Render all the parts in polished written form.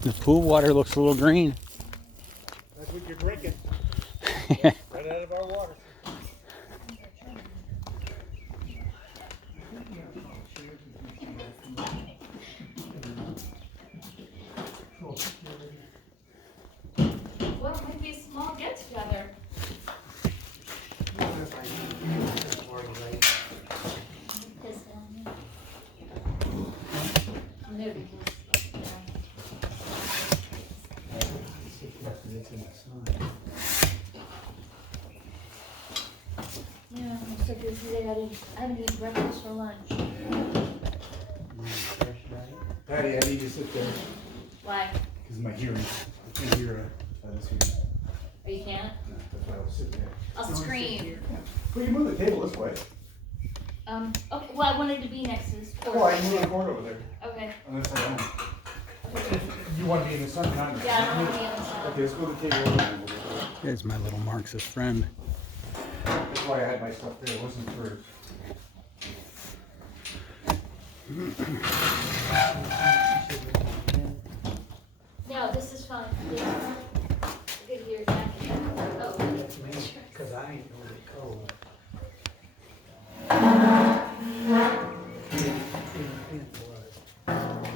The pool water looks a little green. That's what you're drinking. Yeah. Right out of our water. Well, it might be a small get-together. Yeah, I'm so busy today. I haven't eaten breakfast for lunch. Patty, I need you to sit there Why? because of my hearing. I can't hear this hearing. Oh, you can't? No, that's why I was sitting there. I'll scream. Well, you move the table this way. Okay, well, I wanted to be next to this Oh, porch. I can move the cord over there. Okay. On this side. You want to be in the sun, not in the Yeah, I don't want to be on the side. Okay, let's move the table over there. There's my little Marxist friend. That's why I had my stuff there. It wasn't for. No, this is fine. This is fine. Good here, Jack. Oh, That's me, cause I ain't really cold.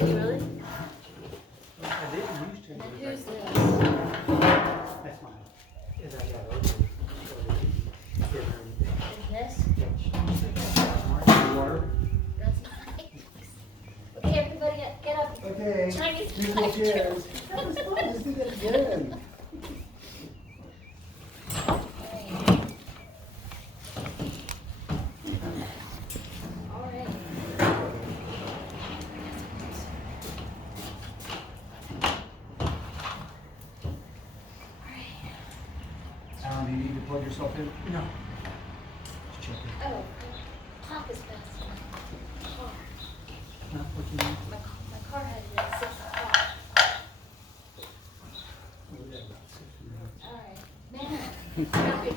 you really? I didn't used to. And then who's this? That's mine. As I got older, so And this? Water. That's nice. Okay, everybody get up. Okay. Chinese Musical culture. chairs. Let's do that again. All right. Alan, do you need to plug yourself in? No. Just check it. Oh, pop is fast. Car. Not what you need. My car had it at 6 o'clock. All right. Man. Stop it.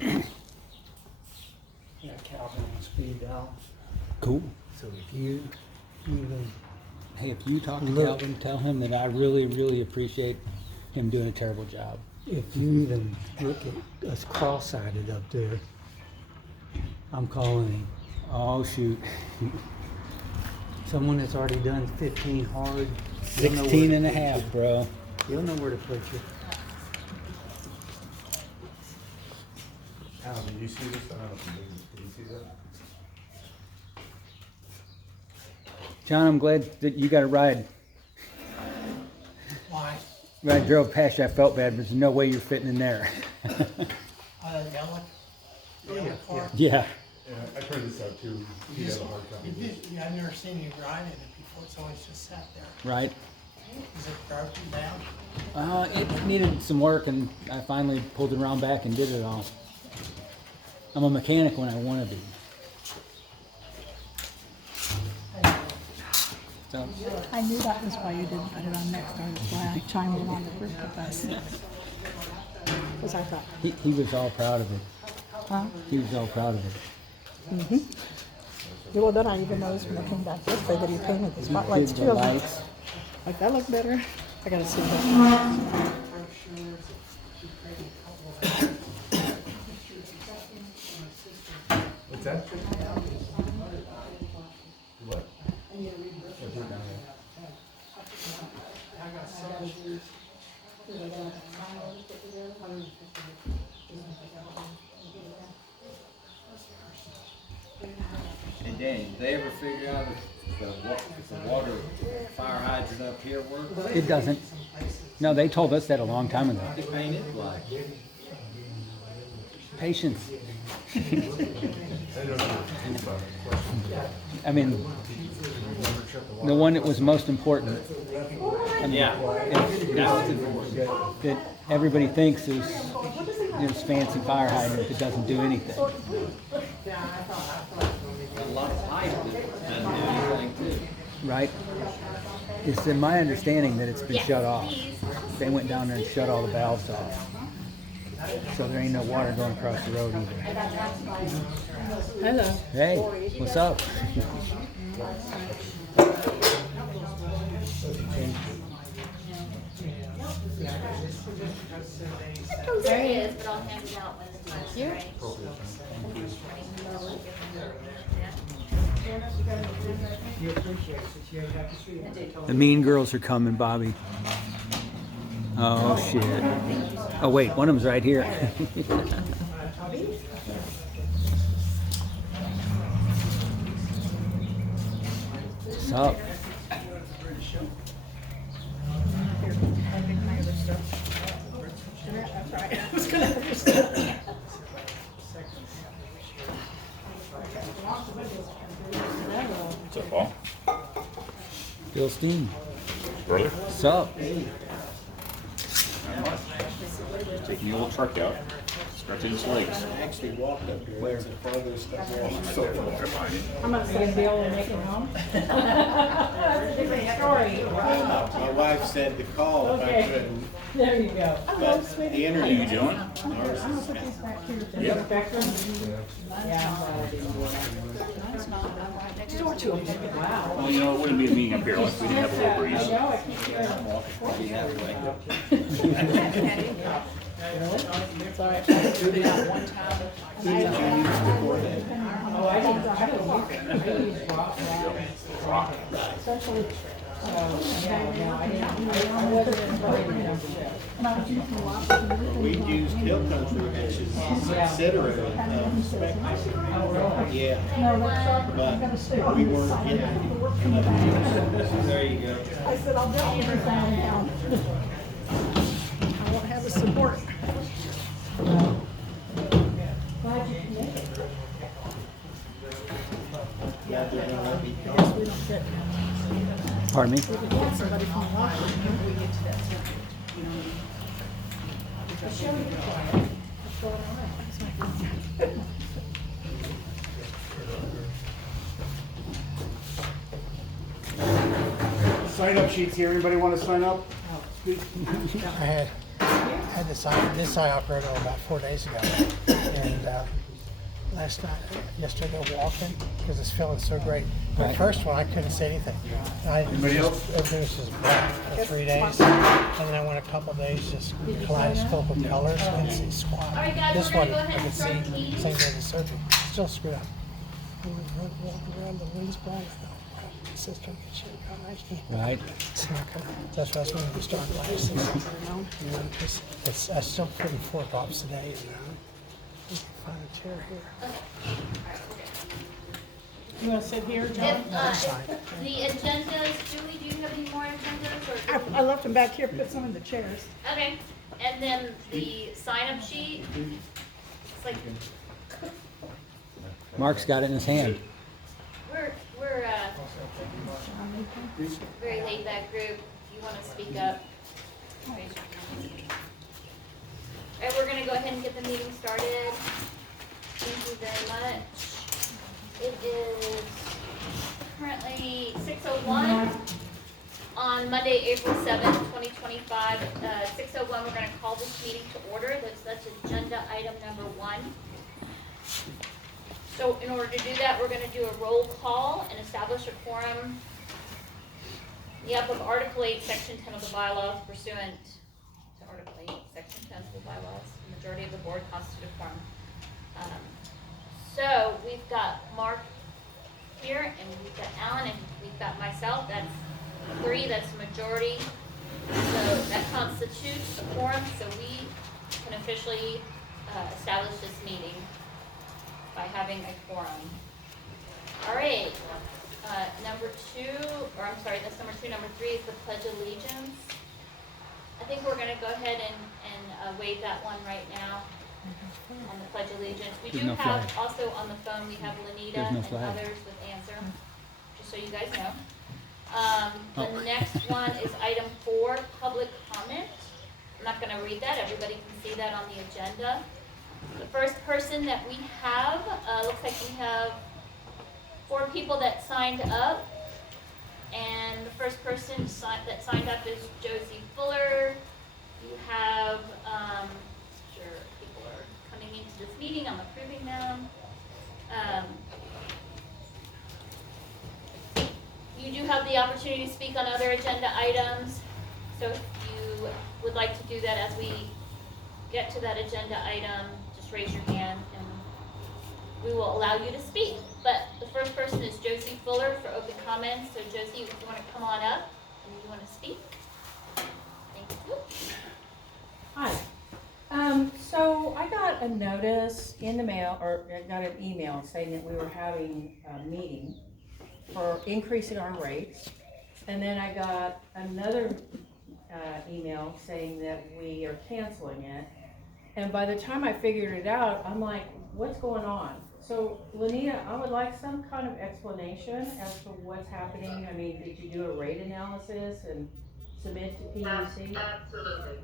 Here. Got Calvin on speed dial, Cool. so if you even, Hey, if you talk to Look. Calvin, tell him that I really, really appreciate him doing a terrible job. if you even look at us cross-sided up there, I'm calling him. Oh, shoot. Someone that's already done 15 hard. you'll know 16 where and a to put half, you. bro. You'll know where to put you. Alan, did you see this? I don't know if you did. Did you see that? John, I'm glad that you got a ride. Why? When I drove past you, I felt bad, but there's no way you're fitting in there. Yellow? Oh, yeah, car? Yeah. Yeah, I printed this out too. He had a hard You copy. did, yeah, I've never seen you drive in it before, it's always just sat there. Right. Is it broken down? It needed some work, and I finally pulled it around back and did it all. I'm a mechanic when I want to be. So, I knew that was why you didn't put it on next door. That's why I chimed in on the group with us. Because I thought, he was all proud of it. huh? He was all proud of it. Yeah, well, then I even noticed when I came back yesterday that he painted the spotlights Did too. the I was like, lights. like, that looked better. I gotta see that. What's that? What? Yeah, put it down there. Hey Dan, did they ever figure out if the water fire hydrant up here works? It doesn't. No, they told us that a long time ago. They paint it black. Patience. I don't know. I mean, the one that was most important. I mean, Yeah. That was important. that everybody thinks is this fancy fire hydrant that doesn't do anything. A lot of pipe that doesn't do anything too. Right? It's in my understanding that it's been Yes, shut off. please. They went down there and shut all the valves off. So there ain't no water going across the road either. Hello. Hey, what's up? There he is, but I'll hand it out when the time's ready. The mean girls are coming, Bobby. Oh, shit. Oh, wait, one of them's right here. What's up? That's right. I was gonna. What's up, Paul? Bill Steen. Brother? What's up? Taking the old truck out, stretching its legs. Actually walked up here. It's the farthest I've walked. I'm gonna say Bill and make it home. That's a different story. My wife said to call if I Okay. couldn't, There you go. but the How you internet. doing? I'm gonna put these back here. Yep. Yeah. Next door to him. Wow. Well, you know, it wouldn't be a meeting up here unless we didn't have a little I breeze. know, I keep hearing. It's all right. Oh, I don't use rock. Essentially, We used Hill Country, which is considerate of spectrum. Yeah, but we weren't getting. There you go. I said, I'll definitely be down down. I won't have the support. Glad you can make it. Now they're gonna let me I go. guess we don't fit now. Pardon me? We could get somebody from the law firm. I'll show you. What's going on? Sign up sheets here. Anybody want to sign up? I had this eye operator about 4 days ago, and yesterday I walked in because it's feeling so great. The first one I couldn't say anything. Everybody else? Everything was just black for 3 days, and then I went a couple of days just kaleidoscope of colors. I couldn't see squat. All right, guys, This we're one gonna go I ahead could and start the see meeting. same day as the surgery. Still screwed up. I was walking around, the wind's blowing. I thought, "Crap, this is gonna get shit done. I can't." Right. So that's why I was going to start last. I'm still putting 4 drops a day. We can find a chair here. You wanna sit here, John? If, the agendas, Julie, do you have any more agendas or? I left them back here, put some in the chairs. Okay, and then the sign-up sheet, it's like, Mark's got it in his hand. we're very laid-back group. If you wanna speak up, raise your hand. All right, we're gonna go ahead and get the meeting started. Thank you very much. It is currently 6:01 on Monday, April 7th, 2025. 6:01, we're gonna call this meeting to order. That's agenda item number 1. So in order to do that, we're gonna do a roll call and establish a quorum. Yep, of Article 8, Section 10 of the bylaws pursuant to Article 8, Section 10 of the bylaws, the majority of the board constitute a quorum. So we've got Mark here, and we've got Alan, and we've got myself. That's 3, that's majority. So that constitutes a quorum, so we can officially establish this meeting by having a quorum. All right, number 2, or I'm sorry, that's number 2. Number 3 is the Pledge of Allegiance. I think we're gonna go ahead and waive that one right now on the Pledge of Allegiance. We There's do no have, flag. also on the phone, we have Lanita There's no and flag. others with Anser, just so you guys know. Oh. The next one is item 4, public comment. I'm not gonna read that, everybody can see that on the agenda. The first person that we have, looks like we have 4 people that signed up. And the first person that signed up is Josie Fuller. You have, sure, people are coming into this meeting, I'm approving them. the opportunity to speak on other agenda items. So if you would like to do that as we get to that agenda item, just raise your hand and we will allow you to speak. But the first person is Josie Fuller for open comments. So Josie, if you want to come on up and you want to speak. Thank you. Hi. So I got a notice in the mail, or I got an email saying that we were having a meeting for increasing our rates. And then I got another email saying that we are canceling it. And by the time I figured it out, I'm like, what's going on? So Lanita, I would like some kind of explanation as to what's happening. I mean, did you do a rate analysis and submit to PUC? Absolutely.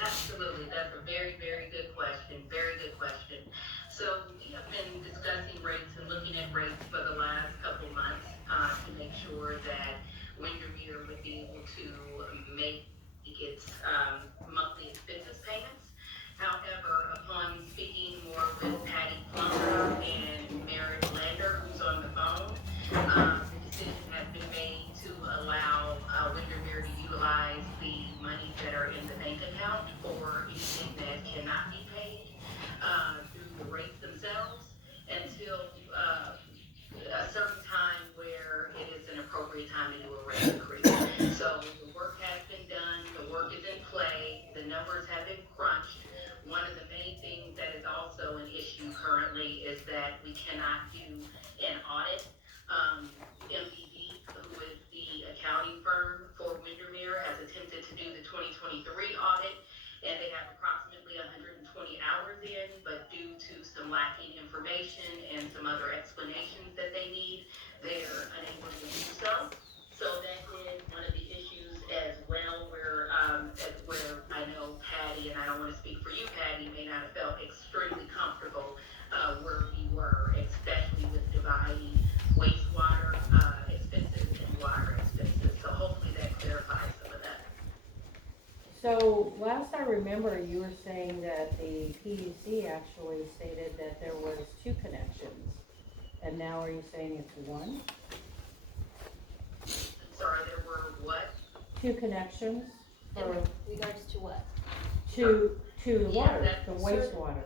Absolutely. That's a very, very good question. Very good question. So we have been discussing rates and looking at rates for the last couple months to make sure that Windermere would be able to make its monthly expenses payments. However, upon speaking more with Patty Plummer and Mary Lander, who's on the phone, the decision has been made to allow Windermere to utilize the monies that are in the bank account for anything that cannot be paid through the rates themselves until a certain time where it is an appropriate time to do a rate increase. So the work has been done, the work is in play, the numbers have been crunched. One of the main things that is also an issue currently is that we cannot do an audit. MBB, who is the accounting firm for Windermere, has attempted to do the 2023 audit, and they have approximately 120 hours in, but due to some lacking information and some other explanations that they need, they're unable to do so. So that is one of the issues as well, where I know Patty, and I don't want to speak for you, Patty, may not have felt extremely comfortable where we were, especially with dividing wastewater expenses and water expenses. So hopefully that clarifies some of that. So last I remember, you were saying that the PUC actually stated that there was 2 connections, and now are you saying it's 1? Sorry, there were what? 2 connections In for regards to what? to the water, that's the wastewater.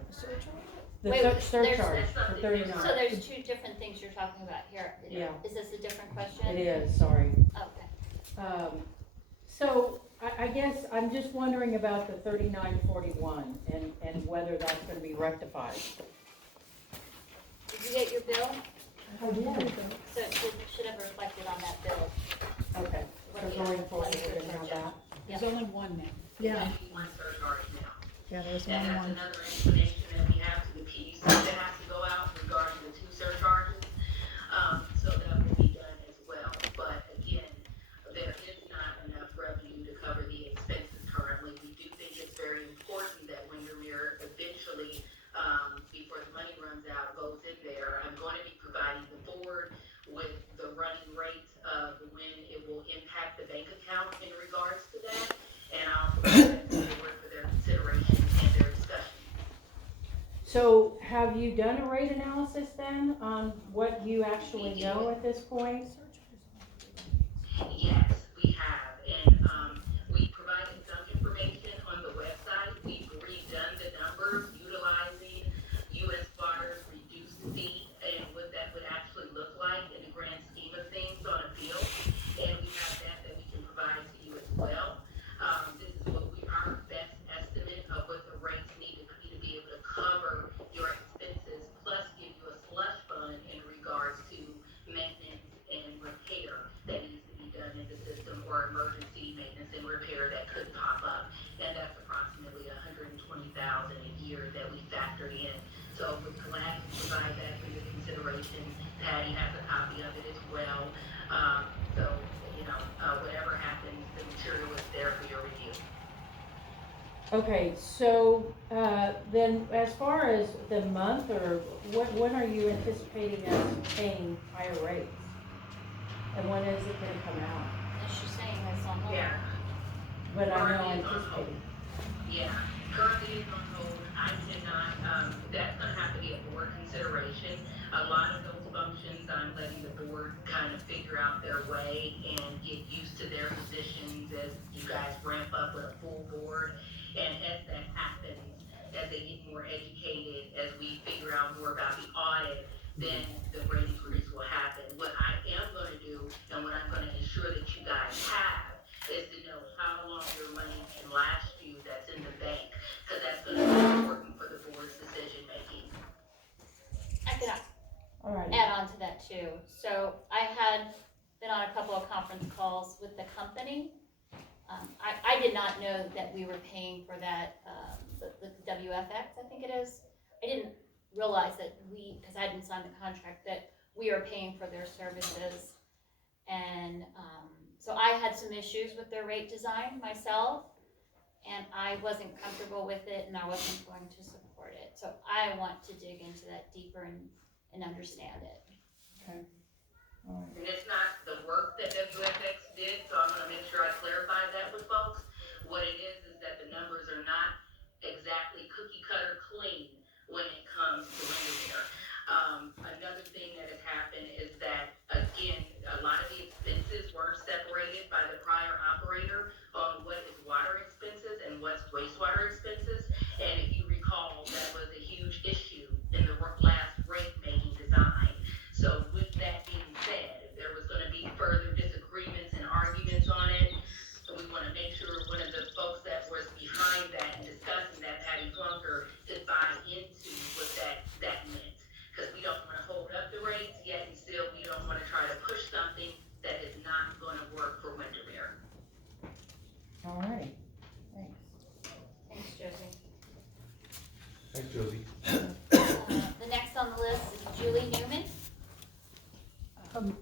The Wait, surcharge for So 39. there's 2 different things you're talking about here. Yeah. Is this a different question? It is, sorry. Okay. So I guess I'm just wondering about the 3941 and whether that's going to be rectified. Did you get your bill? I did. So it should have reflected on that bill. Okay, so going forward, we're going to have that. There's only one now. Yeah. One surcharge now. Yeah, there's And only that's one. another explanation that we have to the PUC that has to go out regarding the 2 surcharges. So that will be done as well. But again, there is not enough revenue to cover the expenses currently. We do think it's very important that Windermere eventually, before the money runs out, goes in there. I'm going to be providing the board with the running rate of when it will impact the bank account in regards to that. And I'll provide that to the board for their consideration and their discussion. So have you done a rate analysis then on what you actually know at this point? Yes, we have, and we provided some information on the website. We've redone the numbers utilizing U.S. Water's reduced fee and what that would actually look like in the grand scheme of things on a bill. And we have that we can provide to you as well. This is our best estimate of what the rates need to be able to cover your expenses, plus give you a slush fund in regards to maintenance and repair that needs to be done in the system, or emergency maintenance and repair that could pop up. And that's approximately $120,000 a year that we factored in. So we're glad to provide that for your consideration. Patty has a copy of it as well. So, whatever happens, the material is there for your review. Okay, so then as far as the month, or when are you anticipating us paying higher rates? And when is it going to come out? And she's saying that's on hold. Yeah. But I know Currently it's on hold. anticipating. Yeah, currently it's on hold. I cannot, that's gonna have to be a board consideration. A lot of those functions, I'm mind letting the board kind of figure out their way and get used to their positions as you guys ramp up with a full board. And as that happens, as they get more educated, as we figure out more about the audit, then the rate increase will happen. What I am gonna do, and what I'm gonna ensure that you guys have, is to know how long your money can last you that's in the bank, because that's gonna be important for the board's decision making. I could All right. add on to that too. So I had been on a couple of conference calls with the company. I did not know that we were paying for that, the WFX, I think it is. I didn't realize that because I didn't sign the contract, that we are paying for their services. And so I had some issues with their rate design myself, and I wasn't comfortable with it, and I wasn't going to support it. So I want to dig into that deeper and understand it. Okay. All right. And it's not the work that WFX did, so I'm gonna make sure I clarify that with folks. What it is that the numbers are not exactly cookie cutter clean when it comes to Windermere. Another thing that has happened is that, again, a lot of the expenses weren't separated by the prior operator on what is water expenses and what's wastewater expenses. And if you recall, that was a huge issue in the last rate making design. So with that being said, if there was gonna be further disagreements and arguments on it, we wanna make sure one of the folks that was behind that and discussing that, Patty Flunker, could buy into what that meant. Cause we don't wanna hold up the rates, yet and still we don't wanna try to push something that is not gonna work for Windermere. All right. Thanks. Thanks, Josie. Thanks, Josie. The next on the list is Julie Newman.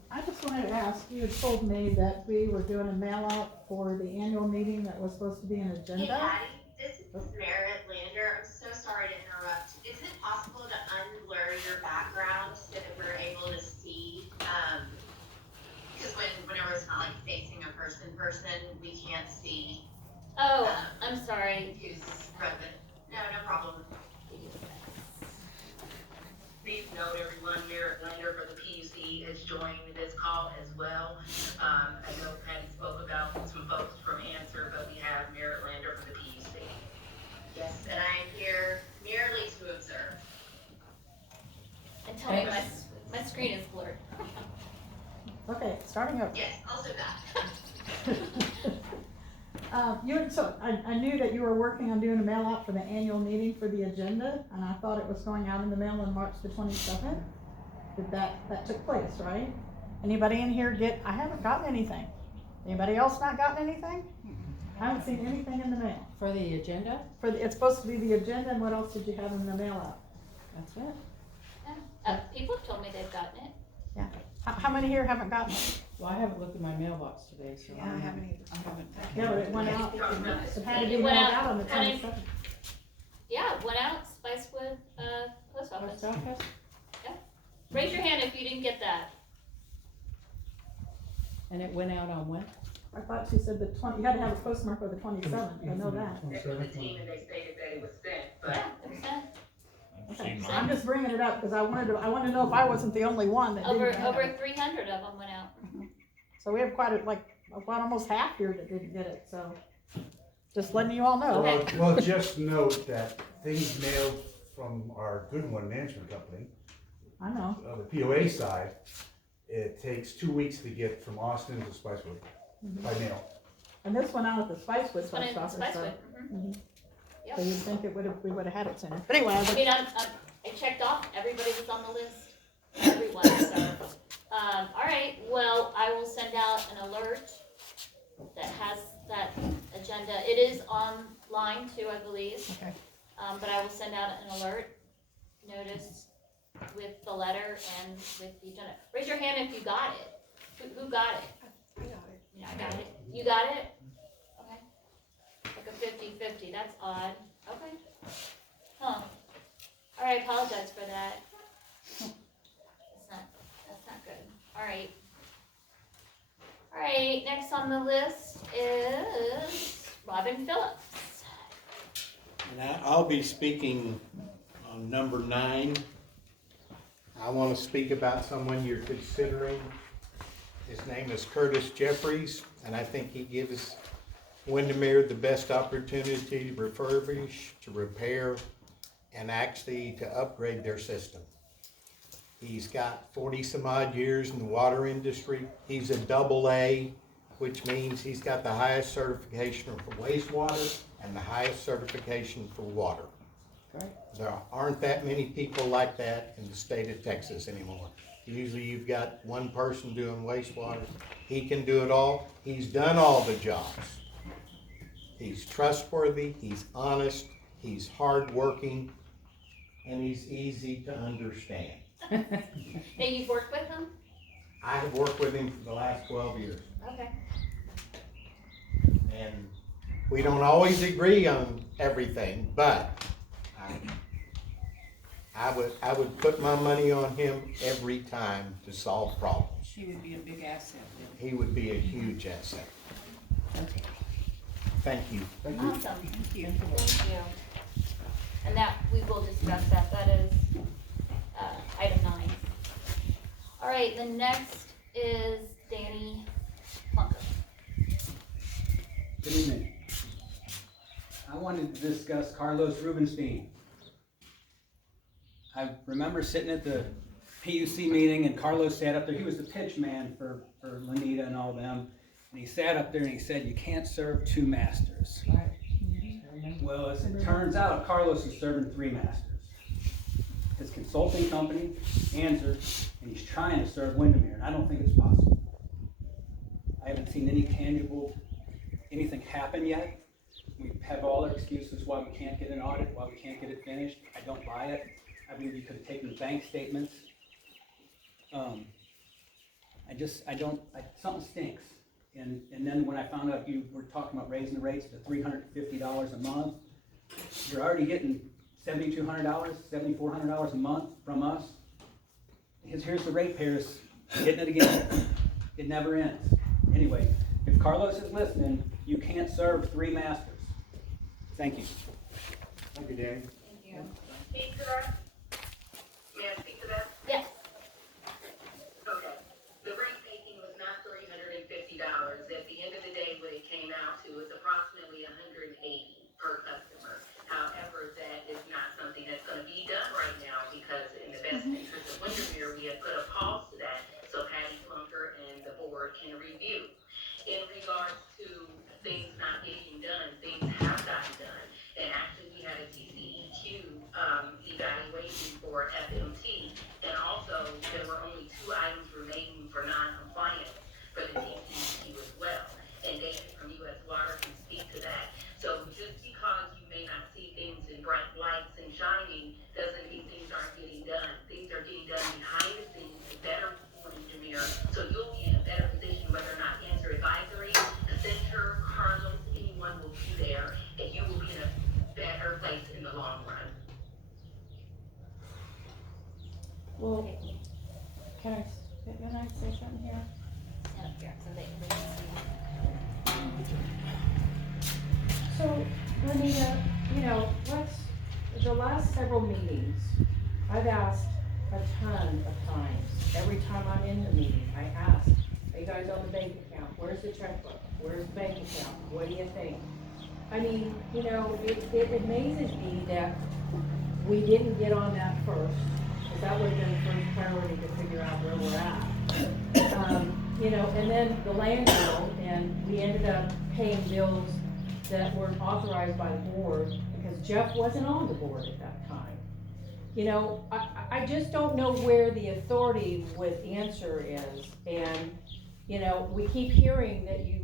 I just wanted to ask, you had told me that we were doing a mail out for the annual meeting that was supposed to be an Hey agenda. Patty, this is Merit Lander. I'm so sorry to interrupt. Is it possible to unblur your background so that we're able to see? Because whenever it's not like facing a person, we can't see Oh, I'm sorry. who's present. No problem. Please note everyone, Merit Lander for the PUC is joining this call as well. I know Patty spoke about some folks from Anser, but we have Merit Lander for the PUC. Yes, and I am here merely to observe. And tell me my screen is blurred. Okay, starting over. Yes, also that. I knew that you were working on doing a mail out for the annual meeting for the agenda, and I thought it was going out in the mail on March the 27th. That took place, right? Anybody in here I haven't gotten anything. Anybody else not gotten anything? I haven't seen anything in the mail. For the agenda, It's supposed to be the agenda, and what else did you have in the mail out? that's it. Yeah. People have told me they've gotten it. Yeah. How many here haven't gotten it? Well, I haven't looked at my mailbox today, so. Yeah, I haven't either. I haven't. No, it went out, it had to be It went mailed out out on the 20 27th. Yeah, it went out, Spicewood, post office. Post office? Raise your hand if you didn't get that. And it went out on when? I thought she said you had to have a postmark for the 27th, I know that. That's what the team, and they stated that it was sent, but Yeah, it was sent. Okay, so I'm just bringing it up because I wanted to know if I wasn't the only one that didn't get it. Over 300 of them went out. So we have about almost half here that didn't get it, so just letting you all know. Well, just note that things mailed from our Good One Management Company, I know. the POA side, it takes 2 weeks to get from Austin to Spicewood by mail. And this went out at the Spicewood This one in post office, so. Spicewood. Mhm. Yep. So you'd think we would have had it sooner. But anyway, I mean, I checked off, everybody was on the list, everyone, so. All right, well, I will send out an alert that has that agenda. It is online too, I believe. Okay. But I will send out an alert notice with the letter and with the agenda. Raise your hand if you got it. Who got it? I got it. Yeah, I got it. You got it? Okay. Like a 50-50, that's odd. Okay. Huh. All right, apologize for that. That's not good. All right. All right, next on the list is Robin Phillips. And I'll be speaking on number 9. I want to speak about someone you're considering. His name is Curtis Jeffries, and I think he gives Windermere the best opportunity to refurbish, to repair, and actually to upgrade their system. He's got 40 some odd years in the water industry. He's a AA, which means he's got the highest certification for wastewater and the highest certification for water. Great. There aren't that many people like that in the state of Texas anymore. Usually you've got one person doing wastewater. He can do it all. He's done all the jobs. He's trustworthy, he's honest, he's hardworking, and he's easy to understand. And you've worked with him? I have worked with him for the last 12 years. Okay. And we don't always agree on everything, but I would put my money on him every time to solve problems. She would be a big asset then. He would be a huge asset. Okay. Thank you. Awesome. Thank you. Thank you. And that, we will discuss that. That is, item 9. All right, the next is Danny Plunker. Good evening. I wanted to discuss Carlos Rubenstein. I remember sitting at the PUC meeting and Carlos sat up there. He was the pitch man for Lanita and all of them. And he sat up there and he said, you can't serve 2 masters. Well, as it turns out, Carlos is serving 3 masters. His consulting company, Anser, and he's trying to serve Windermere, and I don't think it's possible. I haven't seen any tangible, anything happen yet. We have all our excuses why we can't get an audit, why we can't get it finished. I don't buy it. I believe you could have taken the bank statements. Something stinks. And then when I found out you were talking about raising the rates to $350 a month, you're already getting $7,200, $7,400 a month from us. Here's the ratepayers getting it again. It never ends. Anyway, if Carlos is listening, you can't serve 3 masters. Thank you. Thank you, Danny. Thank you. Speak to that? May I speak to that? Yes. Okay. The rate making was not $350. At the end of the day, what it came out to is approximately $180 per customer. However, that is not something that's going to be done right now because in the best interest of Windermere, we have put a pause to that so Patty Plunker and the board can review. In regards to things not getting done, things have gotten done. And actually, we had a TCEQ evaluation for FMT, and also there were only 2 items remaining for non-compliance for the TCEQ as well. And David from U.S. Water can speak to that. So just because you may not see things in bright lights and shining doesn't mean things aren't getting done. Things are getting done behind the scenes to better support Windermere. So you'll be in a better position whether or not Anser Advisory, Accenture, Carlos, anyone will be there, and you will be in a better place in the long run. Well, can I say something here? Stand up here so they can see. So, Lanita, the last several meetings, I've asked a ton of times. Every time I'm in the meeting, I ask, are you guys on the bank account? Where's the checkbook? Where's the bank account? What do you think? I mean, it amazes me that we didn't get on that first, because that would have been the first priority to figure out where we're at. And then the land bill, and we ended up paying bills that weren't authorized by the board because Jeff wasn't on the board at that time. I just don't know where the authority with Anser is, and we keep hearing that you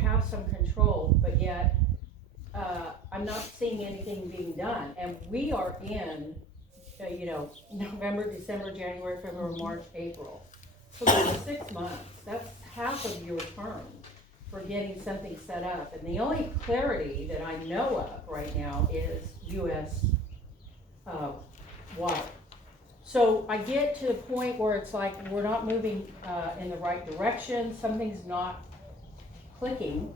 have some control, but yet I'm not seeing anything being done. And we are in, November, December, January, February, March, April. So that's 6 months. That's half of your term for getting something set up. And the only clarity that I know of right now is U.S. Water. So I get to the point where it's like we're not moving in the right direction. Something's not clicking.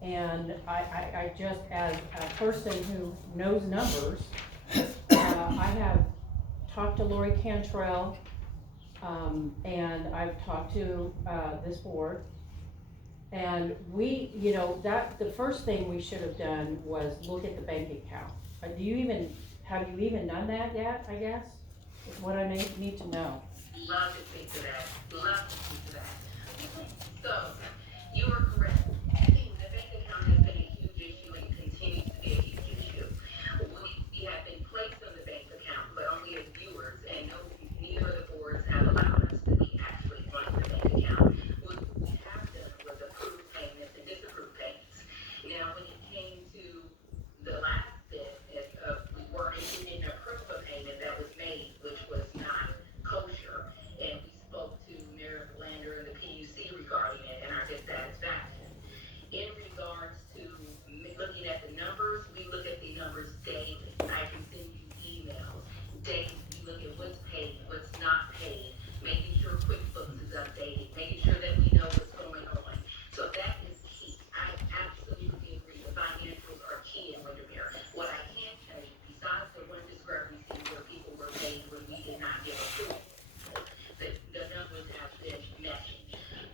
And I just, as a person who knows numbers, I have talked to Lori Cantrell And I've talked to, this board. And we, you know, the first thing we should have done was look at the bank account. Have you even done that yet, I guess? Is what I need to know. Love to speak to that. Love to speak to that. So, you are correct. The bank account has been a huge issue and continues to be a huge issue. We have been placed on the bank account, but only as viewers, and neither of the boards have allowed us to be actually on the bank account. What we have done was approve payments and disapprove payments. Now, when it came to the last bit, we didn't approve a payment that was made, which was not kosher, and we spoke to Mayor Lander and the PUC regarding it and our dissatisfaction. In regards to looking at the numbers, we look at the numbers daily. I can send you emails daily. We look at what's paid, what's not paid, making sure QuickBooks is updated, making sure that we know what's going on. So that is key. I absolutely agree. The financials are key in Windermere. What I can tell you, besides the one discrepancy where people were paid when we did not give approval, the numbers have been messy.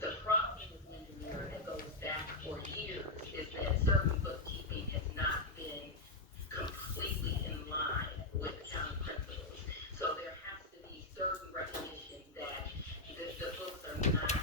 The problem with Windermere that goes back for years is that certain bookkeeping has not been completely in line with county principles. So there has to be certain recognition that the books are not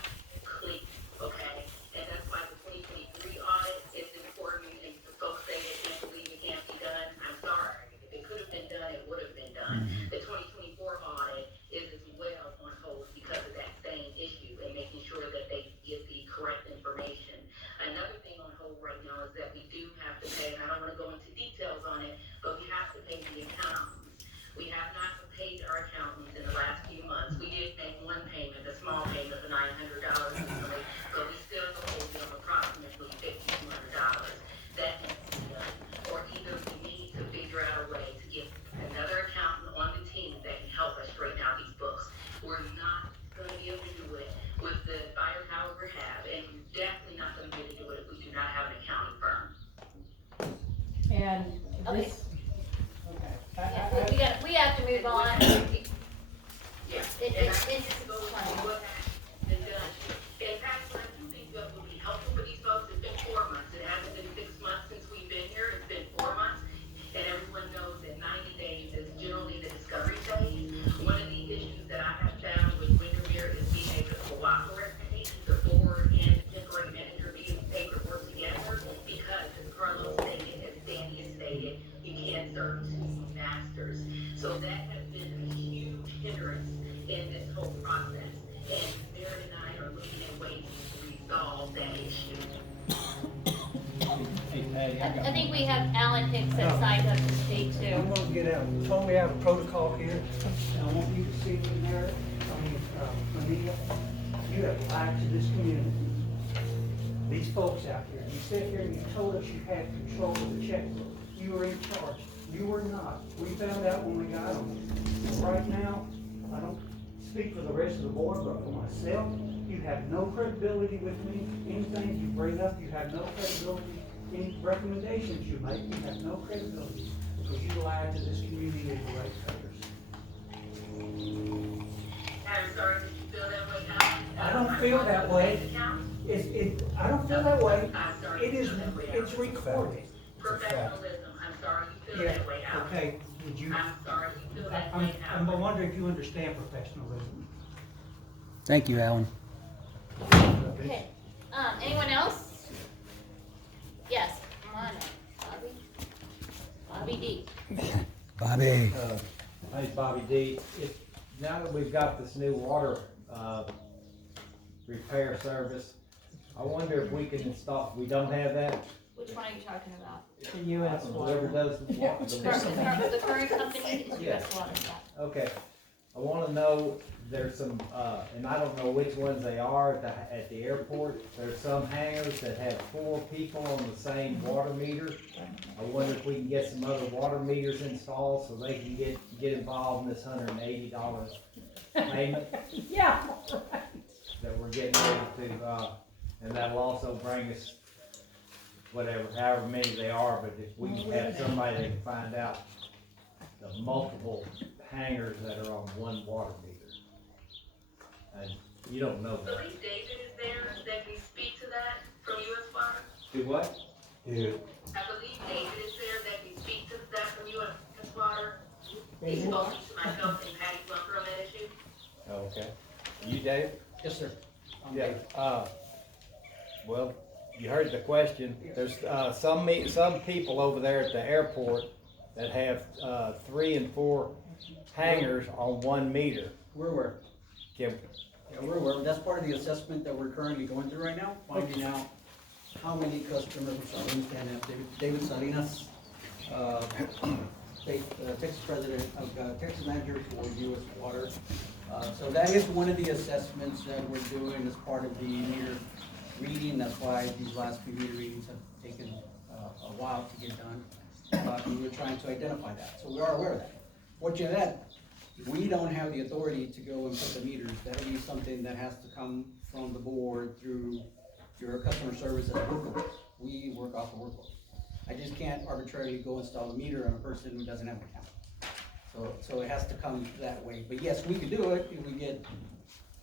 clean, okay? And that's why the 2023 audit is important, and the folks say they can't believe it can't be done. I'm sorry. If it could have been done, it would have been done. The 2024 audit is as well on hold because of that same issue and making sure that they get the correct information. Another thing on hold right now is that we do have to pay, and I don't want to go into details on it, but we have to pay the accountants. We have not paid our accountants in the last few months. We did make one payment, a small payment of $900 recently, but we still owe them approximately $5,200. That needs to be done. Or either we need to figure out a way to get another accountant on the team that can help us straighten out these books. We're not going to be able to do it with the firepower we have, and we're definitely not going to be able to do it if we do not have an accounting firm. And Okay. this, okay. Yeah, we have to move on. Yeah. It's to go with what has been done. In fact, what I do think that would be helpful for these folks, it's been 4 months. It hasn't been 6 months since we've been here. It's been 4 months. And everyone knows that 90 days is generally the discovery phase. One of the issues that I have found with Windermere is being able to cooperate, the board and the temporary manager being able to work together, because as Carlos stated, as Danny has stated, you can't serve 2 masters. So that has been a huge hindrance in this whole process. And Barrett and I are looking at ways to resolve that issue. Hey, Patty, I think we have Alan Hicks that signed up to speak too. I'm gonna get out, told me I have a protocol here, and I want you to see me, Meredith, Lanita, you have lied to this community. These folks out here, you sit here and you told us you had control of the checkbook, you were in charge, you were not. We found out when we got them. Right now, I don't speak for the rest of the board, but for myself, you have no credibility with me. Anything you bring up, you have no credibility. Any recommendations you make, you have no credibility, because you lied to this community and the ratepayers. I'm sorry, did you feel that way, Alan? I don't feel that way. I don't feel that way. I'm sorry. It is, it's recorded. Professionalism, I'm sorry you feel Yeah, that way, Alan. okay, would you, I'm sorry you feel that I'm way, Alan. wondering if you understand professionalism. Thank you, Alan. Okay, anyone else? Yes, come on, Bobby D. Bobby. Hey, Bobby D. Now that we've got this new water repair service, I wonder if we can install, we don't have that? Which one are you talking about? the US Whoever water. does the water. The current company is Yeah. US Water, yeah. Okay, I wanna know, there's some, and I don't know which ones they are at the airport. There's some hangars that have 4 people on the same water meter. I wonder if we can get some other water meters installed so they can get involved in this $180 payment Yeah. that we're getting ready to, and that'll also bring us whatever, however many they are, but if we can have somebody that can find out the multiple hangars that are on one water meter. You don't know I that. believe David is there that can speak to that from US Water. Do what? Yeah. I believe David is there that can speak to that from US Water. He's spoken to myself and Patty Bunker on that issue. Oh, okay. You, Dave? Yes, sir. Yeah, well, you heard the question. There's, some people over there at the airport that have, 3 and 4 hangers on 1 meter. We're aware. Can, Yeah, we're aware. That's part of the assessment that we're currently going through right now, finding out how many customers, which I understand have David Salinas, Texas president of, Texas manager for US Water. So that is one of the assessments that we're doing as part of the meter reading. That's why these last few meter readings have taken a while to get done. And we're trying to identify that. So we are aware of that. Fortunately, that we don't have the authority to go and put the meters. That'll be something that has to come from the board through your customer service as a work order. We work off a work order. I just can't arbitrarily go install a meter on a person who doesn't have an account. So it has to come that way. But yes, we could do it if we get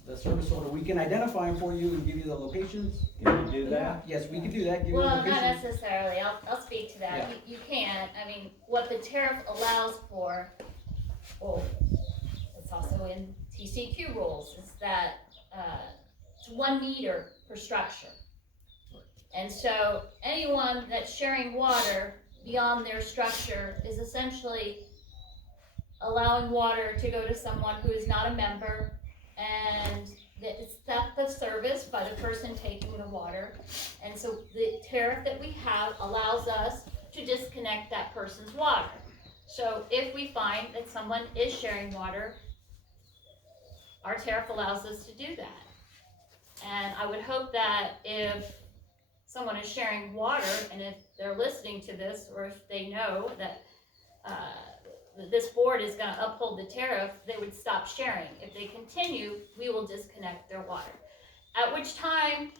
the service order. We can identify them for you and give you the locations. can you do that? Yes, we can do that, give you the Well, locations. not necessarily, I'll speak to that, Yeah. you can't, I mean, what the tariff allows for, well, it's also in TCQ rules, is that, it's 1 meter per structure. And so, anyone that's sharing water beyond their structure is essentially allowing water to go to someone who is not a member, and it's theft of service by the person taking the water. And so the tariff that we have allows us to disconnect that person's water. So if we find that someone is sharing water, our tariff allows us to do that. And I would hope that if someone is sharing water, and if they're listening to this, or if they know that this board is gonna uphold the tariff, they would stop sharing. If they continue, we will disconnect their water. At which time,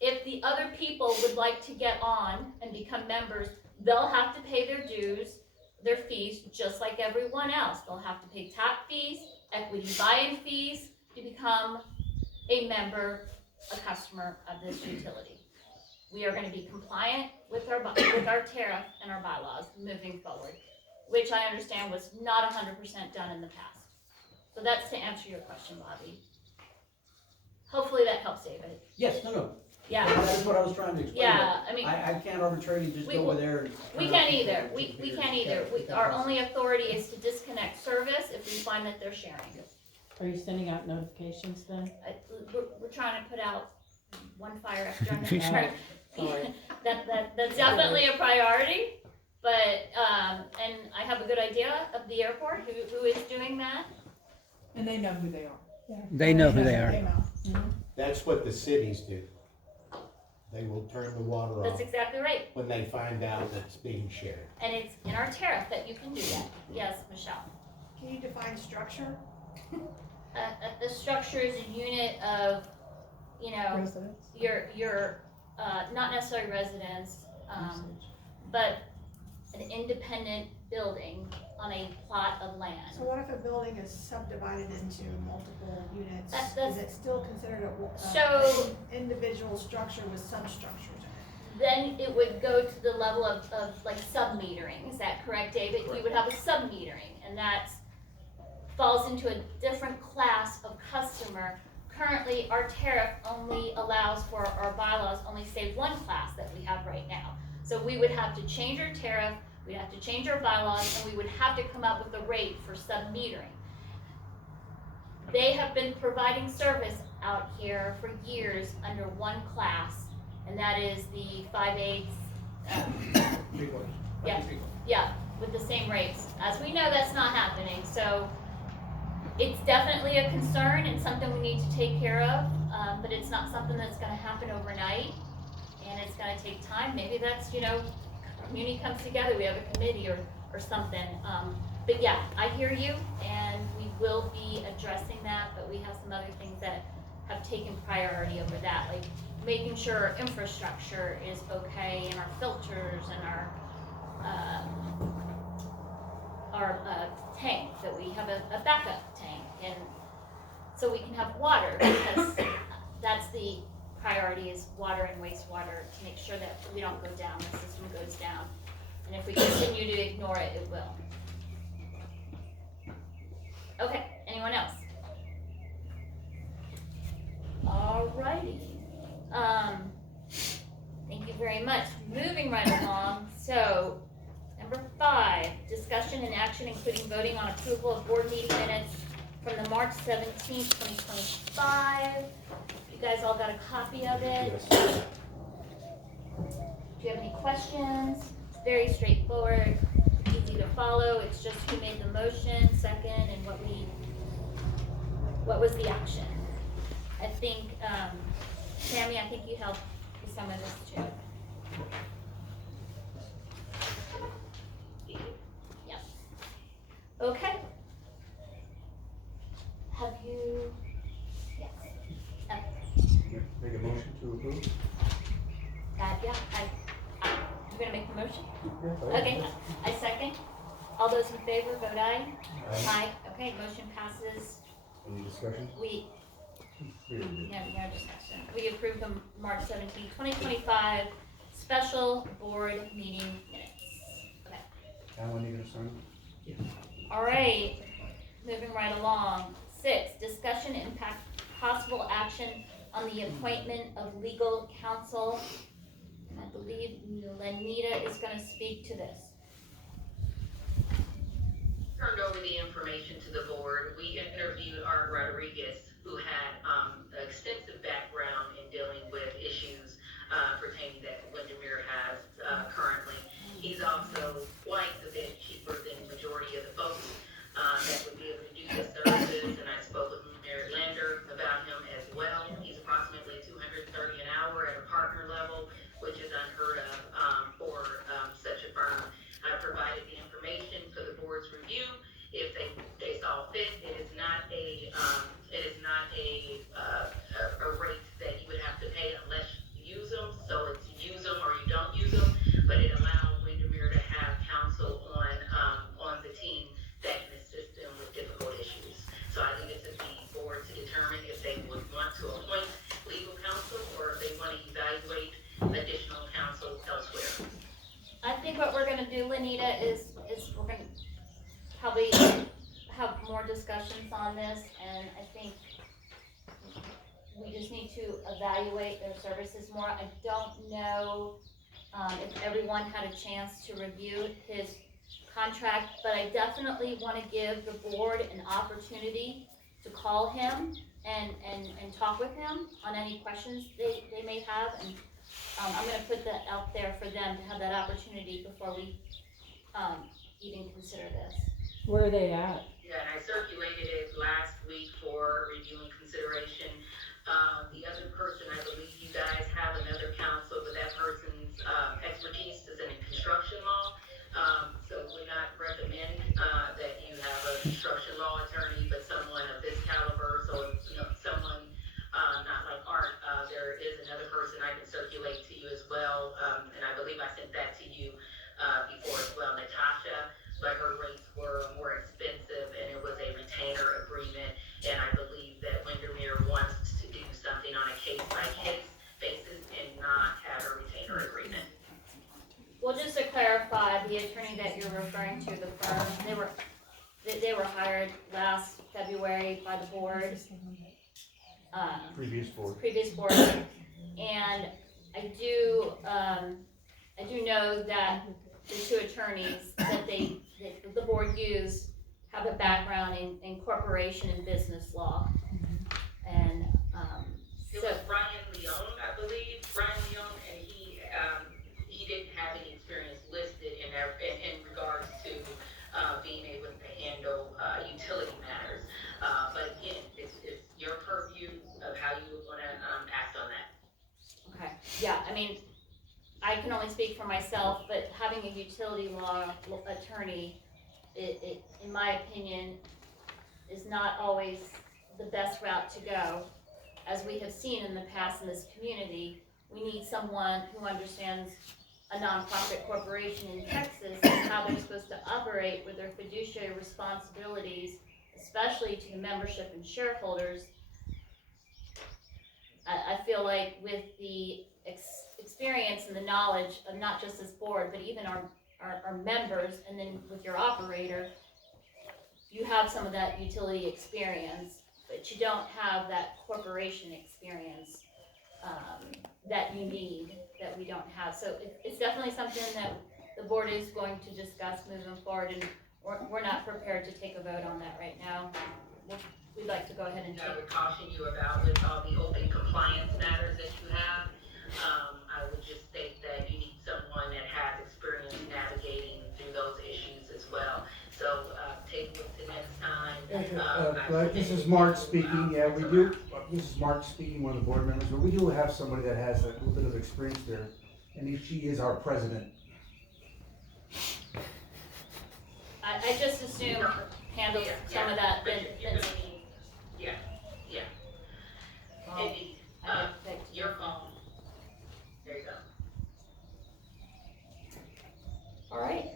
if the other people would like to get on and become members, they'll have to pay their dues, their fees, just like everyone else. They'll have to pay tap fees, equity buy-in fees to become a member, a customer of this utility. We are gonna be compliant with our tariff and our bylaws moving forward, which I understand was not 100% done in the past. So that's to answer your question, Bobby. Hopefully that helps, David. Yes, no. Yeah. That is what I was trying to explain. Yeah, I mean, I can't arbitrarily just go over there and. we can't either. We can't either. Our only authority is to disconnect service if we find that they're sharing. Are you sending out notifications then? We're trying to put out 1 fire extra on the Sorry. That's definitely a priority, but, and I have a good idea of the airport, who is doing that. And they know who they are. They know who they They are. know. That's what the cities do. They will turn the water That's off exactly right. when they find out that it's being shared. And it's in our tariff that you can do that. Yes, Michelle. Can you define structure? The structure is a unit of, you know, Residents. your, not necessarily residence, but an independent building on a plot of land. So what if a building is subdivided into multiple units? That's- Is it still considered So- an individual structure with substructures in it? Then it would go to the level of like sub-metering, is that correct, David? You would have a sub-metering, and that falls into a different class of customer. Currently, our tariff only allows for, our bylaws only say 1 class that we have right now. So we would have to change our tariff, we'd have to change our bylaws, and we would have to come up with a rate for sub-metering. They have been providing service out here for years under 1 class, and that is the 5/8. Yeah, with the same rates. As we know, that's not happening, so it's definitely a concern and something we need to take care of, but it's not something that's gonna happen overnight, and it's gonna take time. Maybe that's, you know, community comes together, we have a committee or something. But yeah, I hear you, and we will be addressing that, but we have some other things that have taken priority over that, like making sure our infrastructure is okay, and our filters and our tank, that we have a backup tank, and so we can have water, because that's the priority, is water and wastewater, to make sure that we don't go down, the system goes down. And if we continue to ignore it, it will. Okay, anyone else? Alrighty. Thank you very much. Moving right along, so, number 5, discussion and action including voting on approval of board meeting minutes from the March 17th, 2025. You guys all got a copy of it? Yes. Do you have any questions? It's very straightforward, easy to follow. It's just who made the motion, second, and what was the action. I think, Tammy, I think you helped with some of this too. Yep. Okay. Have you, yes. Make a motion to approve? Yeah, you're gonna make the motion? Okay, I second. All those in favor, vote aye. Aye. Okay, motion passes. Any discussion? No discussion. We approve the March 17, 2025 special board meeting minutes. Okay. Alan, you gonna sign? All right, moving right along. 6, discussion impact possible action on the appointment of legal counsel. And I believe Lanita is going to speak to this. Turned over the information to the board. We interviewed Art Rodriguez, who had extensive background in dealing with issues pertaining that Windermere has currently. He's also quite a bit cheaper than the majority of the folks that would be able to do the services, and I spoke with Mayor Lander about him as well. He's approximately $230 an hour at a partner level, which is unheard of for such a firm. I provided the information for the board's review. If they saw fit, it is not a rate that you would have to pay unless you use them. So it's use them or you don't use them, but it allowed Windermere to have counsel on the team that can assist them with difficult issues. So I think it's up to the board to determine if they would want to appoint legal counsel or if they want to evaluate additional counsel elsewhere. I think what we're going to do, Lanita, is we're going to probably have more discussions on this, and I think we just need to evaluate their services more. I don't know if everyone had a chance to review his contract, but I definitely want to give the board an opportunity to call him and talk with him on any questions they may have, and I'm going to put that out there for them to have that opportunity before we even consider this. Where are they at? Yeah, and I circulated it last week for review and consideration. The other person, I believe you guys have another counsel, but that person's expertise is in construction law. So would not recommend that you have a construction law attorney, but someone of this caliber. So someone not like Art. There is another person I can circulate to you as well, and I believe I sent that to you before as well, Natasha. But her rates were more expensive, and it was a retainer agreement. And I believe that Windermere wants to do something on a case-by-case basis and not have a retainer agreement. Well, just to clarify, the attorney that you're referring to, the firm, they were hired last February by the board. Previous board. And I do know that the 2 attorneys that the board used have a background in corporation and business law. And it was Brian Leone, I believe, and he didn't have any experience listed in regards to being able to handle utility matters. But again, it's your purview of how you would want to act on that. okay, yeah, I mean, I can only speak for myself, but having a utility law attorney, it in my opinion, is not always the best route to go. As we have seen in the past in this community, we need someone who understands a nonprofit corporation in Texas and how they're supposed to operate with their fiduciary responsibilities, especially to the membership and shareholders, I feel like with the experience and the knowledge of not just this board, but even our members, and then with your operator, you have some of that utility experience, but you don't have that corporation experience that you need, that we don't have. So it's definitely something that the board is going to discuss moving forward, and we're not prepared to take a vote on that right now. We'd like to go ahead and I would caution you about with all the open compliance matters that you have. I would just state that you need someone that has experience navigating through those issues as well. So, take it to next time. This is Mark speaking, yeah, we do, this is Mark speaking, one of the board members, but we do have somebody that has a little bit of experience there, and she is our president. I just assume handles some of that, then. Yeah. Your phone. There you go. All right.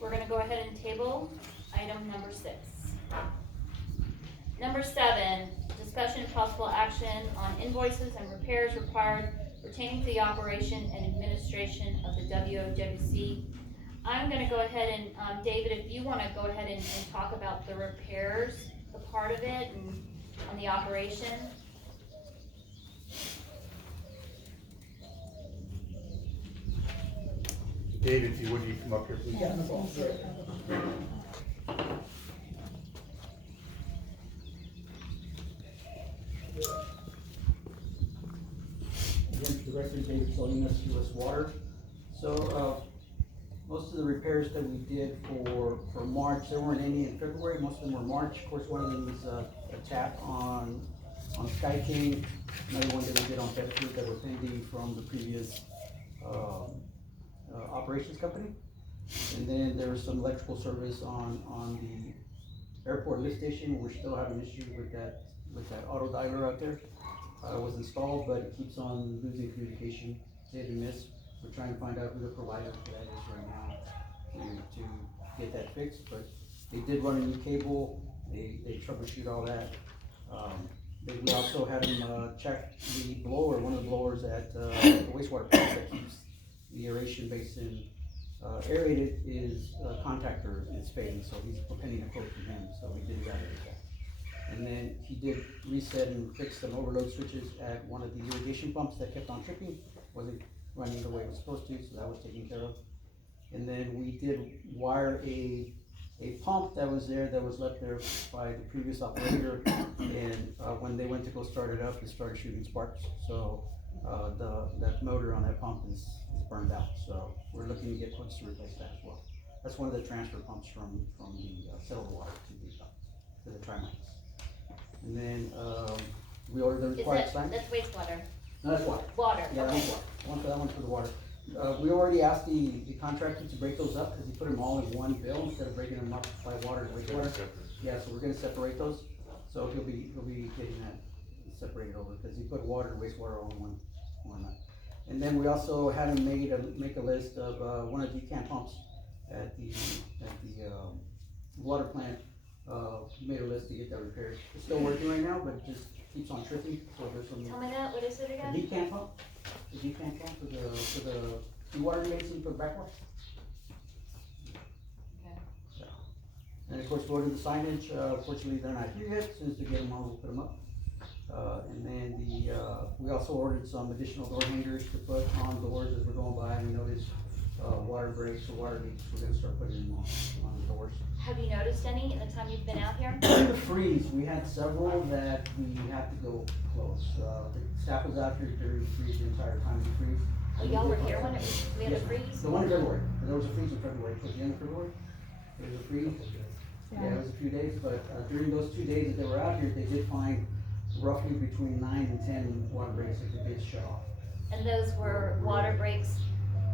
We're gonna go ahead and table item number 6. Number 7, discussion and possible action on invoices and repairs required pertaining to the operation and administration of the WOWSC. I'm gonna go ahead and, David, if you wanna go ahead and talk about the repairs, the part of it, and on the operation. David, if you would, you come up here, please. Yeah, no problem. Again, Director David Salinas, U.S. Water. So, most of the repairs that we did for March, there weren't any in February, most of them were March. Of course, one of them is a tap on Sky King, another one that we did on Bedford that were pending from the previous operations company. And then there was some electrical service on the airport lift station. We're still having an issue with that auto dialer out there. It was installed, but it keeps on losing communication, hit and miss. We're trying to find out who the provider for that is right now to get that fixed, but they did run a new cable, they troubleshoot all that. We also had them check the blower, one of the blowers at the wastewater plant that keeps the aeration basin aerated, is contactor is failing, so he's pending a quote from him, so we did evaluate that. And then he did reset and fix some overload switches at one of the irrigation pumps that kept on tripping, wasn't running the way it was supposed to, so that was taken care of. And then we did wire a pump that was there, that was left there by the previous operator, and when they went to go start it up, it started shooting sparks. So that motor on that pump is burned out, so we're looking to get quotes to replace that as well. That's one of the transfer pumps from the settled water to the trimines. And then we ordered the required signs. That's wastewater. No, that's water. Water, Yeah, okay. that's water. That one's for the water. We already asked the contractor to break those up, because he put them all in one bill instead of breaking them up by water and wastewater. Yeah, so we're gonna separate those. So he'll be getting that separated over, because he put water and wastewater all in one. And then we also had him make a list of one of the decant pumps at the water plant. Made a list to get that repaired. It's still working right now, but it just keeps on tripping. So there's some. Tell me that, what is it again? The decant pump for the dewatering basin for the backwater. Okay. So, and of course, we ordered the signage. Fortunately, they're not here yet. As soon as we get them on, we'll put them up. And then we also ordered some additional door hangers to put on doors as we're going by. And we noticed water breaks or water leaks. We're gonna start putting them on the doors. Have you noticed any in the time you've been out here? In the freeze, we had several that we had to go close. The staff was out here during the freeze the entire time of the freeze. Oh, y'all were here when we had a Yes, freeze? the one in February. There was a freeze in February, towards the end of February. There was a freeze. Yeah, it was a few days, but during those 2 days that they were out here, they did find roughly between 9 and 10 water breaks that they did shut off. And those were water breaks?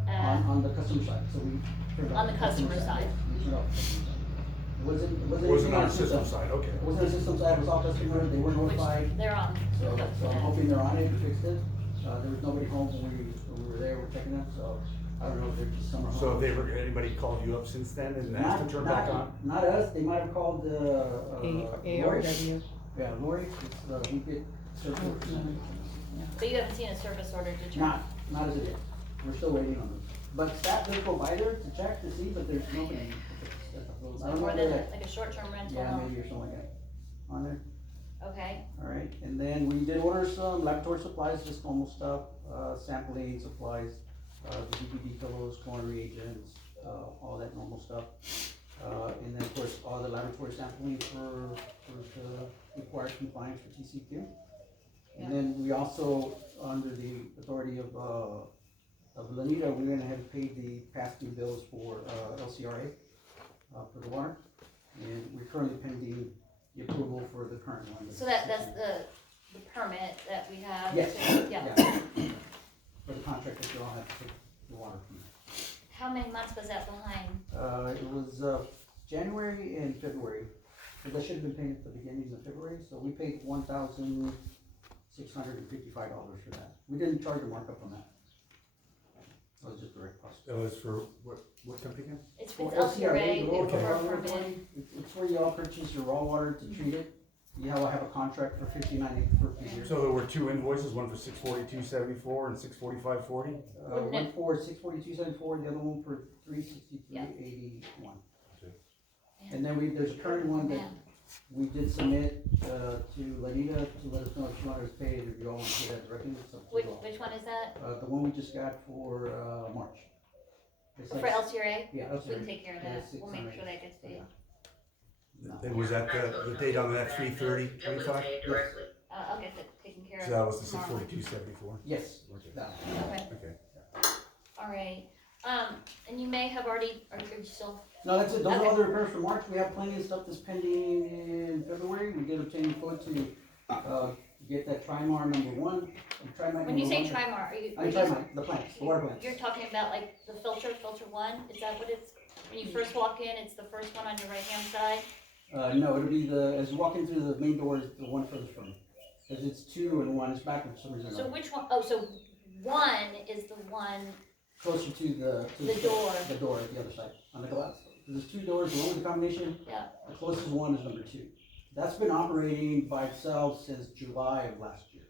On the customer side, so we turned off On the customer side. Yes, we turned off the customer side. Wasn't Wasn't on system side, okay. It wasn't on system side, it was all customer, they were notified. They're on. So I'm hoping they're on it, we fixed it. There was nobody home when we were there, we're checking them, so I don't know if they're just summer home. So have they ever, anybody called you up since then and asked to turn back on? Not us, they might have called, Lori. ARW. Yeah, Lori, it's, we get service. But you haven't seen a service order, did you? Not as of yet, we're still waiting on them. But staff did go by there to check to see, but there's nobody. I So don't more know than that. like a short-term rental? Yeah, maybe or something like that, on there. Okay, Alright, and then we did order some laboratory supplies, just normal stuff, sampling supplies, the DPD pillows, corn reagents, all that normal stuff. And then of course, all the laboratory sampling for the required compliance for TCQ. And then we also, under the authority of Lanita, we went ahead and paid the past due bills for, LCRA, for the water. And we're currently pending the approval for the current one. so that's the permit that we have? Yes, Yeah. for the contract that you all have to take the water from. How many months was that behind? It was, January and February, because I should have been paying at the beginning of February, so we paid $1,655 for that. We didn't charge a markup on that. That was just direct cost. That was for what company again? It's For LCRA, the local it's for a water permit. authority. It's where y'all purchase your raw water to treat it. You have a contract for $59 per year. So there were two invoices, one for $642.74 and $645.40? One for $642.74, the other one for $363.81. And then there's a current one that we did submit, to Lanita to let us know if she wanted us to pay it, if you all want to pay that directly. It's up to you all. Which one is that? The one we just got for, March. It's For like- LCRA? Yeah, We LCRA. can take care of Yeah, that, we'll make sure that gets paid. And was that the date on that 3/30/25? Directly. I'll get that taken care of. So that was the tomorrow. 642.74? Yes. Okay. That one. Okay, Okay. alright, and you may have already, are you still? No, that's it, those are Okay. all the repairs for March, we have plenty of stuff that's pending in February, we did obtain a quote to, get that Trimar #1. When you say Trimar, are you? Trimar, the plants, the water plants. You're talking about like the filter 1, is that what it's, when you first walk in, it's the first one on your right hand side? No, it'll be as you walk in through the main door, is the one furthest from you. Cause it's 2 and 1 is back for some reason. So which one? Oh, so 1 is the one, Closer to the door. The door at the other side, on the glass. There's 2 doors, the one with the combination. Yeah. The closest one is number 2. That's been operating by itself since July of last year.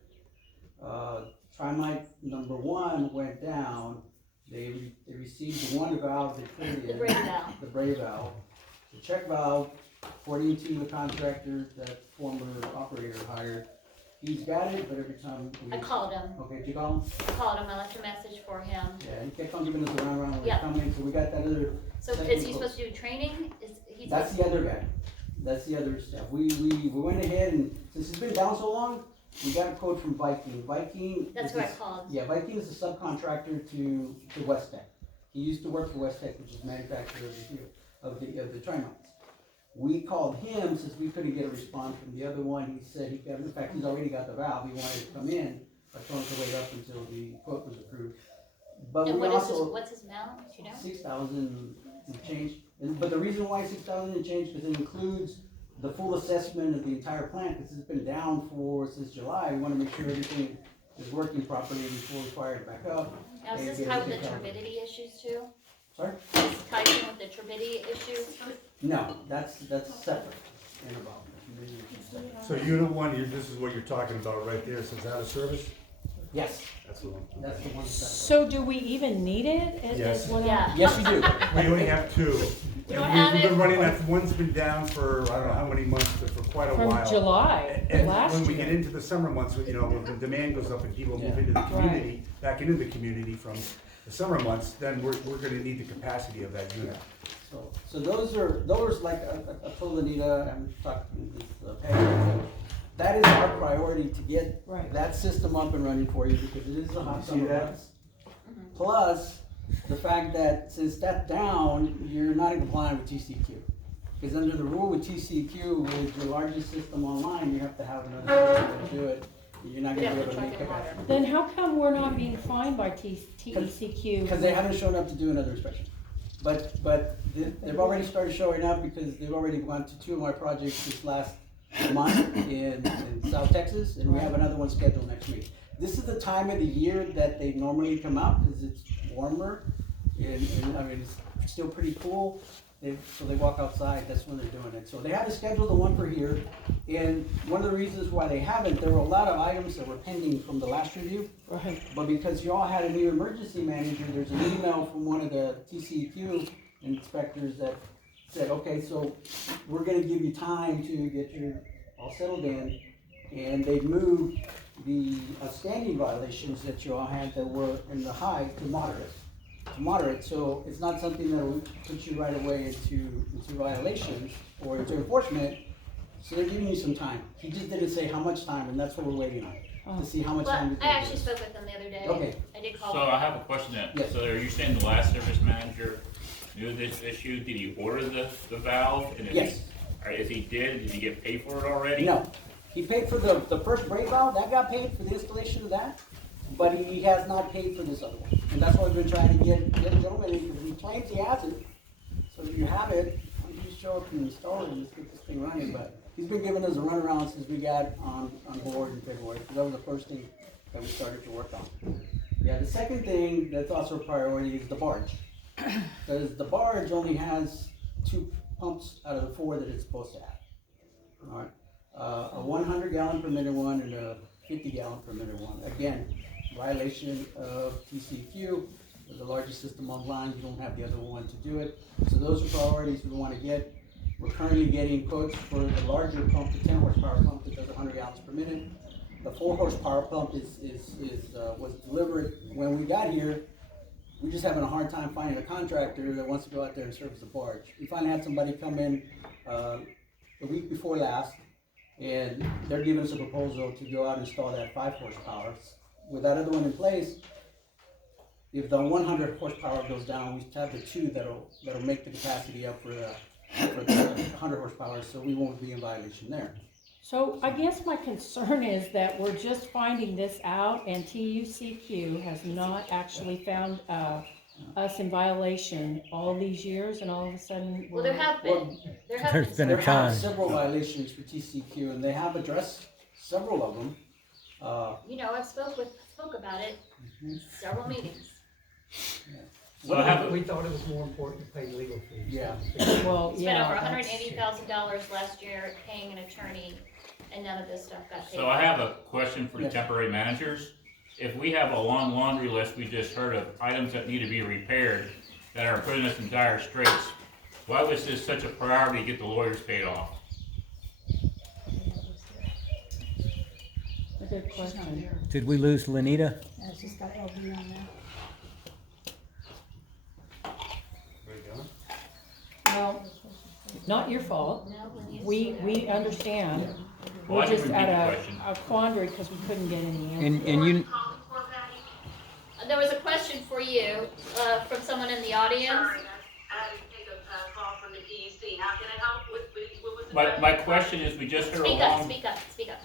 Trimite #1 went down. They received the one valve they put in. The brave valve. The brave valve. The check valve, according to the contractor that former operator hired, he's got it, but every time we. I called him, Okay, did you call him? I called him, I left a message for him. Yeah, he kept on giving us a round when we're Yeah. coming, so we got that other. So second is he quote. supposed to do training? Is he? That's the other guy. That's the other stuff. We went ahead and, since it's been down so long, we got a quote from Viking. Viking. That's is who I a- called. Yeah, Viking is a subcontractor to West Tech. He used to work for West Tech, which is manufacturer of the Trimites. We called him since we couldn't get a response from the other one. He said he got, in fact, he's already got the valve. He wanted to come in. I told him to wait up until the quote was approved. But And we what is his, also. what's his amount, do you know? 6,000 and change, but the reason why 6,000 and change, because it includes the full assessment of the entire plant, because it's been down since July. We wanna make sure everything is working properly before we fire it back up. Now, is and this get tied with the everything covered. turbidity issues too? Sorry? Is this tied in with the turbidity issues? No, that's separate and above. So unit 1, this is what you're talking about right there, says out of service? Yes, That's the one. that's the one separate. So do we even need it? Yes. Yeah. Yes, you do. We only have 2. We don't And have we've been it. running that, one's been down for, I don't know how many months, but for quite a while. From July And last when we year. get into the summer months, when the demand goes up and people move into the community, back into the community from the summer months, then we're gonna need the capacity of that unit. So those like I told Anita, I'm talking with Peggy, that is our priority to get Right. that system up and running for you, because it is a hot You see summer that? months. Plus, the fact that since that's down, you're not in compliance with TCQ. Because under the rule with TCQ, with your largest system online, you have to have another system to do it. You're not We'd gonna have be to able to truck make it it water. happen. Then how come we're not being fined by TECQ? Because they haven't shown up to do another inspection. But they've already started showing up because they've already gone to 2 of my projects this last month in South Texas, and we have another one scheduled next week. This is the time of the year that they normally come out because it's warmer. and I mean, it's still pretty cool. So they walk outside, that's when they're doing it. So they haven't scheduled the one for here, and one of the reasons why they haven't, there were a lot of items that were pending from the last review. Right. But because y'all had a new emergency manager, there's an email from one of the TCEQ inspectors that said, okay, so we're gonna give you time to get your all settled in, and they moved the outstanding violations that you all had that were in the high to moderate. So it's not something that will put you right away into violations or into enforcement. So they're giving you some time. He just didn't say how much time, and that's what we're waiting on, to see how much time. I actually spoke with them the other day. Okay. I did call So them. I have a question then. Yes. So are you saying the last service manager knew this issue? Did he order the valve? And Yes. If he did he get paid for it already? No, he paid for the first brake valve, that got paid for the installation of that, but he has not paid for this other one. And that's why we've been trying to get the gentleman in, because he claims he has it. So if you have it, why don't you show up and install it and let's get this thing running. But he's been giving us a runaround since we got on board in February, because that was the first thing that we started to work on. Yeah, the second thing that's also a priority is the barge. Because the barge only has 2 pumps out of the 4 that it's supposed to have. All right, a 100 gallon per minute one and a 50 gallon per minute one. Again, violation of TCQ. We're the largest system online. You don't have the other one to do it. So those are priorities we want to get. We're currently getting quotes for the larger pump, the 10 horsepower pump that does 100 gallons per minute. The 4 horsepower pump was delivered when we got here. We're just having a hard time finding a contractor that wants to go out there and service the barge. We finally had somebody come in the week before last, and they're giving us a proposal to go out and install that 5 horsepower. With that other one in place, if the 100 horsepower goes down, we have the 2 that'll make the capacity up for the 100 horsepower, so we won't be in violation there. So I guess my concern is that we're just finding this out and TUCQ has not actually found us in violation all these years, and all of a sudden Well, there have been. There's been a There time. have several violations for TCQ, and they have addressed several of them. You know, I spoke about it several meetings. So I have We thought it was more important to pay legal fees. Yeah. Well, Spent yeah. over that's- $180,000 last year paying an attorney, and none of this stuff got paid. So I have a question for the Yes. temporary managers. If we have a long laundry list we just heard of items that need to be repaired that are putting us in dire straits, why was this such a priority to get the lawyers paid off? A good question. Did we lose Lanita? Yeah, she's got LB on there. Well, not your fault. No, when you We understand. Well, I We're can just repeat at the question. a quandary because we couldn't get any answers. And you, There was a question for you, from someone in the audience. Sorry, I had to take a call from the PUC. How can I help? What was the My question is, we just heard a Speak up, long, speak up, speak up.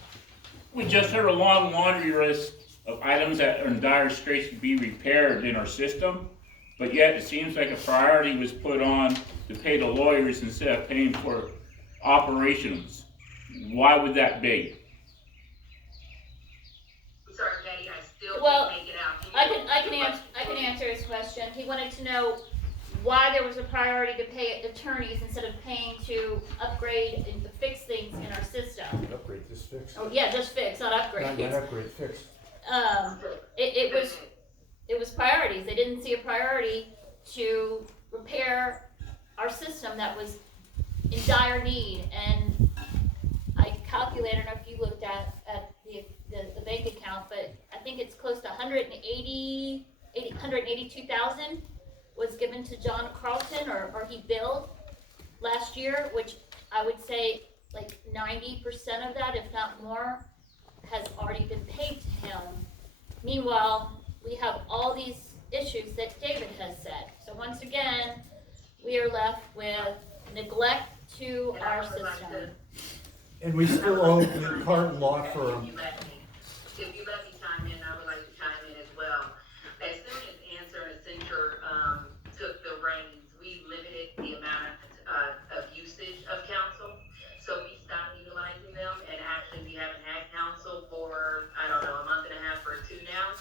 we just heard a long laundry list of items that are in dire straits to be repaired in our system, but yet it seems like a priority was put on to pay the lawyers instead of paying for operations. Why would that be? I'm sorry, Patty, I still Well, can't make it out. I can answer his question. He wanted to know why there was a priority to pay attorneys instead of paying to upgrade and to fix things in our system. Upgrade, just fix. Oh, yeah, just fix, not upgrade. Not upgrade, fix. It was priorities. They didn't see a priority to repair our system that was in dire need. And I calculated, I don't know if you looked at the bank account, but I think it's close to 182,000 was given to John Carlton, or he billed last year, which I would say like 90% of that, if not more, has already been paid to him. Meanwhile, we have all these issues that David has said. So once again, we are left with neglect to our system. And we still owe the current law firm. If you let me chime in, I would like to chime in as well. As soon as Anser and Accenture took the reins, we limited the amount of usage of counsel. So we stopped utilizing them, and actually we haven't had counsel for, I don't know, a month and a half or 2 now,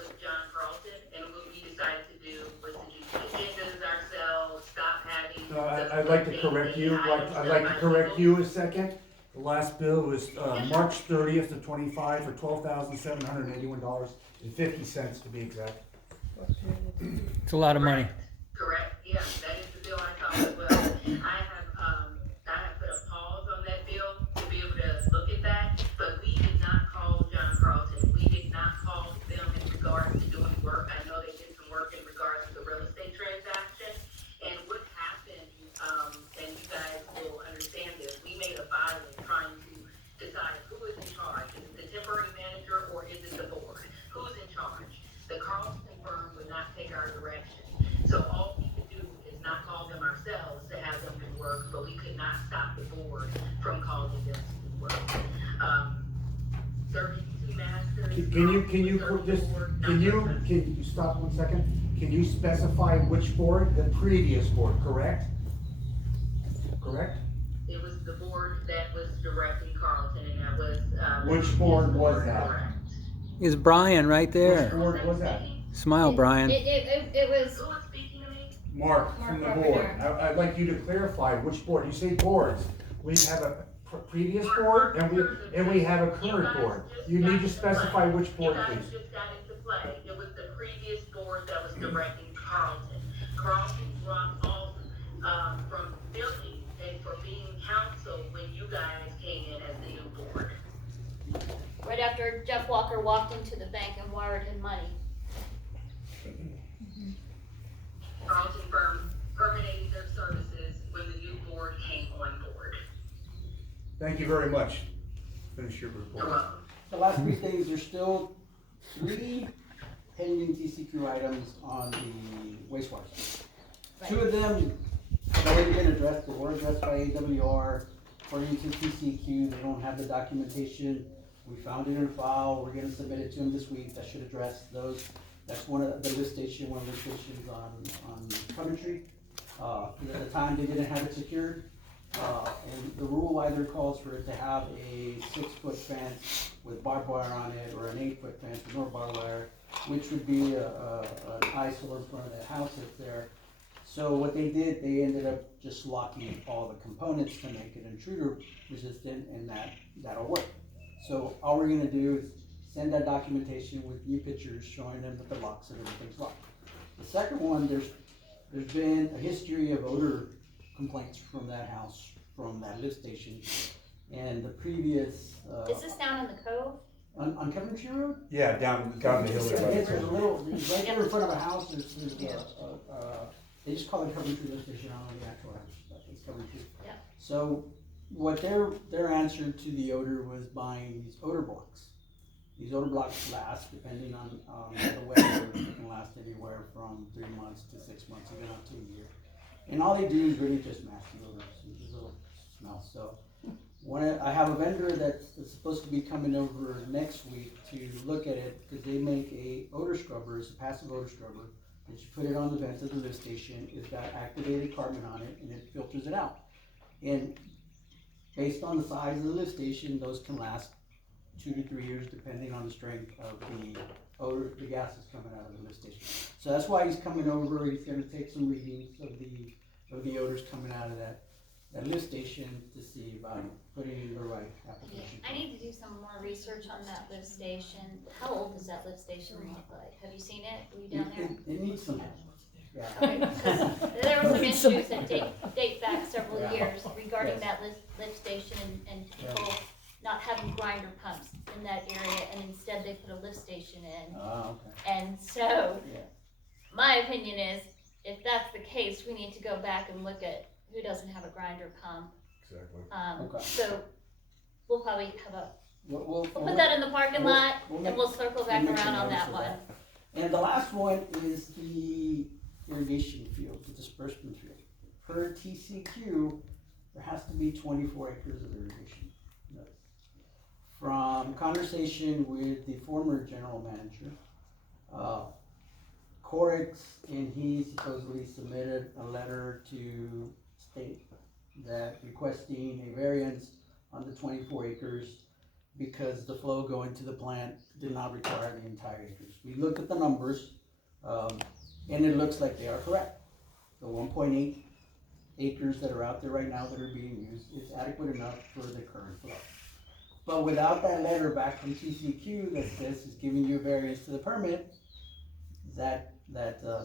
with John Carlton. And what we decided to do was to do correct you, I'd like to correct you a second. The last bill was, March 30th of 25 for $12,781.50 to be exact. It's a lot of money. Correct, yeah, that is the bill I saw as well. I have put a pause on that bill to be able to look at that, but we did not call John Carlton. We did not call them in regards to doing work. I know they did some work in regards to the real estate transaction. And what happened, and you guys will understand this, we made a filing trying to decide who is in charge. Is it the temporary manager or is it the board? Who's in charge? The Carlton firm would not take our direction. So all we could do is not call them ourselves to have them do work, but we could not stop the board from calling them to do work. 32 masters. Can you stop 1 second? Can you specify which board? The previous board, correct? Correct? It was the board that was directing Carlton, and that was, Which board was that? correct. Is Brian right Which there? board was that? Smile, Brian. It was, Who was speaking to me? Mark, from the board. I'd like you to clarify which board. You say boards. We have a previous board and we have a current board. You need to specify which board, You guys please. just got into play. It was the previous board that was directing Carlton. Carlton dropped off, from billing and for being counsel when you guys came in as the new board. right after Jeff Walker walked into the bank and wired him money. Carlton firm terminated their services when the new board came on board. Thank you very much. Finish your You're report. welcome. The last three things, there's still 3 pending TCQ items on the wastewater side. 2 of them have already been addressed, they were addressed by AWR. According to TCQ, they don't have the documentation. We found it in a file, we're gonna submit it to them this week, that should address those. That's one of the lift station, one of the lift stations on Coventry. At the time, they didn't have it secured. And the rule either calls for it to have a 6-foot fence with barbed wire on it, or an 8-foot fence with no barbed wire, which would be an eyesore in front of that house that's there. So what they did, they ended up just locking all the components to make it intruder resistant, and that'll work. So all we're gonna do is send that documentation with new pictures showing them that the locks and everything's locked. The second one, there's been a history of odor complaints from that house, from that lift station, and the previous, Is this down in the cove? on Coventry Road? Yeah, down the hill There's there. a little, right there in front of a house, there's they just call it Coventry lift station, I don't know the actual house, but it's Coventry. Yeah. So, what their answer to the odor was buying these odor blocks. These odor blocks last, depending on the weather, they can last anywhere from 3 months to 6 months, even up to a year. And all they do is really just mask the odors, these little smells. So, I have a vendor that's supposed to be coming over next week to look at it, because they make a odor scrubber, it's a passive odor scrubber, that you put it on the vents of the lift station, it's got activated carbon on it, and it filters it out. And based on the size of the lift station, those can last 2 to 3 years, depending on the strength of the odor, the gases coming out of the lift station. So that's why he's coming over, he's gonna take some readings of the odors coming out of that lift station to see about putting in the right application. I need to do some more research on that lift station. How old does that lift station look like? Have you seen it? Were you down there? It needs some help. Yeah. Okay, 'cause there were some issues that date back several years regarding that lift station and people not having grinder pumps in that area, and instead they put a lift station in. Oh, okay. And so, Yeah. my opinion is, if that's the case, we need to go back and look at who doesn't have a grinder pump. Exactly. Okay. So, we'll probably have We'll put that in the parking lot, we'll and make- we'll circle back we'll make around a on notice that of one. And the last one is the irrigation field, the disbursement field. Per TCQ, there has to be 24 acres of irrigation. From conversation with the former general manager, Corix, and he supposedly submitted a letter to state that requesting a variance on the 24 acres because the flow going to the plant did not require the entire acres. We looked at the numbers, and it looks like they are correct. The 1.8 acres that are out there right now that are being used is adequate enough for the current flow. But without that letter back from TCQ that says it's giving you a variance to the permit, that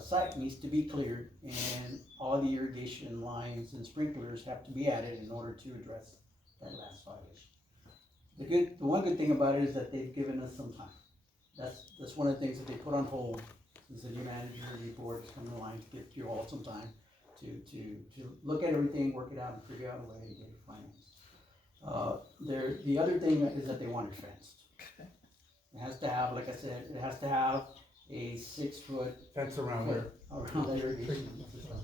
site needs to be cleared, and all the irrigation lines and sprinklers have to be added in order to address that last violation. The one good thing about it is that they've given us some time. That's one of the things that they put on hold since the new manager report is coming along, to give you all some time to look at everything, work it out, and figure out a way to get it financed. The other thing is that they want it fenced. It has to have, like I said, it has to have a 6-foot Fence around there. around the irrigation system.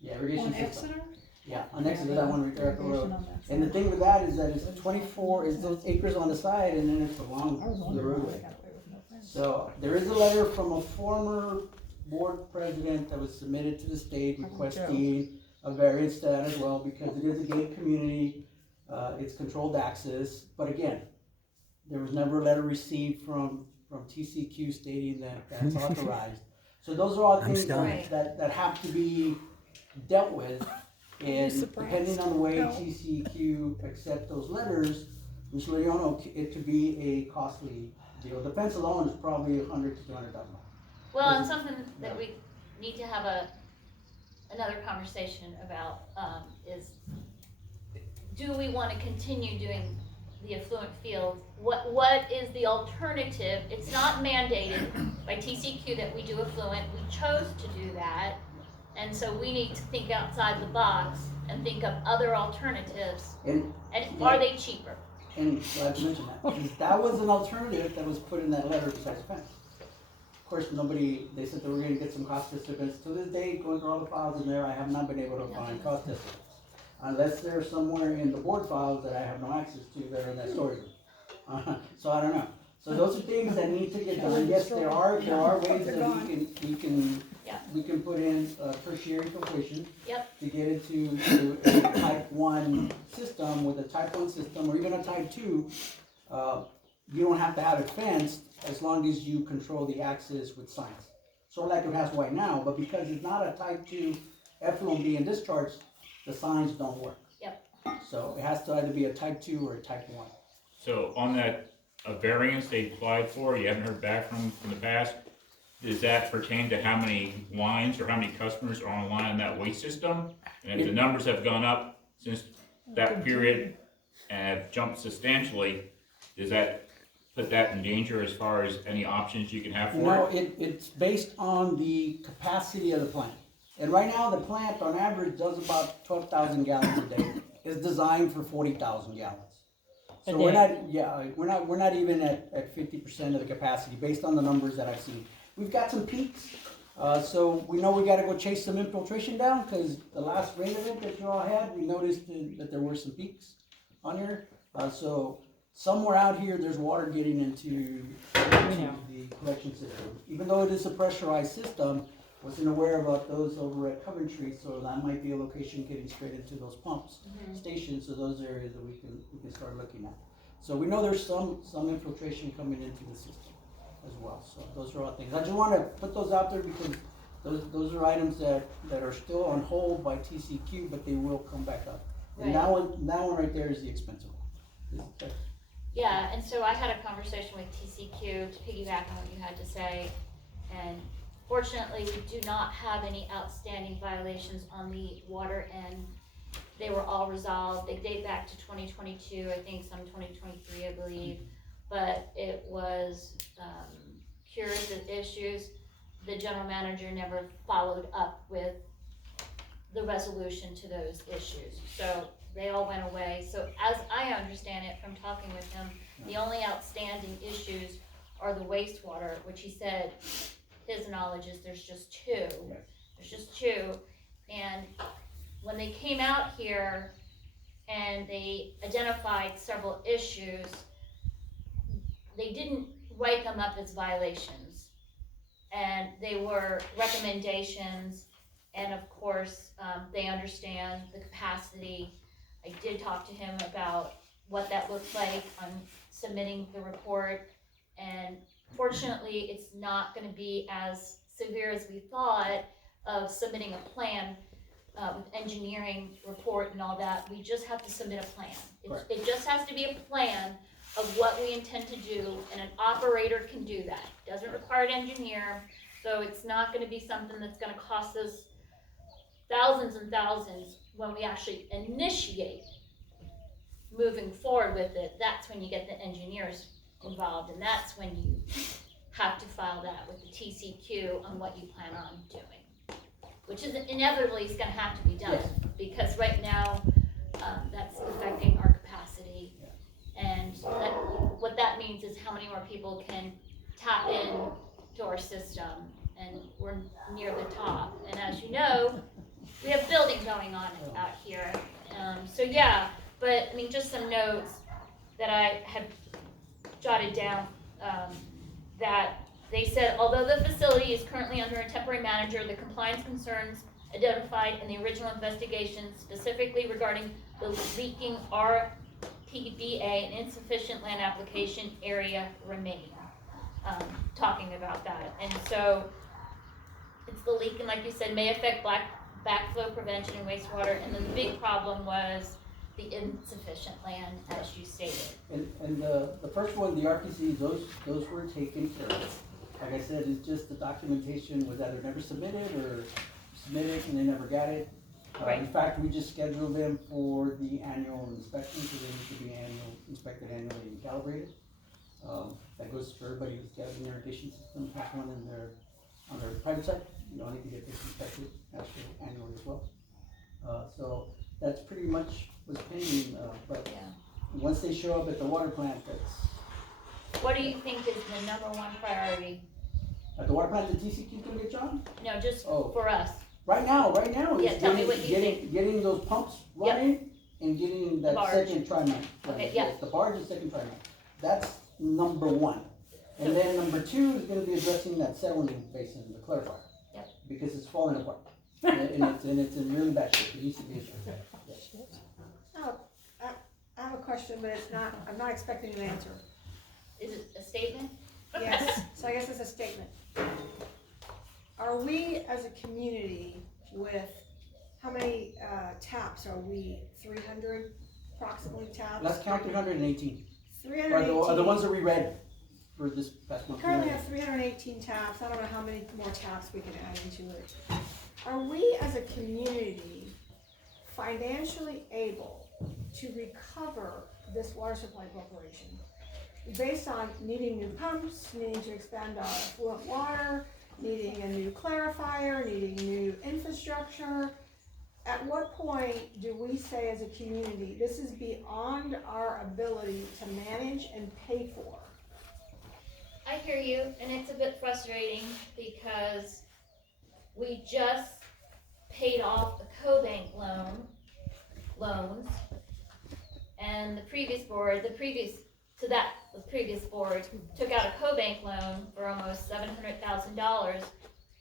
Yeah, irrigation On system. Exeter? Yeah, on Exeter, that one right there at the Irrigation road. on that And the side. thing with that is that it's 24, is those acres on the side, and then it's I was along the wondering why roadway. they got away with no fence. So there is a letter from a former board president that was submitted to the state requesting a variance to that as well, because it is a gated community, it's controlled access, but again, there was never a letter received from TCQ stating that that's authorized. So those are all things that have to be dealt with, and depending on the way TCQ accept those letters, Mr. Leono, it could be a costly deal. The fence alone is probably $100,000 to $200,000. Well, and something that we need to have another conversation about, is, do we wanna continue doing the affluent field? What is the alternative? It's not mandated by TCQ that we do affluent, we chose to do that. And so we need to think outside the box and think of other alternatives, and are they cheaper? And glad to mention that, because that was an alternative that was put in that letter besides fence. Of course, they said they were gonna get some cost estimates. To this day, going through all the files in there, I have not been able to find cost estimates. Unless they're somewhere in the board files that I have no access to that are in that storage room. So I don't know. So those are things that need to get done. Yes, there are ways that we can put in tertiary filtration. Yep. To get into a type 1 system. With a type 1 system, or even a type 2, you don't have to have it fenced as long as you control the access with signs. Sort of like it has right now, but because it's not a type 2 effluent being discharged, the signs don't work. Yep. So it has to either be a type 2 or a type 1. So on that, a variance they applied for, you haven't heard back from the past, does that pertain to how many lines or how many customers are online in that waste system? And if the numbers have gone up since that period and have jumped substantially, does that put that in danger as far as any options you can have for No, it? it's based on the capacity of the plant. And right now, the plant on average does about 12,000 gallons a day. It's designed for 40,000 gallons. So we're not even at 50% of the capacity based on the numbers that I've seen. We've got some peaks, so we know we gotta go chase some infiltration down, because the last rain event that you all had, we noticed that there were some peaks on here. So somewhere out here, there's water getting into the collection system. Even though it is a pressurized system, wasn't aware about those over at Coventry, so that might be a location getting straight into those pumps stations. So those areas that we can start looking at. So we know there's some infiltration coming into the system as well. So those are all things. I just want to put those out there because those are items that are still on hold by TCQ, but they will come back up. And that one right there is the expensive one. Yeah, and so I had a conversation with TCQ to piggyback on what you had to say, and fortunately, we do not have any outstanding violations on the water end. They were all resolved. They date back to 2022, I think some 2023, I believe. But it was cures the issues. The general manager never followed up with the resolution to those issues. So they all went away. So as I understand it from talking with him, the only outstanding issues are the wastewater, which he said his knowledge is there's just two. There's just two. And when they came out here and they identified several issues, they didn't write them up as violations. And they were recommendations, and of course, they understand the capacity. I did talk to him about what that looks like on submitting the report, and fortunately, it's not gonna be as severe as we thought of submitting a plan. with engineering report and all that, we just have to submit a plan. Correct. It just has to be a plan of what we intend to do, and an operator can do that. Doesn't require an engineer, so it's not gonna be something that's gonna cost us thousands and thousands when we actually initiate moving forward with it. That's when you get the engineers involved, and that's when you have to file that with the TCQ on what you plan on doing, which is inevitably is gonna have to be done, Yes. because right now, that's affecting our capacity. And that, what that means is how many more people can tap in to our system, and we're near the top. And as you know, we have building going on out here. So yeah, but I mean, just some notes that I had jotted down, that they said, although the facility is currently under a temporary manager, the compliance concerns identified in the original investigation specifically regarding the leaking RTBA and insufficient land application area remain. Talking about that. And so it's the leak, and like you said, may affect backflow prevention and wastewater, and then the big problem was the insufficient land, as you stated. And the first one, the RPCs, those were taken care of. Like I said, it's just the documentation was either never submitted or submitted and they never got it. Right. In fact, we just scheduled them for the annual inspection, so they need to be inspected annually and calibrated. That goes for everybody who's got an irrigation system, has one on their private side. You know, need to get this inspected actually annually as well. So that's pretty much what's pending, but Yeah. once they show up at the water plant, that's, What do you think is the number one priority? at the water plant, the TCQ can get John? No, just Oh. for us. Right now, Yeah, is tell me what you getting those pumps Yep. running and getting The that barge. second trimester. Okay, yeah. Yes, the barge is second trimester. That's number one. And then number two is gonna be addressing that settling basin, the clarifier. Yep. Because it's falling apart. And it's in really bad shape. It needs to be addressed. Yes. Oh, I have a question, but it's not, I'm not expecting an answer. Is it a statement? Yes, so I guess it's a statement. Are we as a community with, how many, taps are we, 300 approximately taps? Let's count 318. 318. Are the ones that we read for this past month. Currently have 318 taps, I don't know how many more taps we can add into it. Are we as a community financially able to recover this water supply corporation? Based on needing new pumps, needing to expand our affluent water, needing a new clarifier, needing new infrastructure. At what point do we say as a community, this is beyond our ability to manage and pay for? I hear you, and it's a bit frustrating because we just paid off the co-bank loans, and the previous board took out a co-bank loan for almost $700,000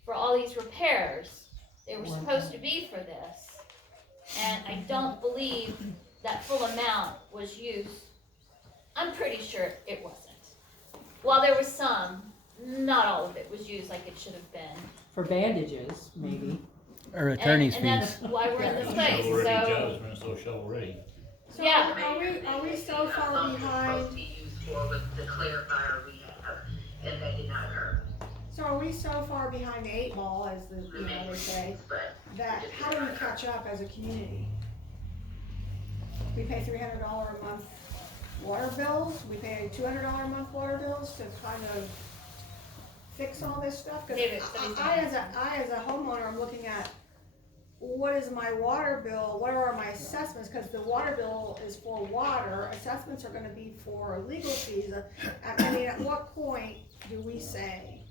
for all these repairs. They were supposed to be for this, and I don't believe that full amount was used. I'm pretty sure it wasn't. While there was some, not all of it was used like it should have been. For bandages, maybe. Or attorney's And that's why we're in this place, so. Judgment, so shovel-ready. So Yeah. are we so far behind? Supposed to use for with the clarifier we have, and that did not occur. So are we so far behind the 8 ball, as they say, that how do we catch up as a community? We pay $300 a month water bills, we pay $200 a month water bills to kind of fix all this stuff? Cause I as a homeowner, I'm looking at, what is my water bill, what are my assessments, cause the water bill is for water, assessments are gonna be for legal fees. I mean, at what point do we say,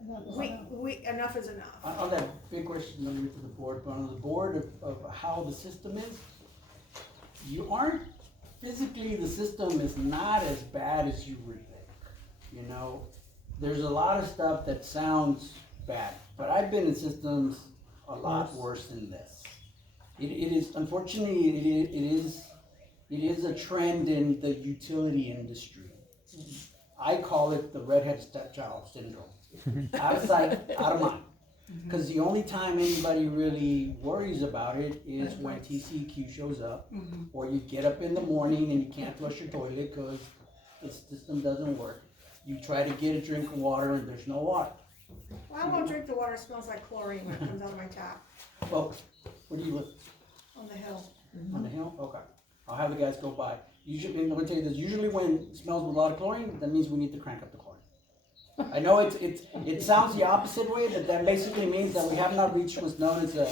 we, enough is enough? On that big question, let me get to the board, but on the board of how the system is, you aren't, physically the system is not as bad as you would think, you know? There's a lot of stuff that sounds bad, but I've been in systems a lot worse than this. It is, unfortunately, it is a trend in the utility industry. I call it the redhead stepchild syndrome. Out of sight, out of mind. Cause the only time anybody really worries about it is when TCEQ shows up, or you get up in the morning and you can't flush your toilet cause the system doesn't work. You try to get a drink of water and there's no water. Well, I won't drink the water, it smells like chlorine when it comes out of my tap, Well, where do you live? on the hill. On the hill? Okay. I'll have the guys go by. Usually, and let me tell you this, usually when it smells with a lot of chlorine, that means we need to crank up the chlorine. I know it sounds the opposite way, but that basically means that we have not reached what's known as a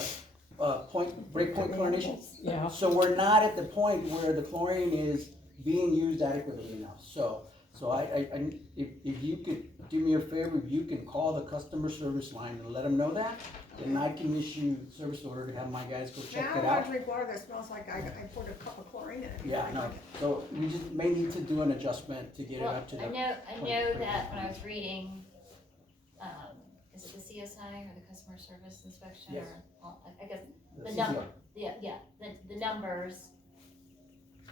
breakpoint chlorination. Yeah. So we're not at the point where the chlorine is being used adequately enough. So if you could do me a favor, if you can call the customer service line and let them know that, then I can issue service order to have my guys go check Now I it don't wanna out. drink water that smells like I poured a cup of chlorine in it. Yeah, no, so we just may need to do an adjustment to get it Well, up to the. I know that when I was reading, is it the CSI or the customer service inspection Yes. or, I guess, The the CCR. number, the numbers,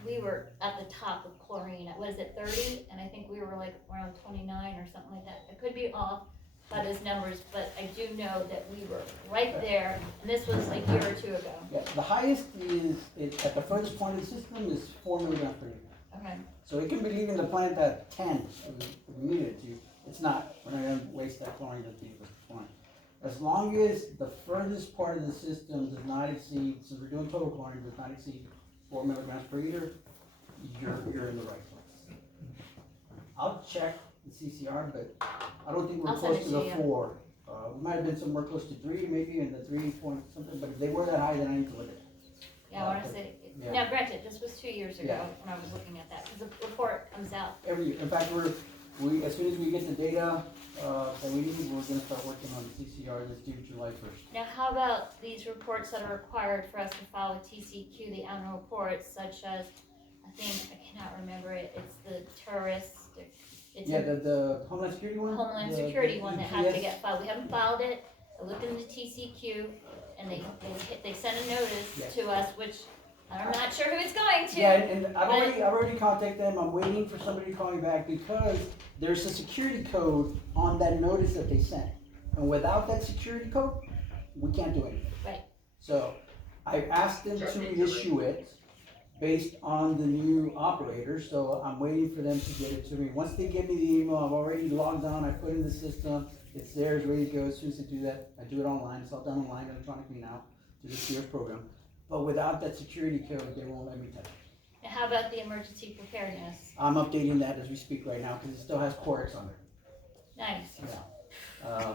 we were at the top of chlorine, what is it, 30? And I think we were like around 29 or something like that. It could be off by those numbers, but I do know that we were right there, and this was a year or two ago. Yeah, the highest is, at the furthest point of the system is 4 milligrams per liter. Okay. So it can be leaving the plant at 10 if we needed it to. It's not, we're not gonna waste that chlorine to leave the plant. As long as the furthest part of the system does not exceed, since we're doing total chlorine, does not exceed 4 milligrams per liter, you're in the right place. I'll check the CCR, but I don't think we're I'll send close it to to the you. 4. We might have been somewhere close to 3, maybe in the 3 point something, but if they were that high, then I need to look at it. Yeah, I wanna say, Yeah. now granted, this was 2 years ago Yeah. when I was looking at that, because the report comes out. Every year. In fact, as soon as we get the data, that we need, we're gonna start working on the CCR that's due July 1st. Now, how about these reports that are required for us to file with TCQ, the annual reports, such as, I cannot remember it, it's the terroristic, it's Yeah, a the Homeland Security one? Homeland The Security one that has to EPS? get filed, we haven't filed it, I looked into TCQ, and they sent a notice Yes. to us, which I'm not sure who it's going to. Yeah, and I've but- already contacted them, I'm waiting for somebody to call me back because there's a security code on that notice that they sent. And without that security code, we can't do anything. Right. So I asked them to issue it based on the new operator, so I'm waiting for them to get it to me. Once they give me the email, I've already logged on, I put it in the system, it's there, it's ready to go. As soon as I do that, I do it online, it's all done online electronically now through the CS program. But without that security code, they won't let me touch it. Now, how about the emergency preparedness? I'm updating that as we speak right now, because it still has Corex on it. Nice. Yeah.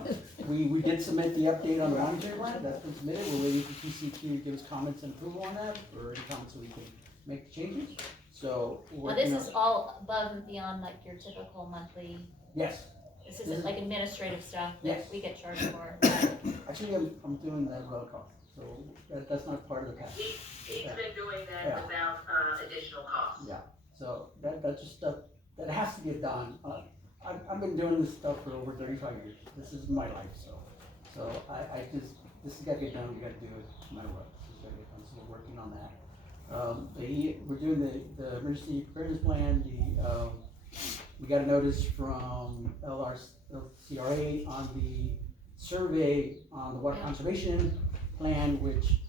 We did submit the update on the monitoring plan, that's been submitted, we're waiting for TCQ to give us comments and approval on that, or any comments so we can make the changes, so. Well, this is all above and beyond like your typical monthly, Yes, this isn't like administrative stuff that Yes. we get charged for. actually, I'm doing that as well, cost, so that's not part of the package. He's been doing that Yeah. without, additional costs. Yeah, so that's just stuff that has to get done. I've been doing this stuff for over 35 years. This is my life, so this has got to get done. We got to do it no matter what. This has got to get done. So we're working on that. We're doing the emergency preparedness plan. We got a notice from LCRA on the survey on the water conservation plan, which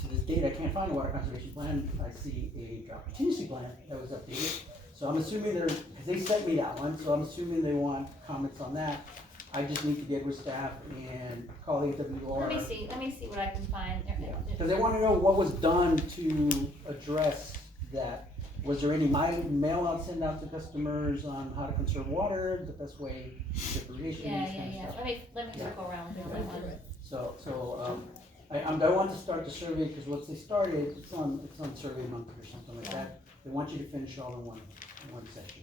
to this date I can't find a water conservation plan. I see a drought contingency plan that was updated. So I'm assuming because they sent me that one, so I'm assuming they want comments on that. I just need to get with staff and call the WR. Let me see what I can find. Because they want to know what was done to address that. Was there any mail out sent out to customers on how to conserve water, the best way to irrigation? Yeah. Let me circle around on that one. So I want to start the survey because once they started, it's on Survey Monkey or something like that. They want you to finish all in one session.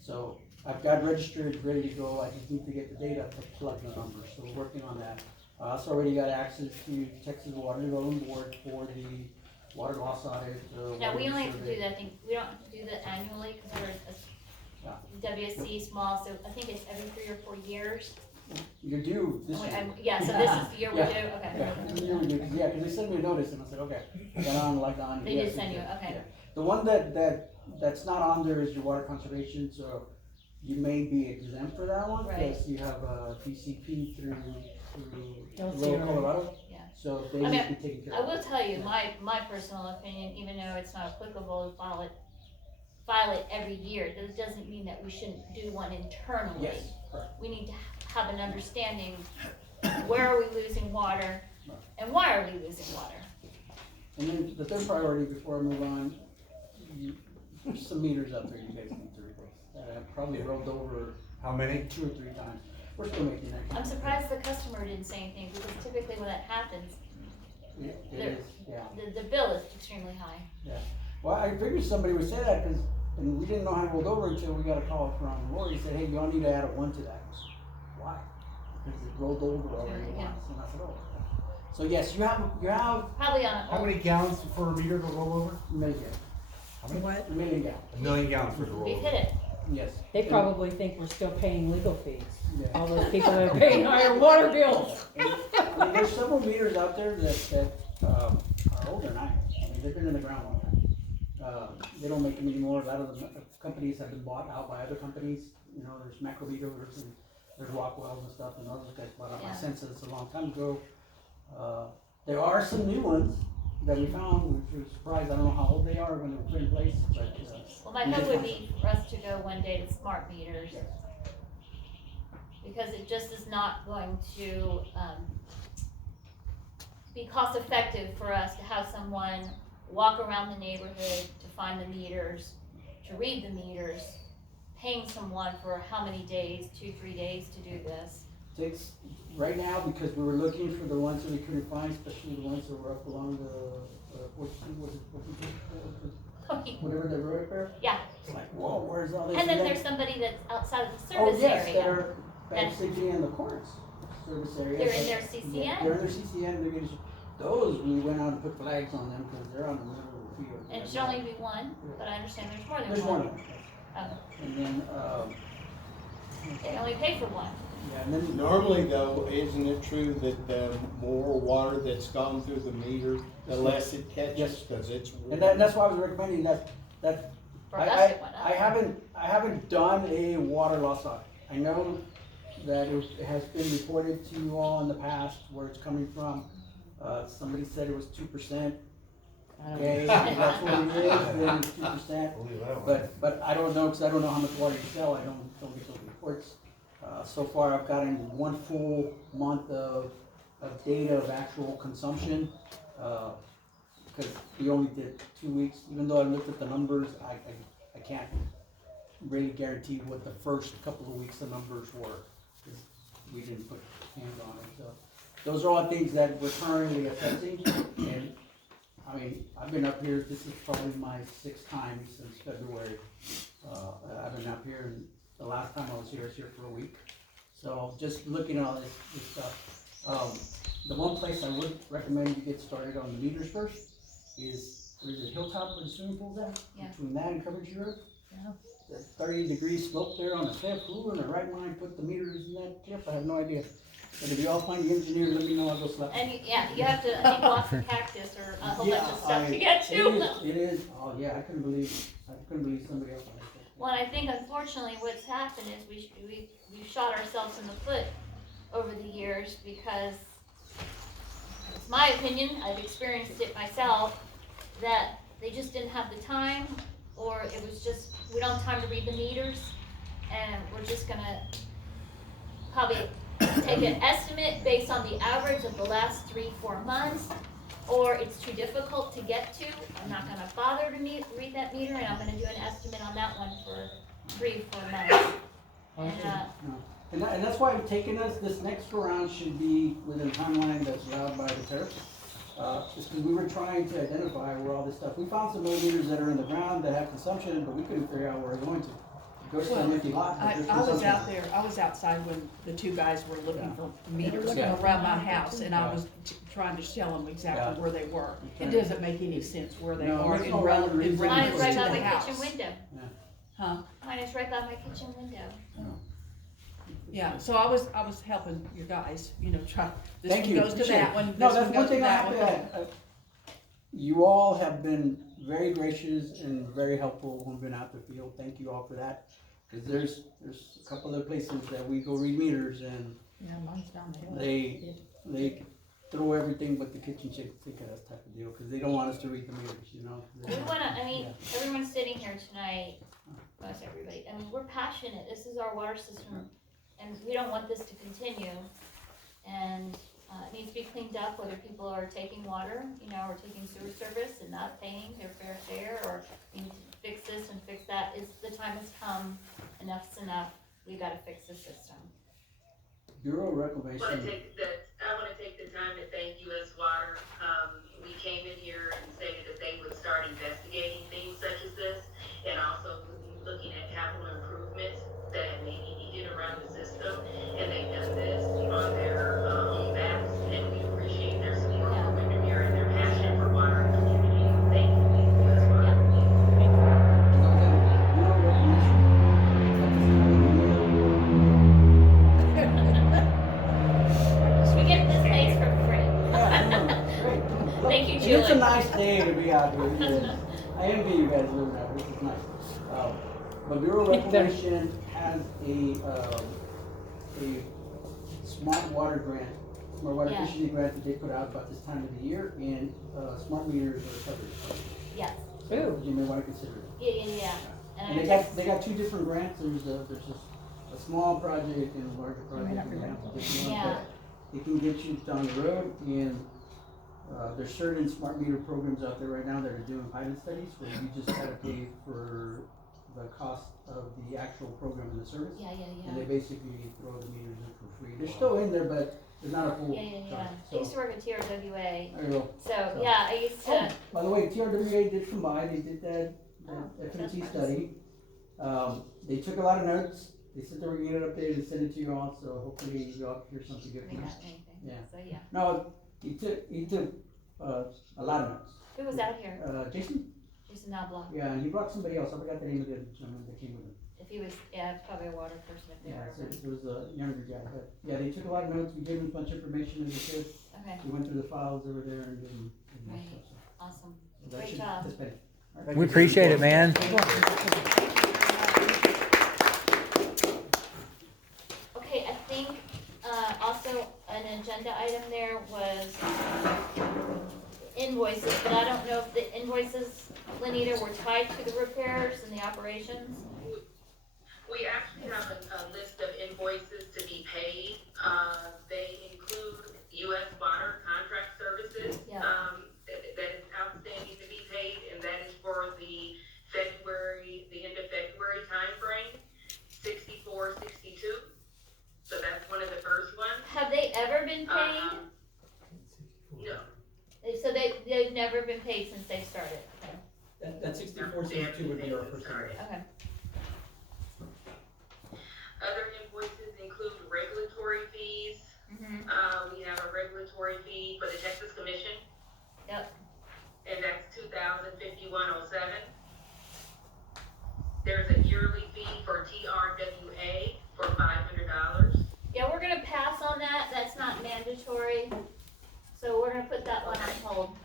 So I've got registered, ready to go. I just need to get the data to plug the numbers. So we're working on that. I also already got access to Texas Water Development Board for the water loss audit. Now, we water only have to survey. do that, I think, we don't have to do that annually because we're a WSC small, so I think it's every 3 or 4 years. You're due this year. Yeah, so this is the year we're due, Yeah, okay. the year we're due. Yeah, because they sent me a notice and I said, okay, got on, like on. They did send you, okay. Yeah. The one that's not on there is your water conservation, so you may be exempt for that one. Right. Because you have a DCP through through Rural Colorado. Yeah. So they I need mean, to be taken care I of. will tell you, my personal opinion, even though it's not applicable to file it every year, that doesn't mean that we shouldn't do one internally. Yes, correct. We need to have an understanding, where are we losing water, and why are we losing water? And then the third priority before I move on, there's some meters out there you guys need to replace that have probably rolled over. How many? 2 or 3 times. We're still making that. I'm surprised the customer didn't say anything, because typically when that happens, It there- is, yeah. the bill is extremely high. Yeah. Well, I figured somebody would say that because, and we didn't know how it rolled over until we got a call from Lori. He said, hey, y'all need to add a 1 to that. Why? Because it rolled over already Yeah. once. And I said, oh. So yes, you have Probably on a. How many gallons for a meter to roll over? a million. How many? A million gallons. 1 million gallons for the roll We've over. hit it. Yes. They probably think we're still paying legal fees. Yeah. All those people that are paying higher water bills. I mean, there's several meters out there that are older than I am. I mean, they've been in the ground a long time. They don't make them anymore. A lot of the companies have been bought out by other companies. You know, there's Macrometers and there's Rockwell and stuff, and those guys bought out my Yeah. Census a long time ago. There are some new ones that we found, which was surprised. I don't know how old they are when they were put in place, but. Well, my hope would be for us to go one day to smart meters. Because it just is not going to, be cost effective for us to have someone walk around the neighborhood to find the meters, to read the meters, paying someone for how many days, 2-3 days to do this. Takes, right now, because we were looking for the ones that we couldn't find, especially the ones that were up along the, whatever the road there. Yeah. It's like, whoa, where's all this? And then there's somebody that's outside of the Oh, service yes, area. that are That's- basically in the courts service area. They're in but- their Yeah, CCN. they're in their CCN, they're getting, those, we went out and put flags on them, cause they're on the middle of the field. And it should only be one, but I understand there's more than There's one. one. Oh, And then, they only pay for one. yeah, and then. Normally though, isn't it true that the more water that's gone through the meter, the less it catches, Yes. cause it's. And that's why I was recommending that For us, it went up. I haven't done a water loss audit. I know that it has been reported to you all in the past where it's coming from. Somebody said it was 2%. Okay, if that's what it is, then it's 2%. But I don't know, cause I don't know how much water you sell, I don't get those reports. So far, I've gotten 1 full month of data of actual consumption. Because we only did 2 weeks, even though I looked at the numbers, I can't really guarantee what the first couple of weeks the numbers were, because we didn't put hands on it, so. Those are all things that we're currently assessing, and, I mean, I've been up here, this is probably my 6th time since February. I've been up here, and the last time I was here for a week. So, just looking at all this stuff. The one place I would recommend you get started on the meters first is, there's a hilltop where the swimming pool's at, Yeah. between that and Coverage Road. Yeah. That 30-degree slope there on the cliff, who in the right mind put the meters in that cliff, I have no idea. But if you all find the engineer, let me know, I'll go slap. And you have to, I think, walk the cactus or a whole bunch of stuff to get to. It is, oh yeah, I couldn't believe somebody else on it. Well, I think unfortunately what's happened is we shot ourselves in the foot over the years because it's my opinion, I've experienced it myself, that they just didn't have the time, or it was just, we don't have time to read the meters, and we're just gonna probably take an estimate based on the average of the last 3-4 months, or it's too difficult to get to, I'm not gonna bother to read that meter, and I'm gonna do an estimate on that one for 3-4 months. And that's why I'm taking us, this next round should be within a timeline that's allowed by the tariff. Just because we were trying to identify where all this stuff, we found some old meters that are in the ground that have consumption, but we couldn't figure out where we're going to. Go to an empty lot, but there's I was consumption. out there, I was outside when the 2 guys were looking for meters Yeah. around my house, and I was trying to tell them exactly where they were. It doesn't make any sense where they No, are there's in no rhyme or relation reason. Mine is right to by the my house. kitchen window. Huh? Mine is right by my kitchen window. Yeah, so I was helping your guys, try, this Thank one you. goes to Appreciate that it. one, No, this that's one one goes to thing I that have to one. add. You all have been very gracious and very helpful when we've been out the field. Thank you all for that. Cause there's a couple other places that we go read meters and Yeah, mine's down the hill. they throw everything but the kitchen sink out type of deal, cause they don't want us to read the meters, you know? We wanna, I mean, Yeah. everyone sitting here tonight, most everybody, I mean, we're passionate, this is our water system, and we don't want this to continue. And, it needs to be cleaned up, whether people are taking water, you know, or taking sewer service and not paying their fair share, or we need to fix this and fix that. The time has come, enough's enough, we gotta fix the system. Bureau of I Reclamation. wanna take the time to thank US Water. We came in here and stated that they would start investigating things such as this, and also looking at capital improvements that may be needed around the system, and they've done this on their own maps, and we appreciate their support for Windermere and their passion for water and community. Thank you, US Water. We get this place for free. Thank you, Julie. It's a nice day to be out here. It is. I envy you guys living out here. This is nice. But Bureau of Reclamation has a smart water grant, smart water efficiency grant that they put out about this time of the year, and smart meters are covered. Yes. So you may want to consider it. Yeah. And they got two different grants. There's a small project and a larger project. You have to pick one, Yeah. but it can get you down the road, and there's certain smart meter programs out there right now that are doing pilot studies where you just gotta pay for the cost of the actual program and the service. Yeah. And they basically throw the meters in for free. They're still in there, but there's not a full Yeah. charge. I used to work at TRWA. There you go. So, yeah, I used to. By the way, TRWA did come by, they did that FMC that's nice. study. They took a lot of notes. They said they were gonna get it updated and send it to you all, so hopefully you all hear something good We from got us. anything. Yeah. So, yeah. No, he took a lot of notes. Who was out here? Jason? Jason Knobloch. Yeah, and he brought somebody else. I forgot the name of the gentleman that came with him. If he was, it's probably a water person if they Yeah, were. so it was a younger guy, but yeah, they took a lot of notes. We gave him a bunch of information as we could. Okay. We went through the files over there and gave him. Right. stuff, Awesome. so that Great should- job. that's better. All right. We appreciate it, man. Okay, I think, also an agenda item there was invoices, but I don't know if the invoices, Lanita, were tied to the repairs and the operations. We actually have a list of invoices to be paid. They include US Water contract services. Yeah. That is outstanding to be paid, and that is for the end of February timeframe, 6462. So that's one of the first ones. Have they ever been paid? No. So they've never been paid since they started, okay, That 6462 would be our first one. okay. Other invoices include regulatory fees. We have a regulatory fee for the Texas Commission. Yep. And that's $2,051.07. There's a yearly fee for TRWA for $500. Yeah, we're gonna pass on that, that's not mandatory, so we're gonna put that one on hold.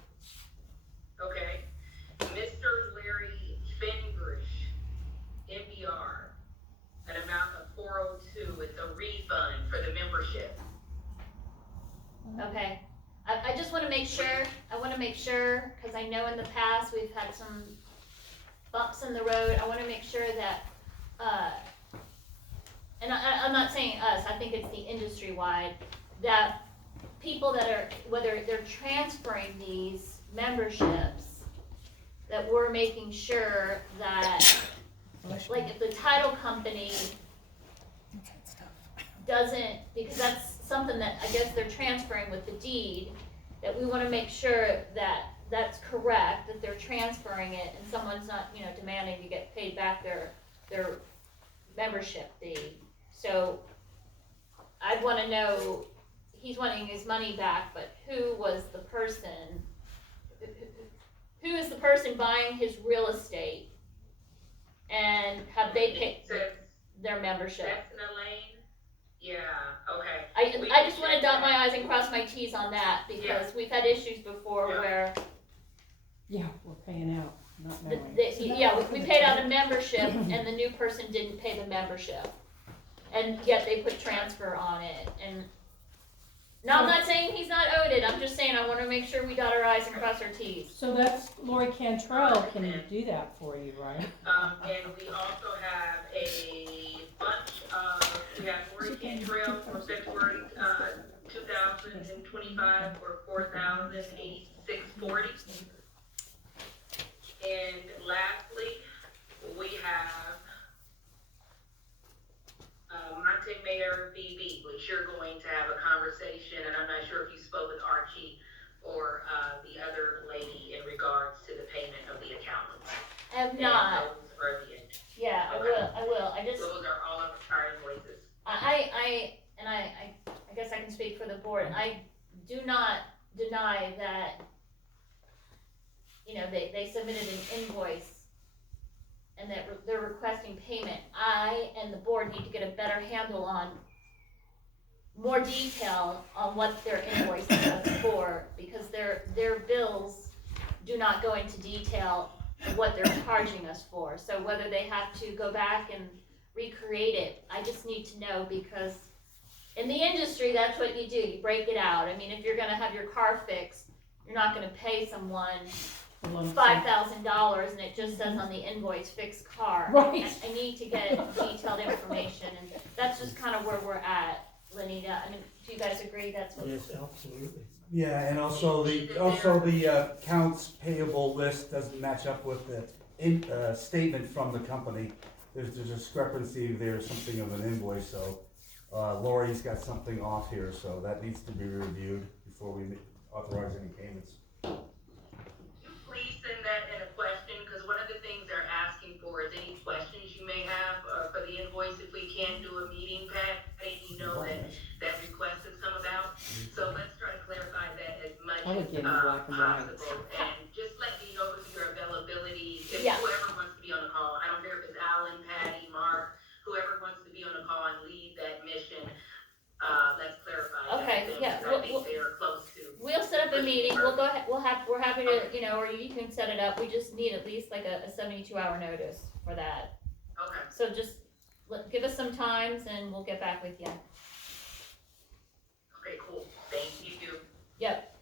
Okay. Mr. Larry Fengrish, MBR, an amount of $402. It's a refund for the membership. Okay, I just wanna make sure, cause I know in the past we've had some bumps in the road, I wanna make sure that, and I'm not saying us, I think it's the industry-wide, that people that are, whether they're transferring these memberships, that we're making sure that, like if the title company doesn't, because that's something that I guess they're transferring with the deed, that we wanna make sure that that's correct, that they're transferring it and someone's not, demanding to get paid back their membership fee. So I'd wanna know, he's wanting his money back, but who was the person, who is the person buying his real estate? And have they paid their membership? That's Elaine? Yeah, okay. I just wanna dot my i's and cross my t's on that, because we've had issues before where, Yeah, we're paying out not knowing. Yeah, we paid out a membership and the new person didn't pay the membership. And yet they put transfer on it, and, no, I'm not saying he's not owed it, I'm just saying I wanna make sure we dot our i's and cross our t's. So that's, Lori Cantrell can do that for you, right? And we also have a bunch of, we have Lori Cantrell for February, 2025 for $4,086.40. And lastly, we have Monte Mayor BB, which you're going to have a conversation, and I'm not sure if you spoke with Archie or the other lady in regards to the payment of the accountants. I have not, And those are the, yeah, I will, I just, those are all of our invoices. I guess I can speak for the board, I do not deny that, you know, they submitted an invoice and that they're requesting payment. I and the board need to get a better handle on more detail on what their invoicing was for, because their bills do not go into detail of what they're charging us for. So whether they have to go back and recreate it, I just need to know, because in the industry, that's what you do, you break it out. I mean, if you're gonna have your car fixed, you're not gonna pay someone $5,000 and it just says on the invoice, fixed car. Right. I need to get detailed information, and that's just kind of where we're at, Lanita. I mean, do you guys agree that's what? Yes, absolutely. Yeah, and also the accounts payable list doesn't match up with the statement from the company. There's a discrepancy there, something of an invoice, so Lori's got something off here, so that needs to be reviewed before we authorize any payments. Please send that in a question, because one of the things they're asking for is any questions you may have for the invoice. If we can't do a meeting, Pat, you know that request has come about. So let's try to clarify that as much I would as give them black and white. possible. And just let me know your availability, if Yeah. whoever wants to be on the call. I don't care if it's Alan, Patty, Mark, whoever wants to be on the call and lead that mission. Let's clarify that. Okay, yeah, because I think they're close to. We'll set up a meeting, we'll go ahead, we're happy to, you know, or you can set it up, we just need at least like a 72-hour notice for that. Okay. So just, give us some times and we'll get back with you. Okay, cool. Thank you. Yep.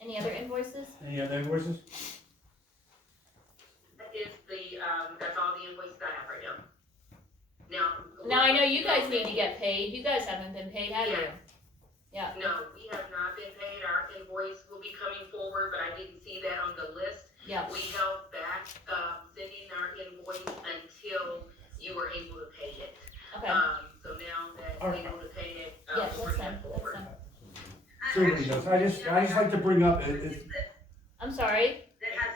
Any other invoices? Any other invoices? That is that's all the invoices I have right now. Now, I know you guys need to get paid, you guys haven't been paid, have you? Yeah. No, we have not been paid. Our invoice will be coming forward, but I didn't see that on the list. Yeah. We held back, sending our invoice until you were able to pay it. Okay. So now that we're able to pay it, Yes, we're that's bringing fine, it forward. Somebody knows. I just like to bring up, I'm sorry? That has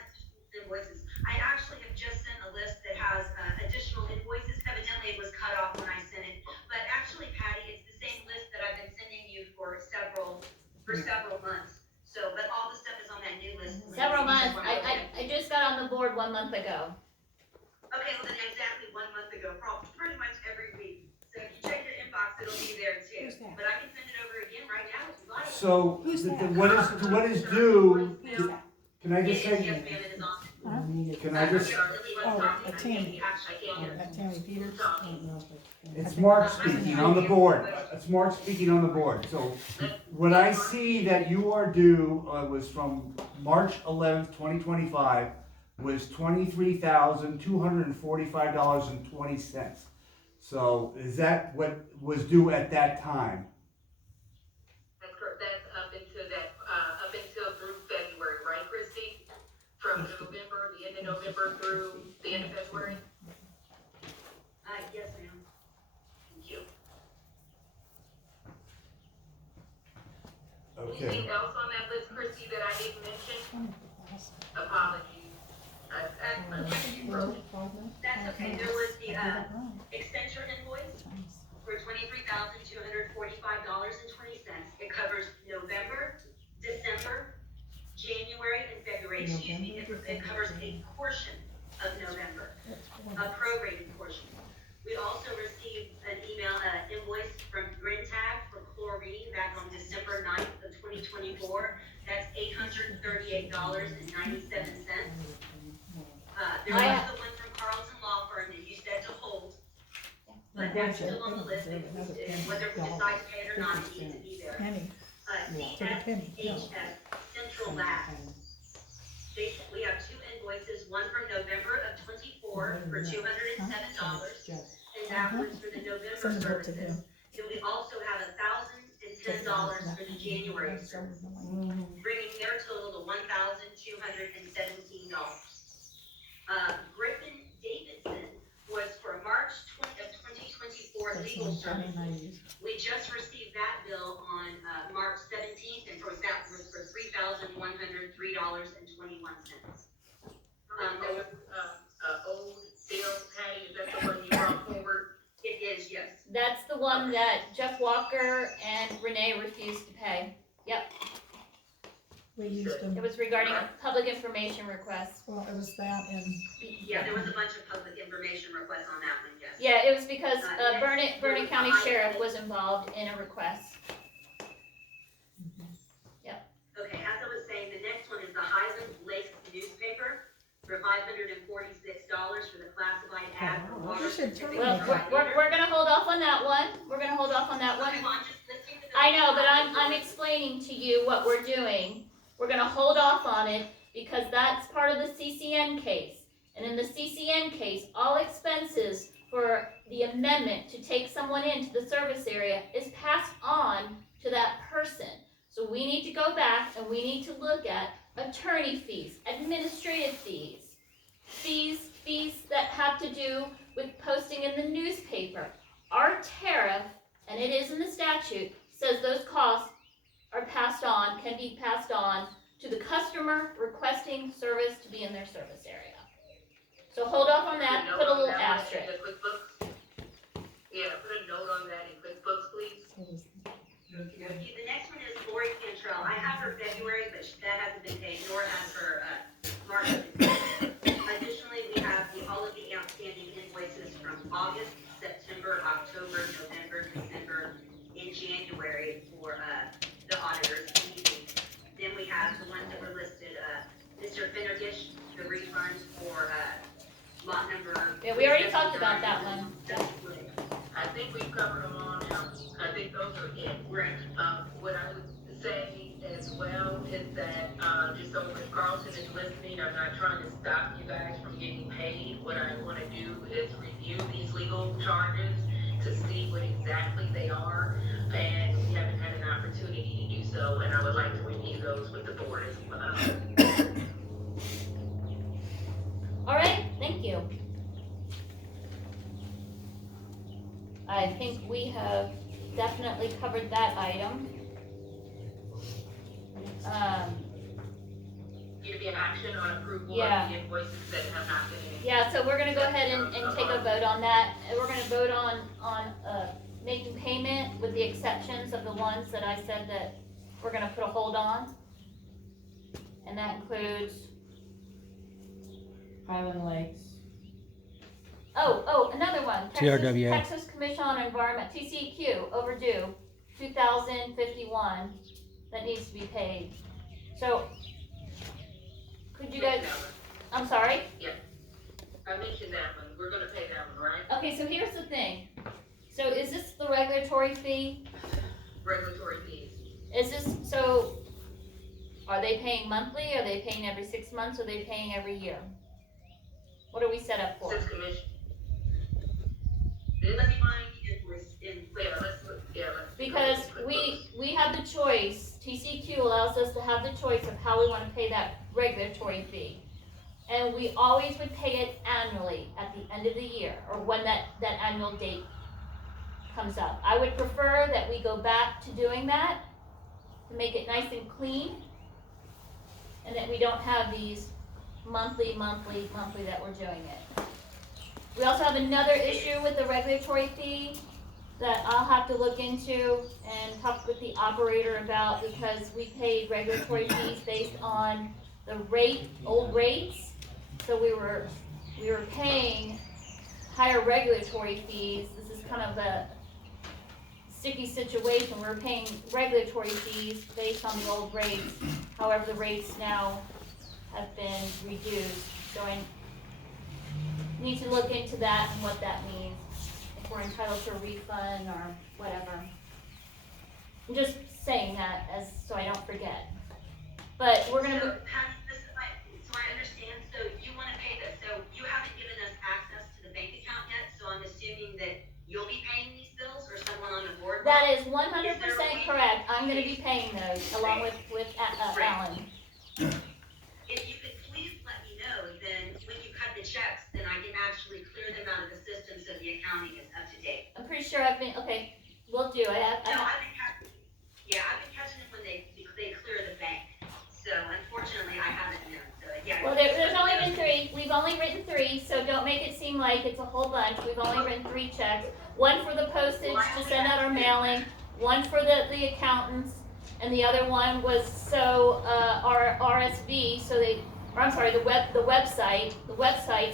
invoices. I actually have just sent a list that has additional invoices. Evidently, it was cut off when I sent it. But actually, Patty, it's the same list that I've been sending you for several months. So, but all the stuff is on that new list. Several months, I just got on the board 1 month ago. Okay, well then exactly 1 month ago, probably pretty much every week. So if you check your inbox, it'll be there too. But I can send it over again right now if you like. so what is due, can I just say? Yes, ma'am, it is on. Can I just, Tammy Peters. it's Mark speaking on the board. It's Mark speaking on the board. So what I see that you are due was from March 11th, 2025, was $23,245.20. So is that what was due at that time? That's correct. That's up until through February, right, Christy? From November, the end of November through the end of February? Yes, ma'am. Thank you. Okay. Anything else on that list, Christy, that I didn't mention? Apologies. That's okay. There was the Accenture invoice for $23,245.20. It covers November, December, January, and February. Excuse me. It covers a portion of November, a prorated portion. We also received an invoice from Grintag for chlorine back on December 9th of 2024. That's $838.50. but that's still on the list, and whether we decide to pay it or not, it needs to be there. Penny. CSHS Central Lab. We have 2 invoices, one from November of '24 for $207, and that was for the November Send it to services. him. And we also have $1,010 for the January services, bringing their total to $1,217. Griffith Davis was for March 2024 legal services. We just received that bill on March 17th, and that was for $3,103.21. There was old bill, Patty, is that the one you brought forward? It is, yes. That's the one that Jeff Walker and Renee refused to pay. Yep. We used them. It was regarding a public information request. Well, it was that and. Yeah, there was a bunch of public information requests on that one, yes. Yeah, it was because Vernon County Sheriff was involved in a request. Yep. Okay, as I was saying, the next one is the Highland Lakes newspaper for $546 for the classified ad for water. You should tell me Well, that. we're gonna hold off on that one. We're gonna hold off on that one. Okay, well, I'm just listening to the. I know, but I'm explaining to you what we're doing. We're gonna hold off on it because that's part of the CCN case. And in the CCN case, all expenses for the amendment to take someone into the service area is passed on to that person. So we need to go back and we need to look at attorney fees, administrative fees, fees that have to do with posting in the newspaper. Our tariff, and it is in the statute, says those costs are passed on, can be passed on to the customer requesting service to be in their service area. So hold off on that, put a little asterisk. Yeah, put a note on that in QuickBooks, please. The next one is Lori Cantrell. I have her February, but that hasn't been paid, nor has her March. Additionally, we have all of the outstanding invoices from August, September, October, November, December, in January for the auditors. Then we have the ones that were listed, Mr. Finnergish, the refund for lot number. Yeah, we already talked about that one. I think we've covered them all now. I think those are it. Right. What I would say as well is that, just so if Carlton is listening, I'm not trying to stop you guys from getting paid. What I want to do is review these legal charges to see what exactly they are, and we haven't had an opportunity to do so, and I would like to review those with the board as well. All right, thank you. I think we have definitely covered that item. Need to be an action on approval Yeah. of the invoices that have not been. Yeah, so we're gonna go ahead and take a vote on that. We're gonna vote on making payment with the exceptions of the ones that I said that we're gonna put a hold on. And that includes, Highland Lakes. another one. TRWA. Texas Commission on Environment, TCEQ, overdue, 2051, that needs to be paid. So, could you guys, I'm sorry? Yeah, I mentioned that one, we're gonna pay that one, right? Okay, so here's the thing. So is this the regulatory fee? Regulatory fees. Is this, so, are they paying monthly, are they paying every 6 months, are they paying every year? What are we set up for? Since commission. Let me find the invoice let's. Because we have the choice, TCQ allows us to have the choice of how we wanna pay that regulatory fee. And we always would pay it annually at the end of the year, or when that annual date comes up. I would prefer that we go back to doing that, to make it nice and clean, and that we don't have these monthly that we're doing it. We also have another issue with the regulatory fee that I'll have to look into and talk with the operator about, because we paid regulatory fees based on the old rates. So we were paying higher regulatory fees. This is kind of a sticky situation. We're paying regulatory fees based on the old rates. However, the rates now have been reduced. So I need to look into that and what that means. If we're entitled to a refund or whatever. I'm just saying that as, so I don't forget. But we're gonna. So, Pat, so I understand, so you wanna pay this, so you haven't given us access to the bank account yet, so I'm assuming that you'll be paying these bills or someone on the board? That is 100% correct. I'm gonna be paying those along with Alan. If you could please let me know, then when you cut the checks, then I can actually clear them out of the system so the accounting is up to date. I'm pretty sure I've been, okay, we'll do. No, I've been catching it when they clear the bank. So unfortunately, I haven't known, so yeah. Well, there's only been 3. We've only written 3, so don't make it seem like it's a whole bunch. We've only written 3 checks. 1 for the postage to send out our mailing, 1 for the accountants, and the other one was so our RSV, so they, or I'm sorry, the website,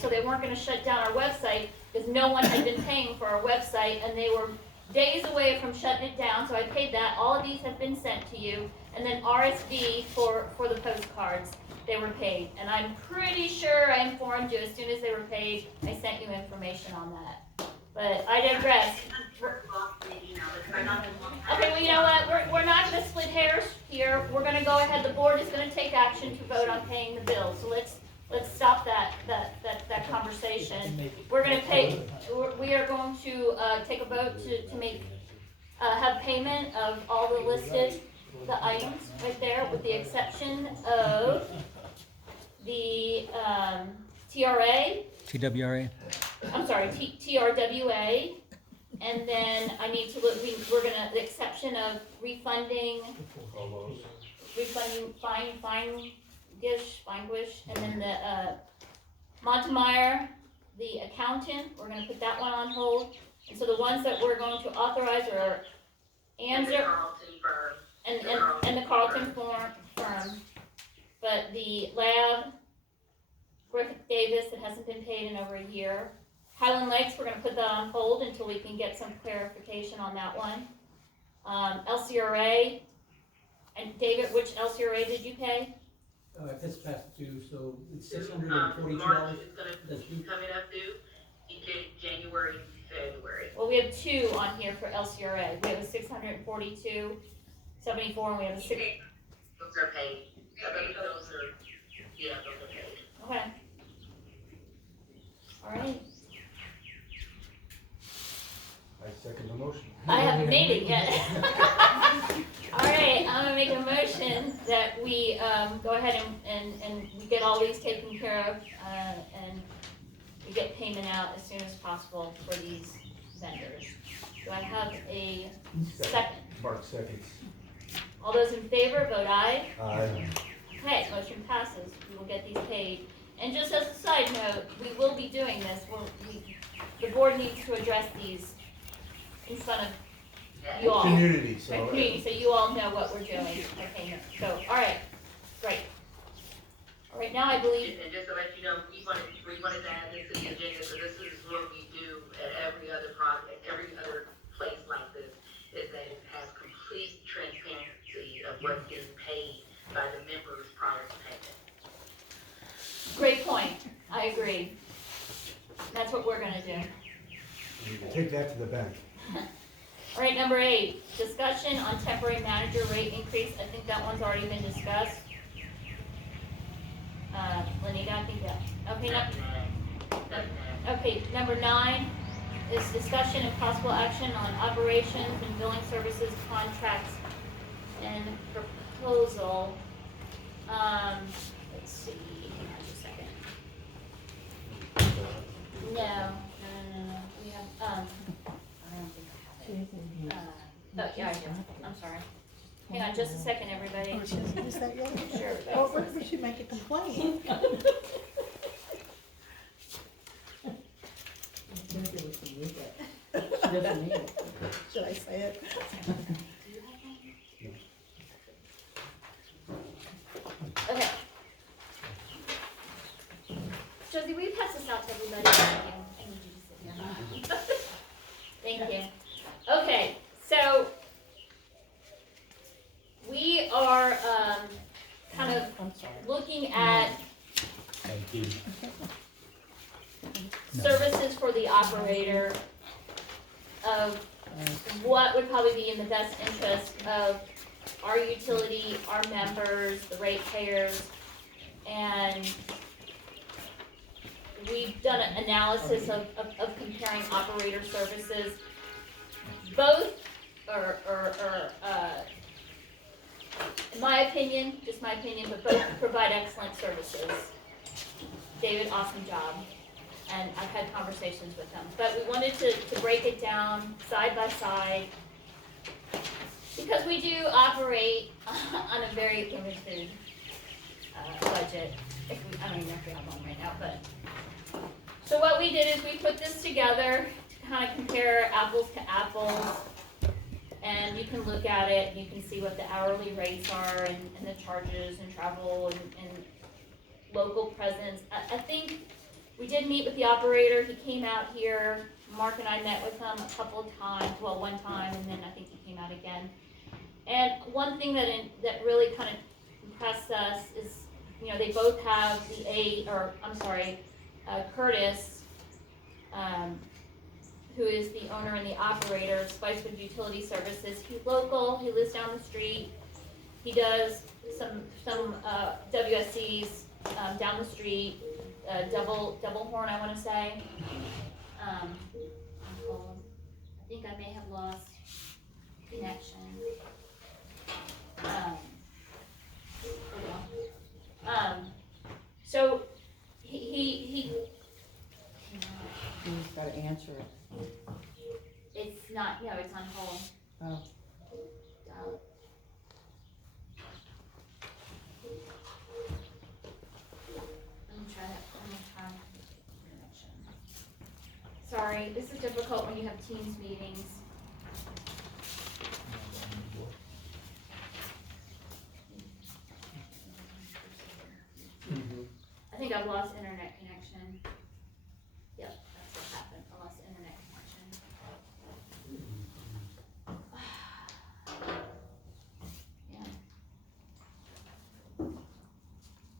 so they weren't going to shut down our website because no one had been paying for our website, and they were days away from shutting it down. So I paid that. All of these have been sent to you, and then RSV for the postcards. They were paid, and I'm pretty sure I informed you as soon as they were paid. I sent you information on that. But I digress. Okay, well, you know what? We're not going to split hairs here. We're going to go ahead. The board is going to take action to vote on paying the bill. So let's stop that conversation. We're going to pay. We are going to take a vote to make have payment of all the listed items right there, with the exception of the TRWA. I'm sorry, TRWA. And then I need to look, we're gonna, the exception of refunding Fine-Gish, and then the, Montemeyer, the accountant, we're gonna put that one on hold. And so the ones that we're going to authorize are Anser, and the Carlton firm. But the lab, Griffith Davis, that hasn't been paid in over a year. Highland Lakes, we're gonna put that on hold until we can get some clarification on that one. LCRA, and David, which LCRA did you pay? It's past due, so it's $642. March is gonna be coming up due in January, February. Well, we have 2 on here for LCRA. We have a $642.74, and we have a 6. Those are paid. Those are paid. Okay. All right. I second the motion. I haven't made it yet. All right, I'm gonna make a motion that we go ahead and we get all these taken care of, and we get payment out as soon as possible for these vendors. Do I have a second? Mark seconds. All those in favor, vote aye. Aye. Okay, motion passes. We will get these paid. And just as a side note, we will be doing this. The board needs to address these in front of you all. Community, so. Community, so you all know what we're doing. Okay, so, all right, great. All right, now I believe. And just to let you know, we wanted to add this to the agenda, so this is what we do at every other project, every other place like this, is that it has complete transparency of what's getting paid by the members prior to payment. Great point. I agree. That's what we're gonna do. Take that to the bank. All right, number 8, discussion on temporary manager rate increase. I think that one's already been discussed. Lanita, I think that. Okay, number 9 is discussion and possible action on operations and billing services contracts and proposal. Let's see, hang on just a second. No. We have, I don't think I have it. Oh, yeah, I do. I'm sorry. Hang on just a second, everybody. Oh, she hasn't used that yet? Sure. Oh, what if we should make a complaint? Should I say it? Okay. Josie, will you pass this out to everybody? Thank you. I need you to sit here. Thank you. Okay, so we are kind of looking at services for the operator. what would probably be in the best interest of our utility, our members, the ratepayers, and we've done an analysis of comparing operator services. Both in my opinion, just my opinion, but both provide excellent services. David, awesome job. And I've had conversations with them. But we wanted to break it down side by side because we do operate on a very limited budget. I don't even know if we have one right now, but. So what we did is we put this together to kind of compare apples to apples. And you can look at it and you can see what the hourly rates are and the charges and travel and local presence. I think we did meet with the operator. He came out here. Mark and I met with him a couple of times, well, one time, and then I think he came out again. And one thing that really kind of impressed us is, you know, they both have Curtis, who is the owner and the operator of Spicewood Utility Services. He's local. He lives down the street. He does some WSCs down the street, double horn, I want to say. I think I may have lost connection. So he You've got to answer it. it's not, no, it's on hold. Oh. Dial. Let me try that one more time. Sorry, this is difficult when you have Teams meetings. I think I've lost internet connection. Yep, that's what happened. I lost internet connection. Yeah.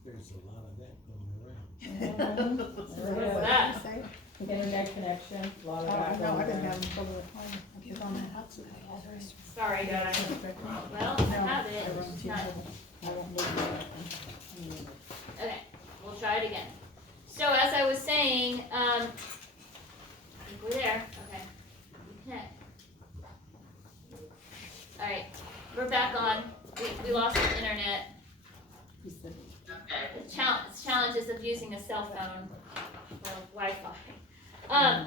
There's a lot of that going around. What's that? Internet connection, a lot of that. No, I've been having trouble with mine. I get on that hot spot. Sorry, guys. Well, I have it. It's not. Okay, we'll try it again. So as I was saying, I think we're there. Okay, we connect. All right, we're back on. We lost the internet. The challenges of using a cell phone or Wi-Fi.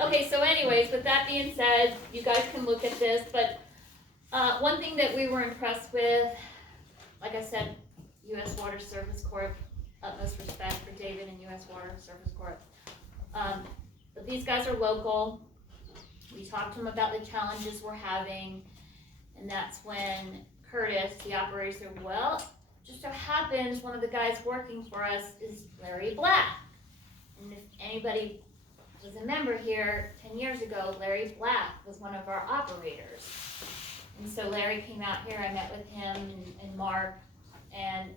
Okay, so anyways, with that being said, you guys can look at this, but one thing that we were impressed with, like I said, U.S. Water Service Corp, utmost respect for David and U.S. Water Service Corp. But these guys are local. We talked to them about the challenges we're having, and that's when Curtis, the operator, said, well, just so happens one of the guys working for us is Larry Black. And if anybody was a member here 10 years ago, Larry Black was one of our operators. And so Larry came out here, I met with him and Mark, and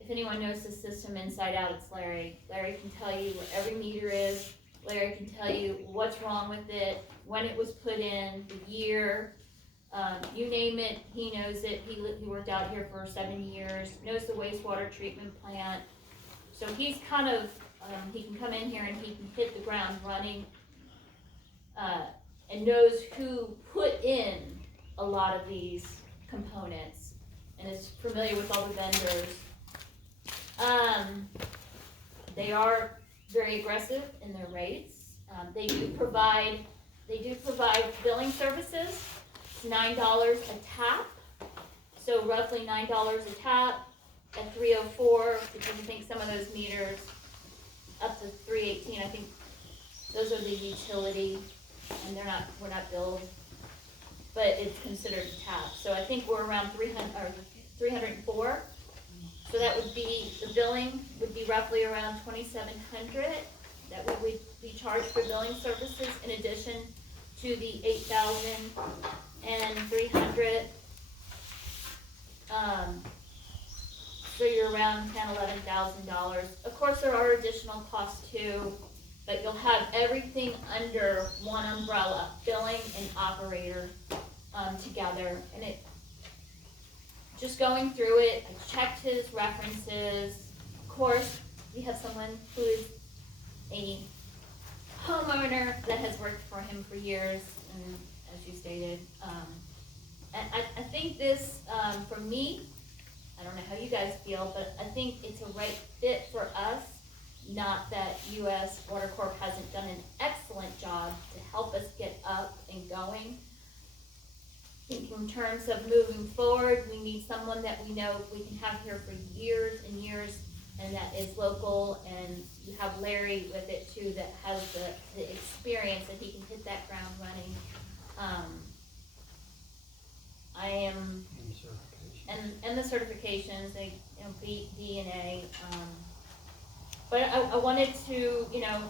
if anyone knows the system inside out, it's Larry. Larry can tell you where every meter is. Larry can tell you what's wrong with it, when it was put in, the year, you name it, he knows it. He worked out here for 7 years, knows the wastewater treatment plant. So he's kind of, he can come in here and he can hit the ground running, and knows who put in a lot of these components and is familiar with all the vendors. They are very aggressive in their rates. They do provide billing services. It's $9 a tap, so roughly $9 a tap at 304, because I think some of those meters up to 318. I think those are the utility, and we're not billed, but it's considered a tap. So I think we're around 304. So that would be, the billing would be roughly around $2,700 that we would be charged for billing services in addition to the $8,300. So you're around $10,000, $11,000. Of course, there are additional costs too, but you'll have everything under one umbrella, billing and operator. together, and it, just going through it, I checked his references. Of course, we have someone who is a homeowner that has worked for him for years, and as you stated, and I think this, for me, I don't know how you guys feel, but I think it's a right fit for us. Not that U.S. Water Corp hasn't done an excellent job to help us get up and going. I think in terms of moving forward, we need someone that we know we can have here for years and years, and that is local, and you have Larry with it too, that has the experience, that he can hit that ground running. I am, and the certifications, they, you know, B, D, and A, but I wanted to, you know,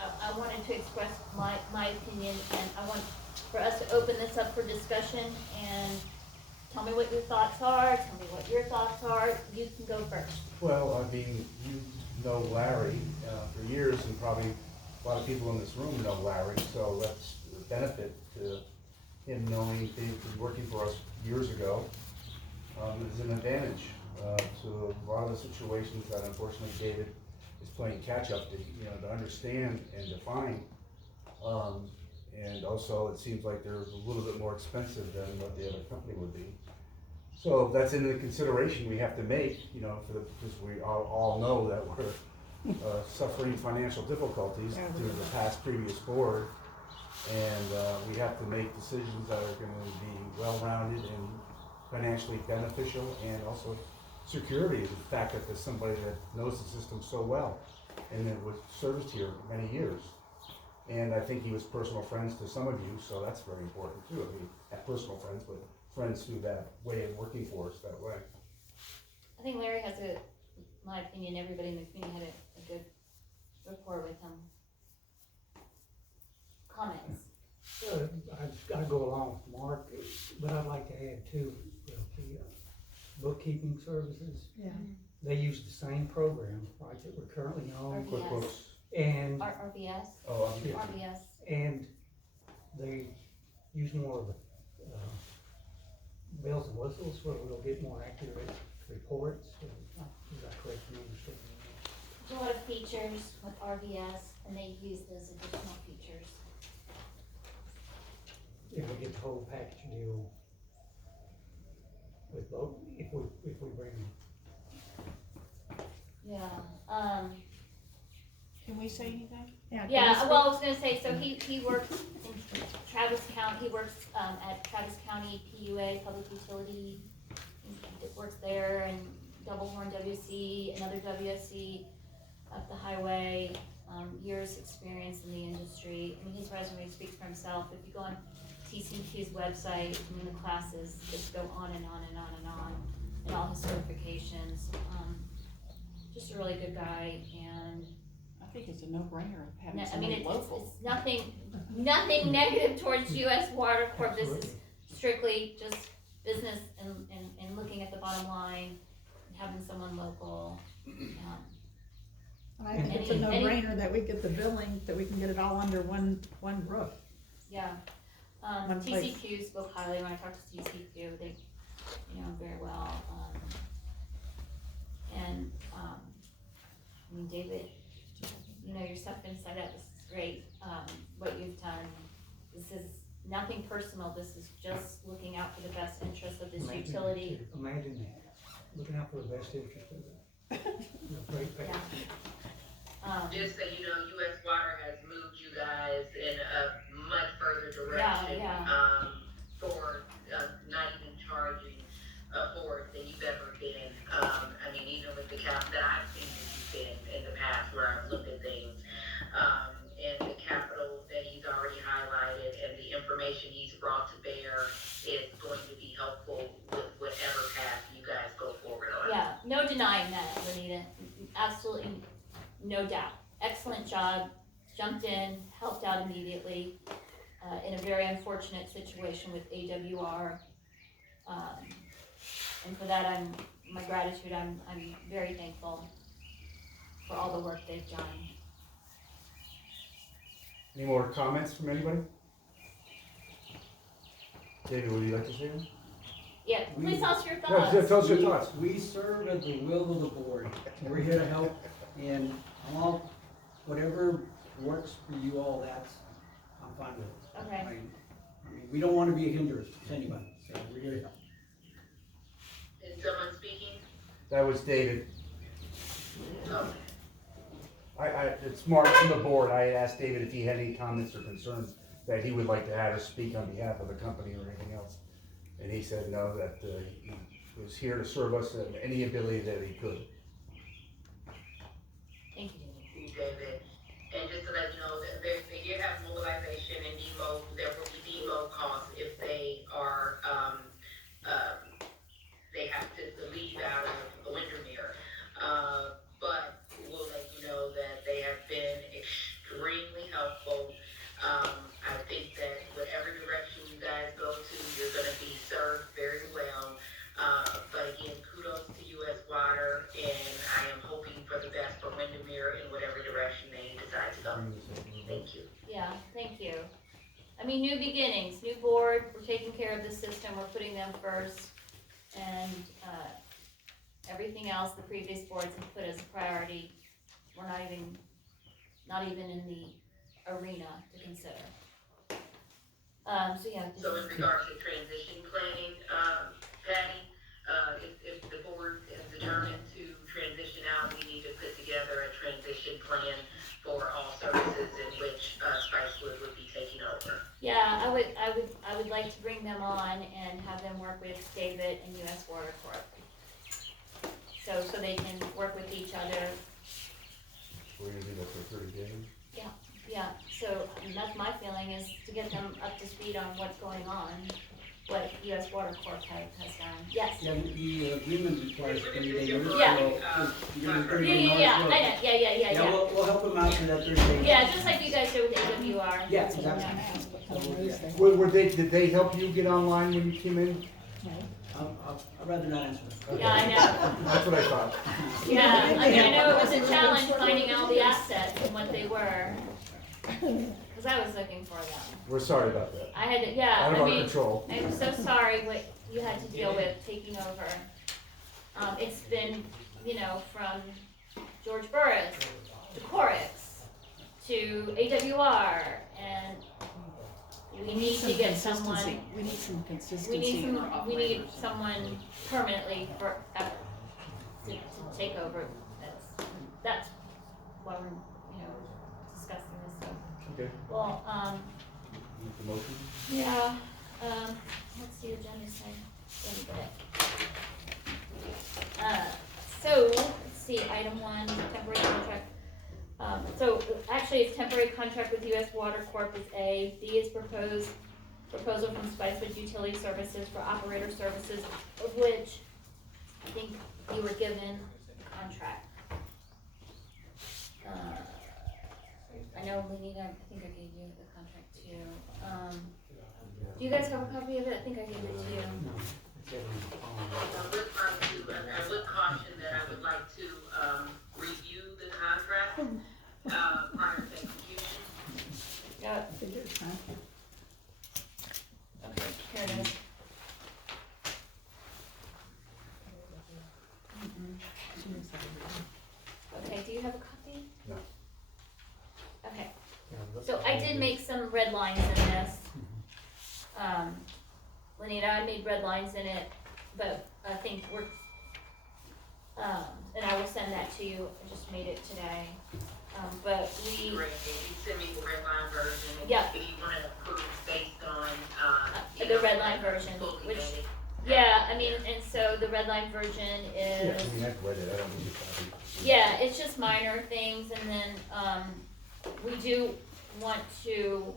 I wanted to express my opinion, and I want for us to open this up for discussion, and tell me what your thoughts are, tell me what your thoughts are. You can go first. Well, I mean, you know Larry for years, and probably a lot of people in this room know Larry, so that's a benefit to him knowing he's been working for us years ago. Is an advantage to a lot of the situations that unfortunately David is playing catch up to, you know, to understand and define. And also it seems like they're a little bit more expensive than what the other company would be. So that's in the consideration we have to make, you know, because we all know that we're suffering financial difficulties due to the past previous board. And we have to make decisions that are going to be well-rounded and financially beneficial, and also security, the fact that there's somebody that knows the system so well and that was serviced here many years. And I think he was personal friends to some of you, so that's very important too. I mean, not personal friends, but friends through that way of working for us that way. I think Larry has my opinion, everybody in the community had a good rapport with him. Comments? I go along with Mark, but I'd like to add too, the bookkeeping services. Yeah. They use the same program, right, that we're currently on. RBS. And. RBS. Oh, yeah. RBS. And they use more of the bells and whistles where we'll get more accurate reports. Is that correct in understanding? There's a lot of features with RBS, and they use those additional features. If we get the whole package deal with both, if we bring them. Yeah, Can we say anything? yeah, well, I was gonna say, so he works in Travis County, he works, at Travis County PUA, Public Utility, he works there, and Double Horn WC, another WSC up the highway, years experience in the industry. I mean, his resume speaks for himself. If you go on TCQ's website, I mean, the classes just go on and on and on and on, and all his certifications. Just a really good guy, and I think it's a no-brainer having I mean, somebody local. it's nothing negative towards U.S. Water Corp. This is strictly just business and looking at the bottom line, and having someone local. I think it's a no-brainer that we get the billing, that we can get it all under one roof. Yeah. One place. TCQ spoke highly when I talked to TCQ. They, you know, very well. And I mean, David, you know your stuff inside out. This is great. What you've done. This is nothing personal. This is just looking out for the best interest of this utility. Imagine that, looking out for the best interest of it. Great pay. Just so you know, U.S. Water has moved you guys in a much further direction for not even charging for it than you've ever been. I mean, even with the cap that I've seen that you've been in the past where I've looked at things, and the capital that he's already highlighted and the information he's brought to bear is going to be helpful with whatever path you guys go forward on. Yeah, no denying that, Lanita. Absolutely. No doubt. Excellent job. Jumped in, helped out immediately in a very unfortunate situation with AWR. And for that, my gratitude. I'm very thankful for all the work they've done. Any more comments from anybody? David, would you like to say anything? Yeah, please tell us your No, thoughts. just tell us your thoughts. We serve at the will of the board. We're here to help, and all, whatever works for you all, I'm fine with it. Okay. I mean, we don't want to be a hindrance to anybody, so we're here to help. Is someone speaking? That was David. Oh, It's Mark from the board. I asked David if he had any comments or concerns that he would like to have us speak on behalf of the company or anything else. And he said no, that he was here to serve us in any ability that he could. Thank you, David. David. And just to let you know, that they did have mobilization and demo, there will be demo costs if they are, they have to leave out of Windermere. But we'll let you know that they have been extremely helpful. I think that whatever direction you guys go to, you're gonna be served very well. But again, kudos to US Water, and I am hoping for the best for Windermere in whatever direction they decide to go. Thank you. Yeah, thank you. I mean, new beginnings, new board, we're taking care of the system, we're putting them first. And, everything else the previous boards have put as a priority, we're not even in the arena to consider. So yeah. So in regards to transition planning, Patty, if the board is determined to transition out, we need to put together a transition plan for all services in which Spicewood would be taking over. Yeah, I would like to bring them on and have them work with David and US Water Corp. So they can work with each other. We're gonna do that for 30 days. Yeah, so that's my feeling, is to get them up to speed on what's going on, what US Water Corp has done. Yes? Yeah, the agreement requires 30 days. Yeah. Yeah. We'll help them out for that 30 days. Yeah, just like you guys do with AWR. Yeah, exactly. Did they help you get online when you came in? I'd rather not answer that. Yeah, I know. That's what I thought. Yeah, I mean, I know it was a challenge finding all the assets and what they were, because I was looking for them. We're sorry about that. I had to, yeah, Out of I our mean, control. I'm so sorry what you had to deal with taking over. It's been, from George Burris to Corix to AWR, and we need to get someone. We need some consistency in our We need operators. someone permanently forever to take over. That's why we're, discussing this stuff. Okay. Well, Make the motion? yeah, what's the agenda say? So, let's see, item 1, temporary contract. So actually, it's temporary contract with US Water Corp is A. B is proposal from Spicewood Utility Services for operator services, of which I think you were given a contract. I know Lanita, I think I gave you the contract too. Do you guys have a copy of it? I think I gave it to you. I would caution that I would like to review the contract prior to execution. Yeah. Okay, here it is. Okay, do you have a copy? No. Okay, so I did make some red lines in this. Lanita, I made red lines in it, but I think we're, and I will send that to you, I just made it today. But we. Great, if you send me the red line version. Yeah. If you wanna approve based on, The red line version, which, yeah, I mean, and so the red line version is. Yeah, I mean, I've read it, I don't need a copy. Yeah, it's just minor things, and then, we do want to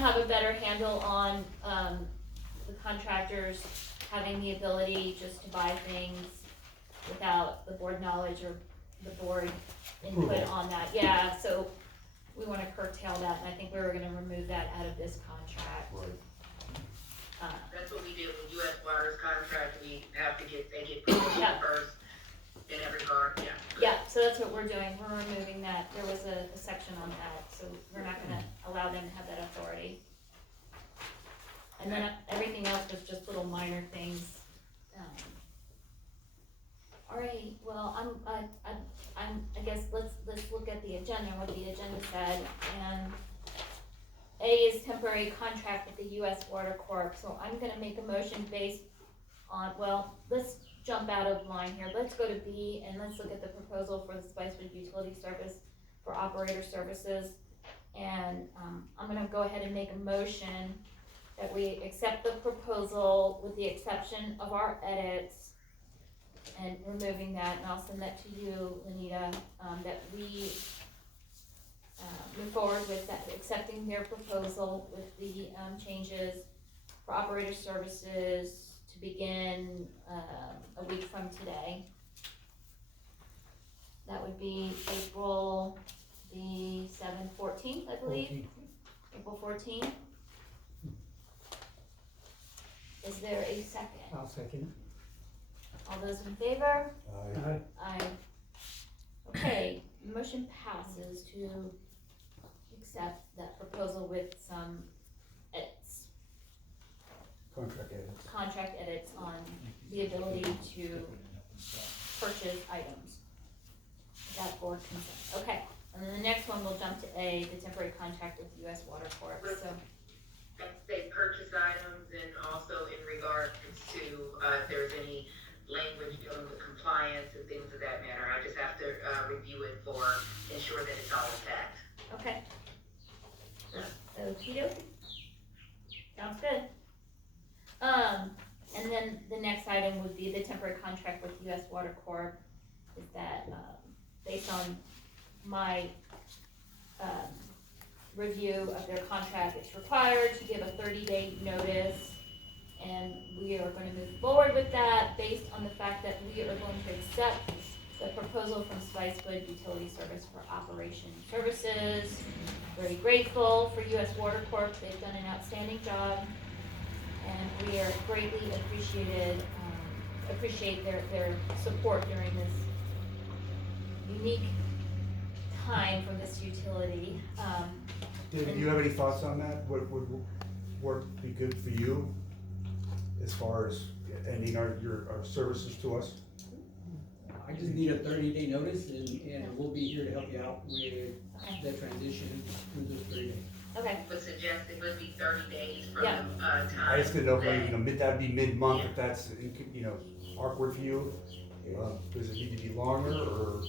have a better handle on, the contractors having the ability just to buy things without the board knowledge or the board input on that. Yeah, so we wanna curtail that, and I think we were gonna remove that out of this contract. Right. That's what we did with US Water's contract, they get permission Yeah. first in every regard, yeah. Yeah, so that's what we're doing, we're removing that, there was a section on that, so we're not gonna allow them to have that authority. And then everything else was just little minor things. All right, well, I guess let's look at the agenda, what the agenda said, and A is temporary contract with the U.S. Water Corp. So I'm gonna make a motion based on, well, let's jump out of line here. Let's go to B and let's look at the proposal for the Spicewood Utility Service for operator services. And I'm gonna go ahead and make a motion that we accept the proposal with the exception of our edits and removing that, and I'll send that to you, Lanita, that we move forward with that, accepting their proposal with the changes for operator services to begin a week from today. That would be April the 14th, I believe. April 14th. Is there a second? I'll second All those in favor? Aye. Aye. Okay, motion passes to accept that proposal with some edits, contract edits on the ability to purchase items. That board consent. Okay, and then the next one we'll jump to A, the temporary contract with U.S. Water Corp. So. They purchase items, and also in regard to if there's any language dealing with compliance and things of that matter. I just have to review it for ensure that it's all intact. Okay. Okey-dokey. Sounds good. And then the next item would be the temporary contract with U.S. Water Corp. Is that based on my review of their contract, it's required to give a 30-day notice, and we are going to move forward with that based on the fact that we are going to accept the proposal from Spicewood Utility Service for Operation Services. Very grateful for U.S. Water Corp. They've done an outstanding job, and we are greatly appreciate their support during this unique time for this utility. David, do you have any thoughts on that? What would work be good for you as far as ending our services to us? I just need a 30-day notice, and we'll be here to help you out with the transition through those 30 days. Okay. Would suggest it would be 30 days from Yeah. time. I just didn't know if that'd be mid-month, if that's, awkward for you. Does it need to be longer, or?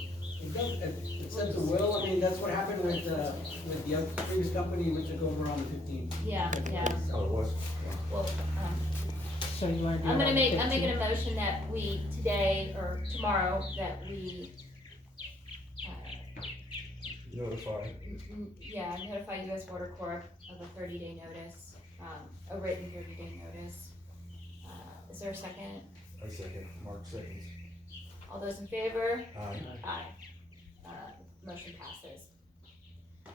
It says it will. I mean, that's what happened with the other previous company we took over on the 15th. Yeah. Oh, it was? Well, So you want to do I'm on the making 15th? a motion that we, today or tomorrow, that we, Notify. notify U.S. Water Corp. Of a 30-day notice, a written 30-day notice. Is there a second? I second, Mark seconds. All those in favor? Aye. Aye. Motion passes.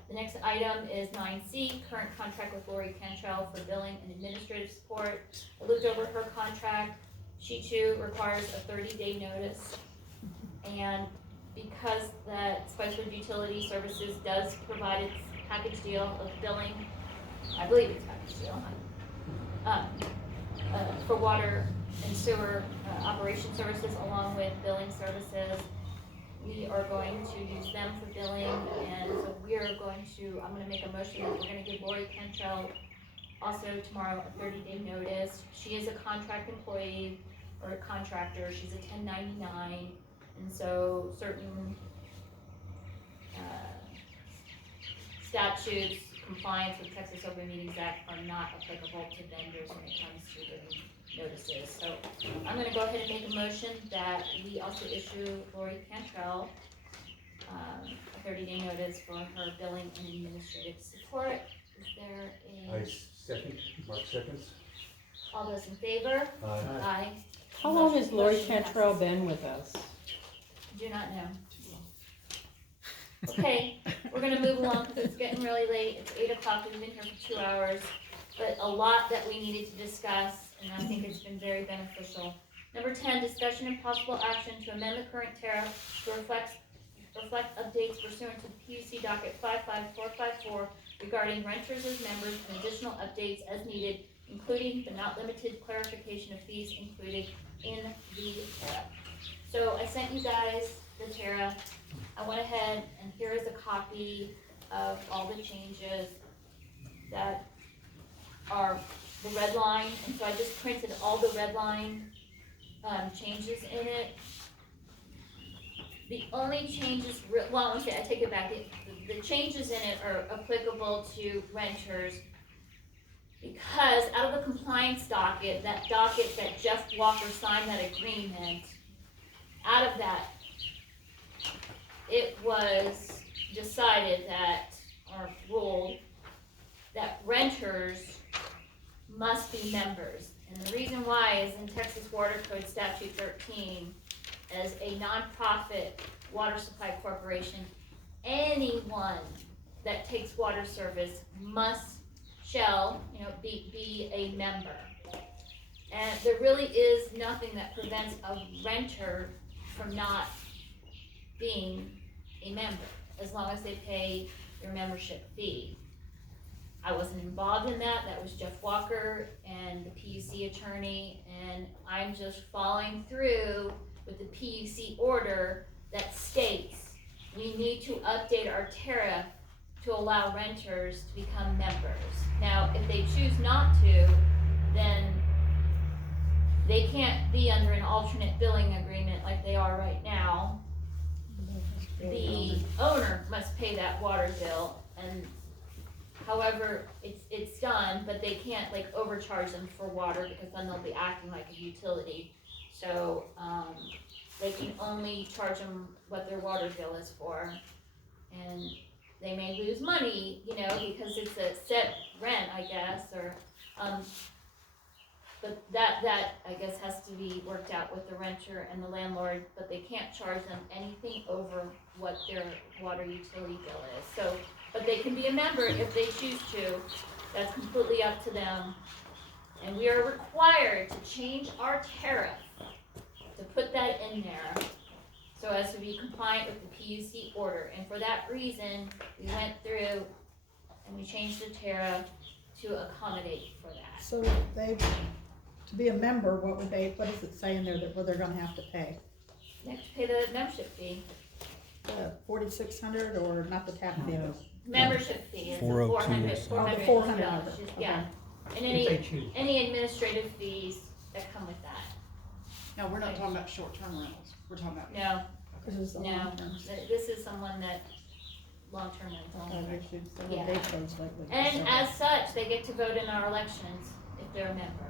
The next item is 9C, current contract with Lori Cantrell for billing and administrative support. I looked over her contract. She too requires a 30-day notice. And because that Spicewood Utility Services does provide its package deal of billing, I believe it's package deal, for water and sewer operation services along with billing services, we are going to use them for billing, and so I'm gonna make a motion that we're gonna give Lori Cantrell also tomorrow a 30-day notice. She is a contract employee or a contractor, she's a 1099, and so certain statutes, compliance with Texas Open Meetings Act are not applicable to vendors when it comes to giving notices. So I'm gonna go ahead and make a motion that we also issue Lori Cantrell a 30-day notice for her billing and administrative support. Is there I a, second, Mark seconds. all those in favor? Aye. Aye. How long has Lori Motion Cantrell passes. been with us? Do not know. Okay, we're gonna move along because it's getting really late. It's 8 o'clock. We've been here for 2 hours, but a lot that we needed to discuss, and I think it's been very beneficial. Number 10, discussion and possible action to amend the current tariff to reflect updates pursuant to the PUC docket 55454 regarding renters as members and additional updates as needed, including but not limited clarification of fees included in the tariff. So I sent you guys the tariff. I went ahead and here is a copy of all the changes that are the red line, and so I just printed all the red line changes in it. The only changes, well, I take it back, the changes in it are applicable to renters because out of the compliance docket, that docket that Jeff Walker signed that agreement, out of that, it was decided that, or ruled, that renters must be members. And the reason why is in Texas Water Code Statute 13, as a nonprofit water supply corporation, anyone that takes water service shall be a member. And there really is nothing that prevents a renter from not being a member, as long as they pay their membership fee. I wasn't involved in that. That was Jeff Walker and the PUC attorney, and I'm just following through with the PUC order that states we need to update our tariff to allow renters to become members. Now, if they choose not to, then they can't be under an alternate billing agreement like they are right now. The owner must pay that water bill, and however it's done, but they can't like overcharge them for water because then they'll be acting like a utility. So they can only charge them what their water bill is for, and they may lose money, because it's a set rent, I guess, or but that I guess has to be worked out with the renter and the landlord, but they can't charge them anything over what their water utility bill is. So, but they can be a member if they choose to. That's completely up to them. And we are required to change our tariff to put that in there so as to be compliant with the PUC order. And for that reason, we went through and we changed the tariff to accommodate for that. So to be a member, what does it say in there that what they're gonna have to pay? They have to pay the membership fee. The $4,600 or not the tap fee? Membership fee is $402 $400. $400. Yeah, and any administrative fees that come with that. No, we're not talking about short-term rentals, we're talking about. No, This is the no, long-term. this is someone that long-term rental. Yeah. Day trades lately. And as such, they get to vote in our elections if they're a member.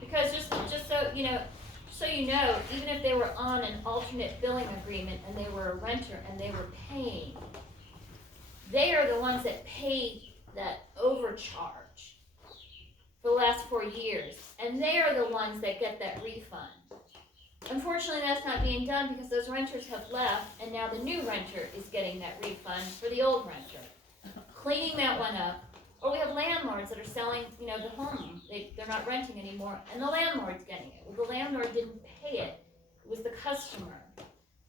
Because just so you know, even if they were on an alternate billing agreement and they were a renter and they were paying, they are the ones that paid that overcharge for the last 4 years, and they are the ones that get that refund. Unfortunately, that's not being done because those renters have left, and now the new renter is getting that refund for the old renter, cleaning that one up. Or we have landlords that are selling, the home. They're not renting anymore, and the landlord's getting it. Well, the landlord didn't pay it. It was the customer.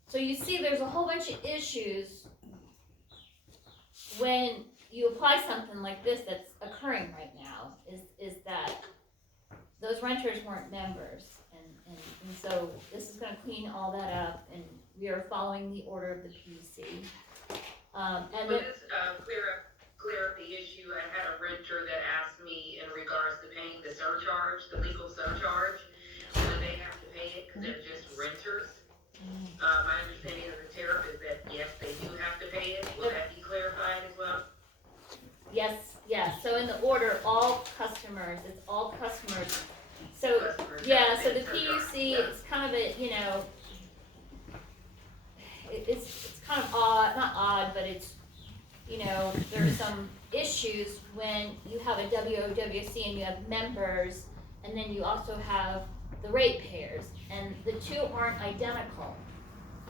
So you see there's a whole bunch of issues when you apply something like this that's occurring right now, is that those renters weren't members. And so this is gonna clean all that up, and we are following the order of the PUC. And But just clear up the issue, I had a renter that asked me in regards to paying the surcharge, the legal surcharge, whether they have to pay it because they're just renters. My understanding of the tariff is that yes, they do have to pay it. Will that be clarified as well? Yes, so in the order, all customers, it's all customers. So, yeah, so the PUC is kind of it's kind of odd, not odd, but it's, there's some issues when you have a WOWSC and you have members, and then you also have the ratepayers, and the two aren't identical.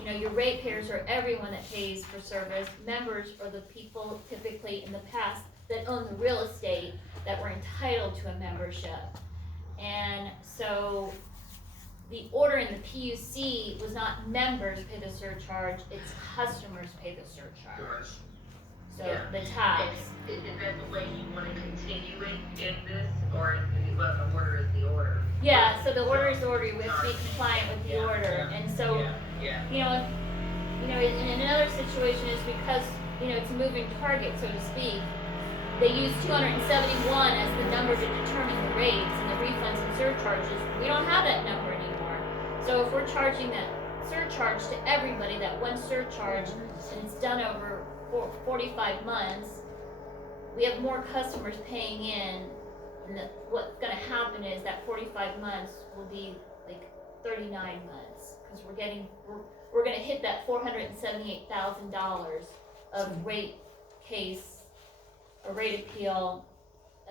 Your ratepayers are everyone that pays for service. Members are the people typically in the past that own the real estate that were entitled to a membership. And so the order in the PUC was not members pay the surcharge, it's customers pay the surcharge. So the tax. Is that the way you want to continue it in this, or so the order is order, we have to be compliant with the order, and so, you know, in another situation is because, you know, it's a moving target, so to speak, they use 271 as the number to determine the rates and the refunds and surcharges. We don't have that number anymore. So if we're charging that surcharge to everybody, that one surcharge, and it's done over 45 months, we have more customers paying in, and what's gonna happen is that 45 months will be like 39 months, because we're gonna hit that $478,000 of rate case or rate appeal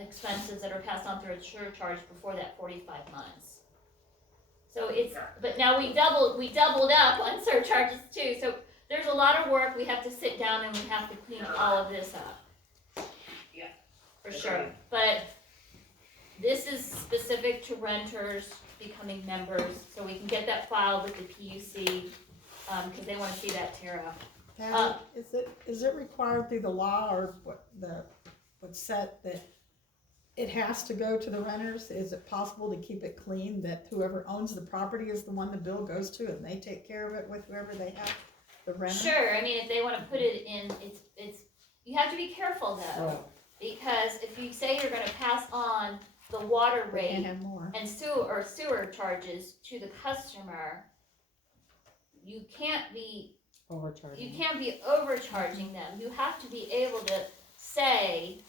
expenses that are passed on through a surcharge before that 45 months. So it's, but now we doubled up on surcharges too. So there's a lot of work. We have to sit down and we have to clean all of this up. Yeah. For sure. But this is specific to renters becoming members, so we can get that filed with the PUC, because they want to see that tear up. Patty, is it required through the law or what's set that it has to go to the renters? Is it possible to keep it clean, that whoever owns the property is the one the bill goes to and they take care of it with whoever they have, the renter? Sure, I mean, if they want to put it in, it's, you have to be careful though, because if you say you're gonna pass on the water They can't rate have more. and sewer charges to the customer, you can't be overcharging them. You have to be able to say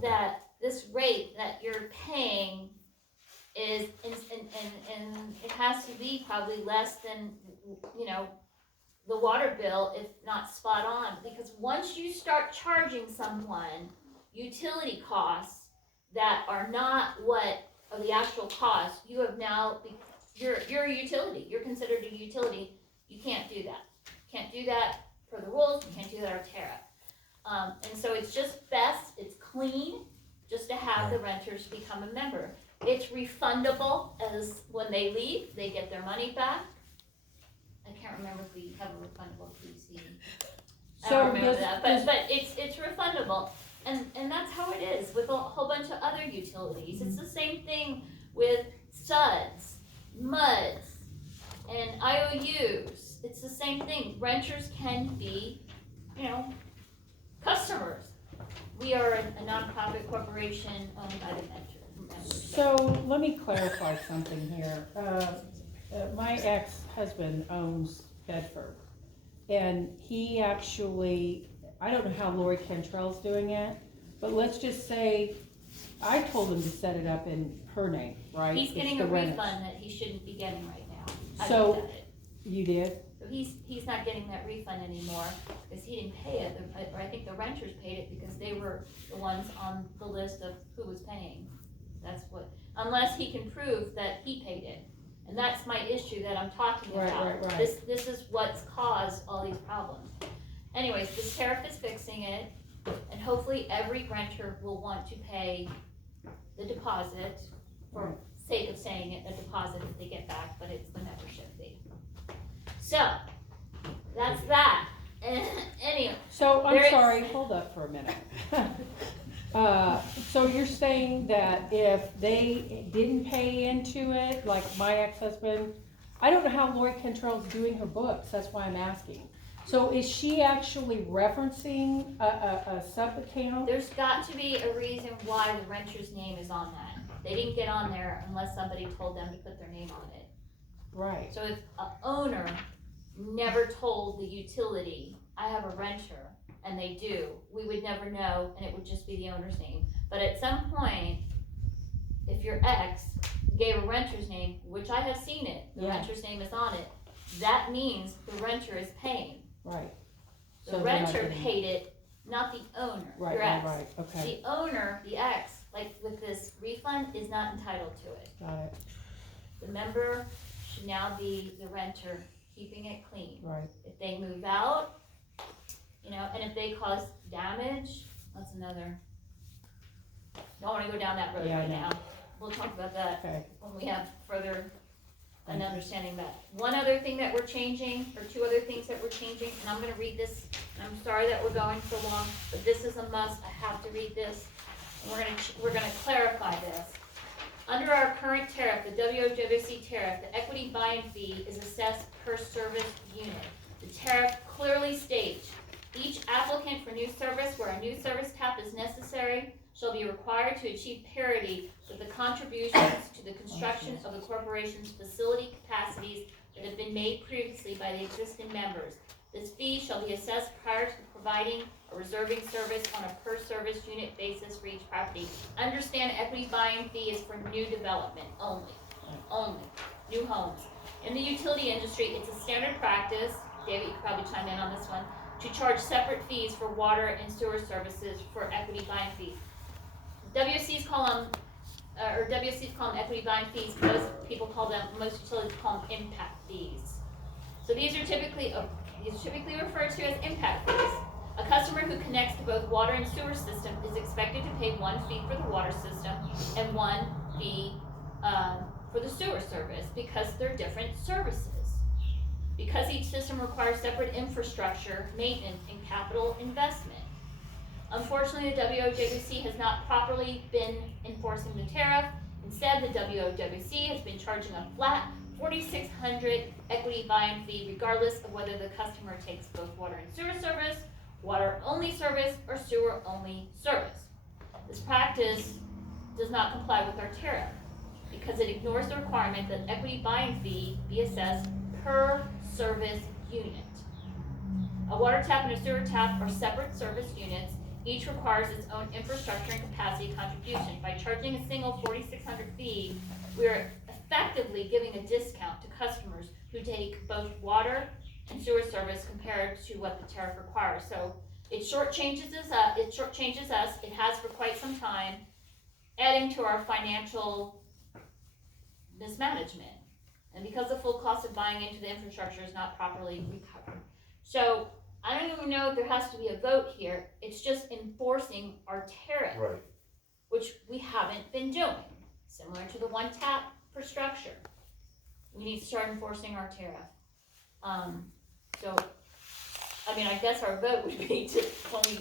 that this rate that you're paying is, and it has to be probably less than, you know, the water bill, if not spot on. Because once you start charging someone utility costs that are not what are the actual costs, you have now, you're a utility. You're considered a utility. You can't do that. Can't do that per the rules. You can't do that or tariff. And so it's just best, it's clean, just to have the renters become a member. It's refundable, as when they leave, they get their money back. I can't remember if we have a refundable PC. I don't remember that, but it's refundable. And that's how it is with a whole bunch of other utilities. It's the same thing with SUDs, MUDs, and IOUs. It's the same thing. Renters can be, you know, customers. We are a nonprofit corporation owned by the renters. So let me clarify something here. My ex-husband owns Bedford, and he actually, I don't know how Lori Cantrell's doing it, but let's just say I told him to set it up in her name, right? He's getting a refund that he shouldn't be getting right now. So you did? So he's not getting that refund anymore because he didn't pay it. Or I think the renters paid it because they were the ones on the list of who was paying. That's what, unless he can prove that he paid it. And that's my issue that I'm talking about. Right. This is what's caused all these problems. Anyways, this tariff is fixing it, and hopefully every renter will want to pay the deposit, for sake of saying it, a deposit that they get back, but it's the membership fee. So, that's that. Anyway. So, I'm sorry, hold up for a minute. So you're saying that if they didn't pay into it, like my ex-husband, I don't know how Lori Cantrell's doing her books, that's why I'm asking. So is she actually referencing a sub-account? There's got to be a reason why the renter's name is on that. They didn't get on there unless somebody told them to put their name on it. Right. So if an owner never told the utility, I have a renter, and they do, we would never know, and it would just be the owner's name. But at some point, if your ex gave a renter's name, which I have seen it, the renter's name is on it, that means the renter is paying. Right. The renter paid it, not the owner, your ex. Right, okay. The owner, the ex, like with this refund, is not entitled to it. Got it. The member should now be the renter, keeping it clean. Right. If they move out, you know, and if they cause damage, that's another. Don't want to go down that road right now. We'll talk about that when we have further an understanding of that. One other thing that we're changing, or two other things that we're changing, and I'm going to read this. And I'm sorry that we're going so long, but this is a must. I have to read this. And we're going to clarify this. Under our current tariff, the WOWSC tariff, the equity buy-in fee is assessed per service unit. The tariff clearly states, each applicant for new service where a new service tap is necessary shall be required to achieve parity with the contributions to the construction of the corporation's facility capacities that have been made previously by the existing members. This fee shall be assessed prior to providing or reserving service on a per service unit basis for each property. Understand equity buy-in fee is for new development only, new homes. In the utility industry, it's a standard practice, David, you could probably chime in on this one, to charge separate fees for water and sewer services for equity buy-in fees. WCs call them equity buy-in fees. Most utilities call them impact fees. So these are typically referred to as impact fees. A customer who connects to both water and sewer system is expected to pay one fee for the water system and one fee for the sewer service because they're different services. Because each system requires separate infrastructure, maintenance, and capital investment. Unfortunately, the WOWC has not properly been enforcing the tariff. Instead, the WOWC has been charging a flat $4,600 equity buy-in fee regardless of whether the customer takes both water and sewer service, water-only service, or sewer-only service. This practice does not comply with our tariff because it ignores the requirement that equity buy-in fee be assessed per service unit. A water tap and a sewer tap are separate service units. Each requires its own infrastructure and capacity contribution. By charging a single $4,600 fee, we are effectively giving a discount to customers who take both water and sewer service compared to what the tariff requires. So it shortchanges us. It has for quite some time, adding to our financial mismanagement. And because the full cost of buying into the infrastructure is not properly recovered. So I don't even know if there has to be a vote here. It's just enforcing our tariff, Right. which we haven't been doing. Similar to the one tap per structure. We need to start enforcing our tariff. So, I mean, I guess our vote would be to, when we,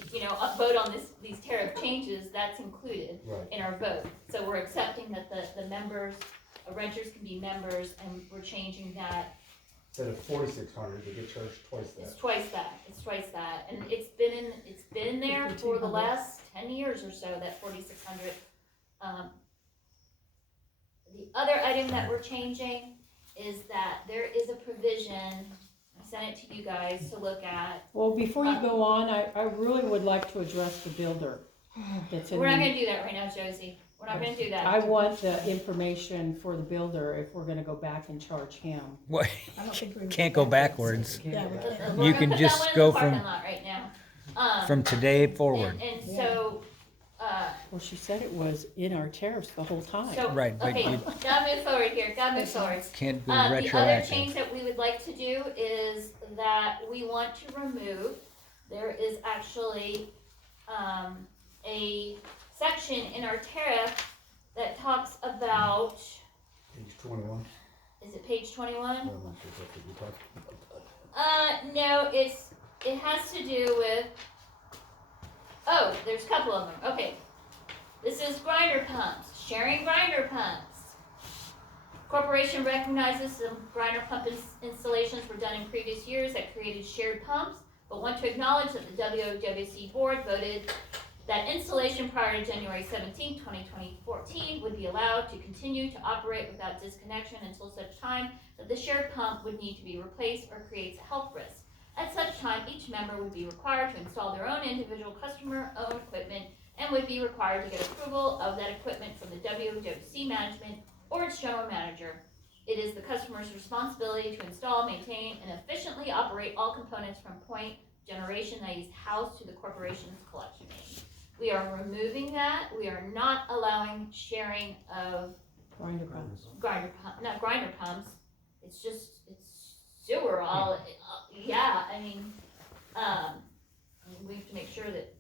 vote on these tariff changes, that's included in our vote. So we're accepting that the members, renters can be members, and we're changing that. Instead of $4,600, they get charged twice that. It's twice that, and it's been there for the last 10 years or so. That $4,600. The other item that we're changing is that there is a provision. I sent it to you guys to look at. Well, before you go on, I really would like to address the builder that's in We're not going to do that right now, Josie. We're not going to do that. I want the information for the builder if we're gonna go back and charge him. What? I don't think we Can't go backwards. Yeah, we can't. We're You gonna can put just that one in go the parking from- lot right now. From today forward. And so, Well, she said it was in our tariffs the whole time. so, Right, but okay, you- gotta move forward here, Can't go The other retroactive. change that we would like to do is that we want to remove, there is actually, a section in our tariff that talks about, Page 21. is it page 21? I'm not sure if that's what you're talking about. No, it has to do with, there's a couple of them, okay. This is grinder pumps, sharing grinder pumps. Corporation recognizes some grinder pump installations were done in previous years that created shared pumps, but want to acknowledge that the WOWC board voted that installation prior to January 17, 2014 would be allowed to continue to operate without disconnection until such time that the shared pump would need to be replaced or creates a health risk. At such time, each member would be required to install their own individual customer-owned equipment and would be required to get approval of that equipment from the WOWC management or its general manager. It is the customer's responsibility to install, maintain, and efficiently operate all components from point generation that is housed to the corporation's collection main. We are removing that. We are not allowing sharing of Grinder pumps. not grinder pumps. It's sewer all, yeah, I mean, we have to make sure that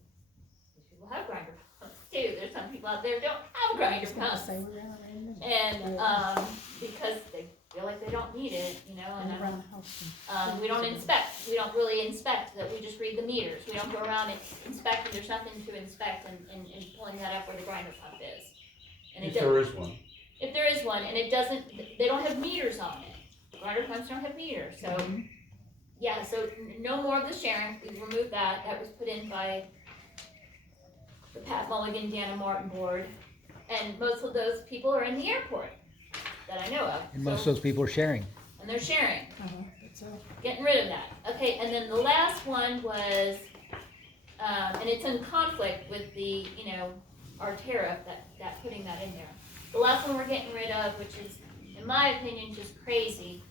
these people have grinder pumps too. There's some people out there who don't have grinder pumps. And, because they feel like they don't need it, and we don't inspect. We don't really inspect, that we just read the meters. We don't go around and inspect, and there's nothing to inspect and pulling that up where the grinder pump is. And If there is one. is one, and it doesn't, they don't have meters on it. Grinder pumps don't have meters, so, yeah, so no more of the sharing, we've removed that, that was put in by the Pat Mulligan, Dana Martin board, and most of those people are in the airport that I know of. And most So- of those people are sharing. and they're sharing. Getting rid of that. Okay, and then the last one was, and it's in conflict with the, our tariff, that putting that in there. The last one we're getting rid of, which is, in my opinion, just crazy.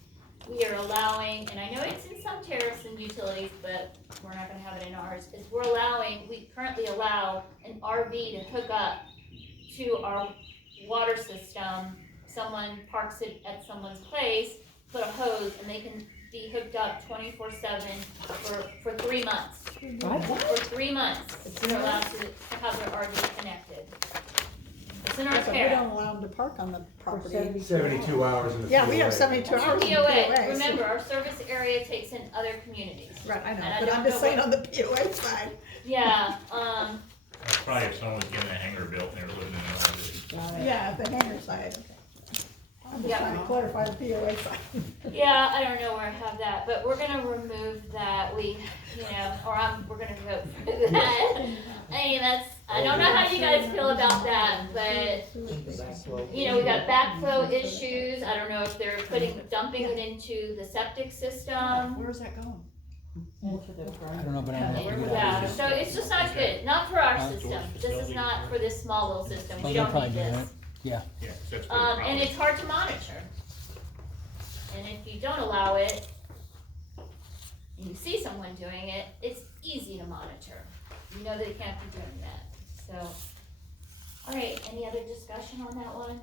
We are allowing, and I know it's in some tariffs and utilities, but we're not gonna have it in ours, is we currently allow an RV to hook up to our water system. Someone parks it at someone's place, put a hose, and they can be hooked up 24/7 for 3 months. For 3 months, they're allowed to have their RV connected. It's in our But we tariff. don't allow them to park on the property. 72 hours in the Yeah, we have POA. 72 hours in the POA, POA. remember, our service area takes in other communities. Right, I And know, I but don't I'm just know saying what- on the POA side. Yeah, Probably if someone was getting a hangar built and they were living in an RV. Yeah, the hangar side, okay. I'm just Yeah. trying to clarify the POA side. yeah, I don't know where I have that, but we're gonna remove that, we're gonna vote for that. I mean, I don't know how you guys feel about that, but, we got backflow issues, I don't know if they're dumping it into the septic system. Where's that going? I don't know, but I know. Yeah, so it's just not good, not for our system, this is not for this small little system, we don't need this. Yeah. Yeah, 'cause that's where the problem And is. it's hard to monitor. And if you don't allow it, and you see someone doing it, it's easy to monitor. You know they can't be doing that, so. All right, any other discussion on that one?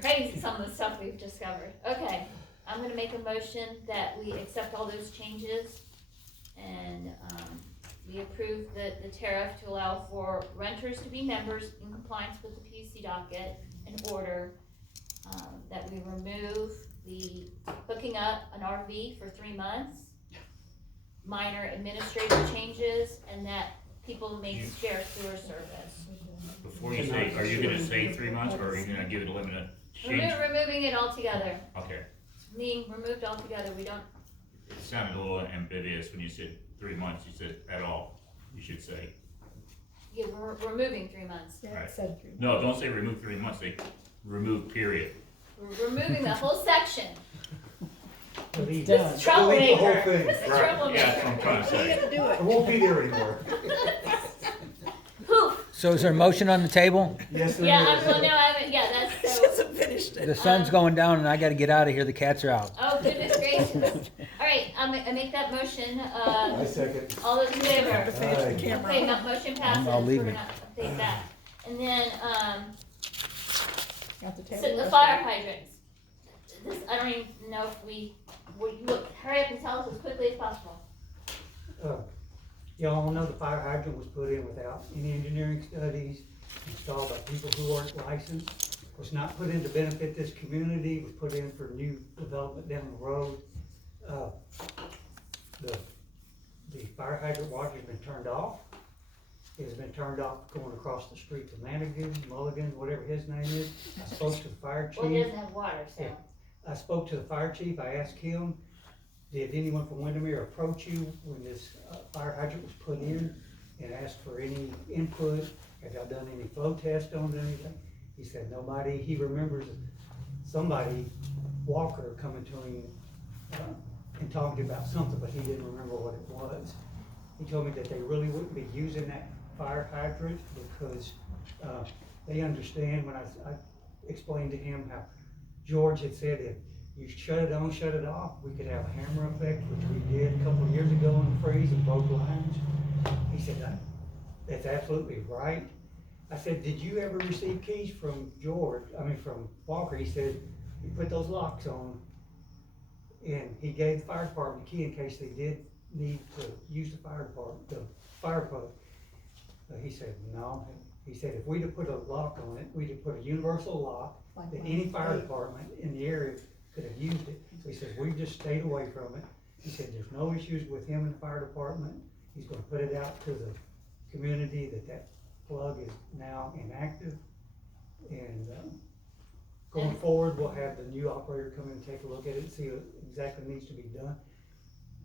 Crazy some of the stuff we've discovered. Okay, I'm gonna make a motion that we accept all those changes and, we approve the tariff to allow for renters to be members in compliance with the PUC docket and order, that we remove the hooking up an RV for 3 months, minor administrative changes, and that people may share sewer service. Before you say, are you gonna say 3 months, or are you gonna give it a limited change? Removing it altogether, Okay, being removed altogether, we don't, it sounded a little ambiguous when you said 3 months, you said at all, you should say. we're removing 3 months. Yeah, Right. it said 3. No, don't say remove 3 months, say remove period. We're removing the whole section. Delete This the is whole troublemaker. thing. This is Right, troublemaker. yeah, that's what I'm trying to say. do It won't be there anymore. Poof. So is there a motion on the table? Yes, there Yeah, is. no, I haven't, yeah, that's so, finished The sun's going down and I gotta get out of here. The cats are out. oh goodness gracious. All right, I make that motion, I second. all those in favor? Have to finish the Aye. camera. Okay, that motion passes, I'll leave we're it. gonna update that. And then, Got the table. so the fire hydrants. This, I don't even know if we look, hurry up and tell us as quickly as possible. Y'all know the fire hydrant was put in without any engineering studies, installed by people who aren't licensed. Was not put in to benefit this community, was put in for new development down the road. The fire hydrant water has been turned off. It has been turned off going across the street to Manigan, Mulligan, whatever his name is. I spoke to the fire chief. Well, it doesn't have water, so. Yeah. I spoke to the fire chief, I asked him, did anyone from Windermere approach you when this fire hydrant was put in and asked for any input? Have y'all done any flow test on it or anything? He said nobody, he remembers somebody, Walker, coming to him and talking about something, but he didn't remember what it was. He told me that they really wouldn't be using that fire hydrant because they understand when I explained to him how George had said if you shut it on, shut it off, we could have a hammer effect, which we did a couple of years ago in the freeze and broke lines. He said, that's absolutely right. I said, did you ever receive keys from from Walker? He said, he put those locks on and he gave the fire department a key in case they did need to use the fire plug. He said, no. He said, if we'd have put a lock on it, we'd have put a universal lock that any fire department in the area could have used it. So he said, we just stayed away from it. He said, there's no issues with him and the fire department. He's gonna put it out to the community that plug is now inactive. And, going forward, we'll have the new operator come in and take a look at it and see what exactly needs to be done.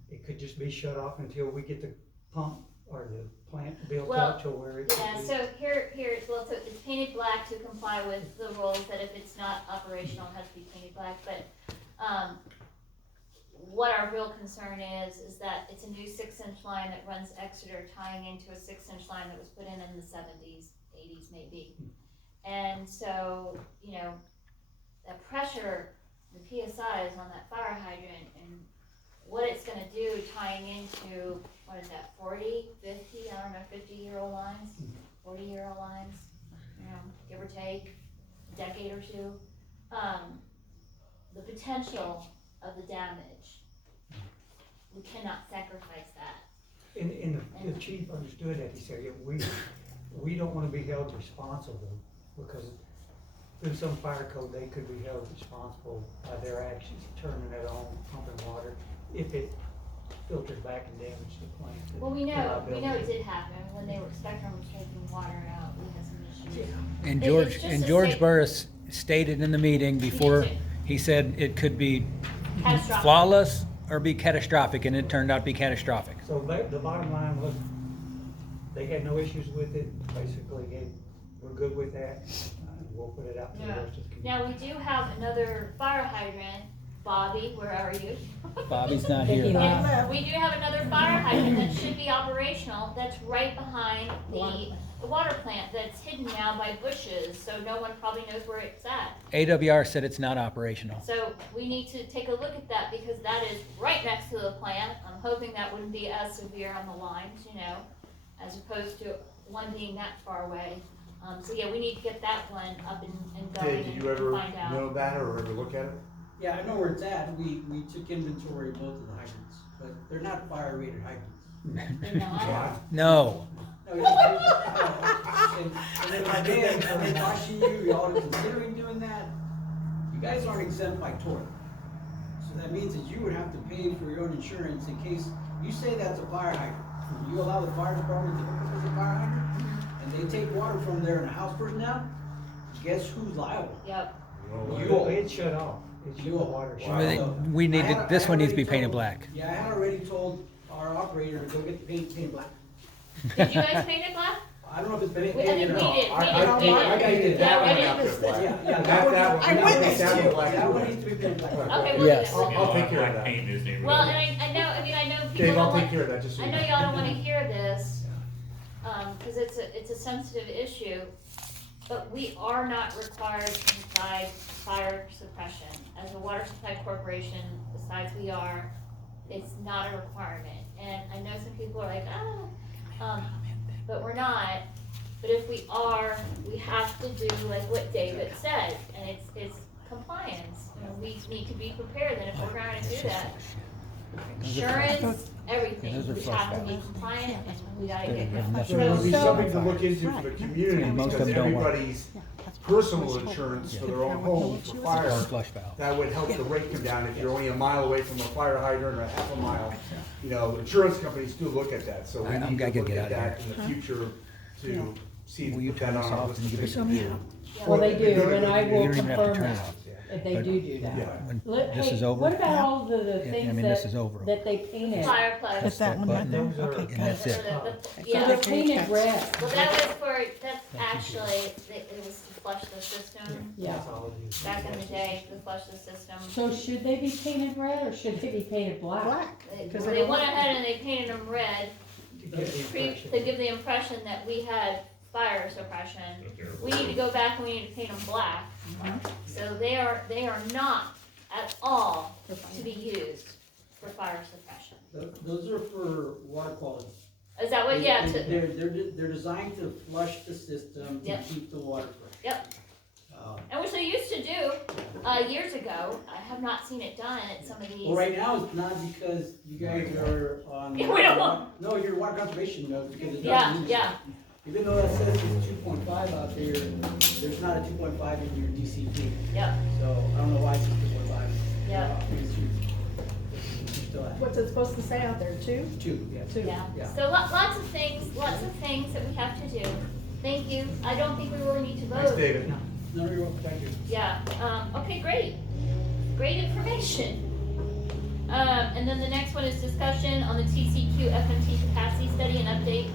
It could just be shut off until we get the pump or the plant built up to where it Yeah, can be. so so it's painted black to comply with the rules that if it's not operational, it has to be painted black, but, what our real concern is that it's a new 6-inch line that runs Exeter tying into a 6-inch line that was put in the 70s, 80s maybe. And so, you know, the pressure, the PSI is on that fire hydrant, and what it's gonna do tying into, what is that, 40, 50, I don't know, 50-year-old lines, 40-year-old lines, you know, give or take, a decade or two. The potential of the damage, we cannot sacrifice that. And the chief understood that. He said, yeah, we don't wanna be held responsible, because through some fire code, they could be held responsible by their actions, turning it on, pumping water, if it filters back and damages the plant. Well, we know it did happen, when they were Spectrum was taking water out, we had some issues. And It's just a George safe- Burris stated in the meeting before, he said it could be Catastrophic. flawless or be catastrophic, and it turned out to be catastrophic. So the bottom line was, they had no issues with it, basically, we're good with that, we'll put it out to the Yeah. rest of the community. Now, we do have another fire hydrant. Bobby, where are you? Bobby's not here. And we do have another fire hydrant that should be operational, that's right behind the water plant, that's hidden now by bushes, so no one probably knows where it's at. AWR said it's not operational. So we need to take a look at that, because that is right next to the plant. I'm hoping that wouldn't be as severe on the lines, you know, as opposed to one being that far away. So yeah, we need to get that one up and going Did and you ever find out. know that or ever look at it? Yeah, I know where it's at. We took inventory of both of the hydrants, but they're not fire rated hydrants. They're not? No. No, and if I've been watching you, y'all are considering doing that, you guys aren't exempt by tort. So that means that you would have to pay for your own insurance in case, you say that's a fire hydrant. You allow the fire department to hook up as a fire hydrant, and they take water from there and a house burns down, guess who's liable? Yep. It's shut off. It's your water shut Well, off. we need to, this one needs to be painted told- black. Yeah, I had already told our operator to go get the paint black. Did you guys paint it black? I don't know if it's been I think painted we or did, not. we I did. painted Yeah, that we one did. after black. Yeah, That one- I witnessed that one you. black That and one white. needs to be painted black. Okay. we'll Yes. do that. I'll take care of Black that. paint is neighborhood. Well, and I know people Dave, don't I'll take like, care of that, just so I you know know. y'all don't wanna hear this, cause it's a sensitive issue, but we are not required to provide fire suppression. As a water supply corporation, besides we are, it's not a requirement. And I know some people are like, but we're not. But if we are, we have to do like what David said, and it's compliance. And we need to be prepared, and if we're gonna do that, insurance, everything, Those are we flush have to be valves. compliant, and we gotta Good, get good going. enough. So it'll be So- something to look into for the community, And most of because them don't work. everybody's personal insurance for their own homes for fire, Or flush valve. that would help the rate come down if you're only a mile away from a fire hydrant or half a mile. You know, insurance companies do look at that, so we I'm need to gonna look get at out of that in the future to see if Will we you put that turn on this our off list and of give things us to some- do. Well, they do, and I You will don't even have to confirm turn it that, off. if they do that. Yeah. When Hey, this is over. what about all the I things mean, this is over. that they painted? Fire plugs. Press that button, and that's it. Yeah. So they painted red. Well, that was for, that's actually, it was to flush the system. Yeah. That's all it is. Back in the day, to flush the system. So should they be painted red or should they be painted black? They went ahead and they painted them red To get the impression. to give the impression that we had fire suppression. We need to go back and we need to paint them black. So they are not at all to be used for fire suppression. Those are for water quality. Is that what, yeah, to, They're designed to flush the system to Yep. keep the water fresh. yep. And which they used to do, years ago. I have not seen it done at some of these. Well, right now it's not because you guys are on. Yeah, we don't want- No, your water conservation knows because it Yeah, doesn't. yeah. Even though that says it's 2.5 out there, there's not a 2.5 in your DCP. Yep. So I don't know why it's 2.5. Yep. Because you still have What's it supposed to say out there, 2? 2, yeah. Yeah, Yeah. so lots of things that we have to do. Thank you. I don't think we really need to Thanks, vote. David. No, you're welcome, thank you. Yeah, okay, great. Great information. And then the next one is discussion on the TCQ FMT capacity study and update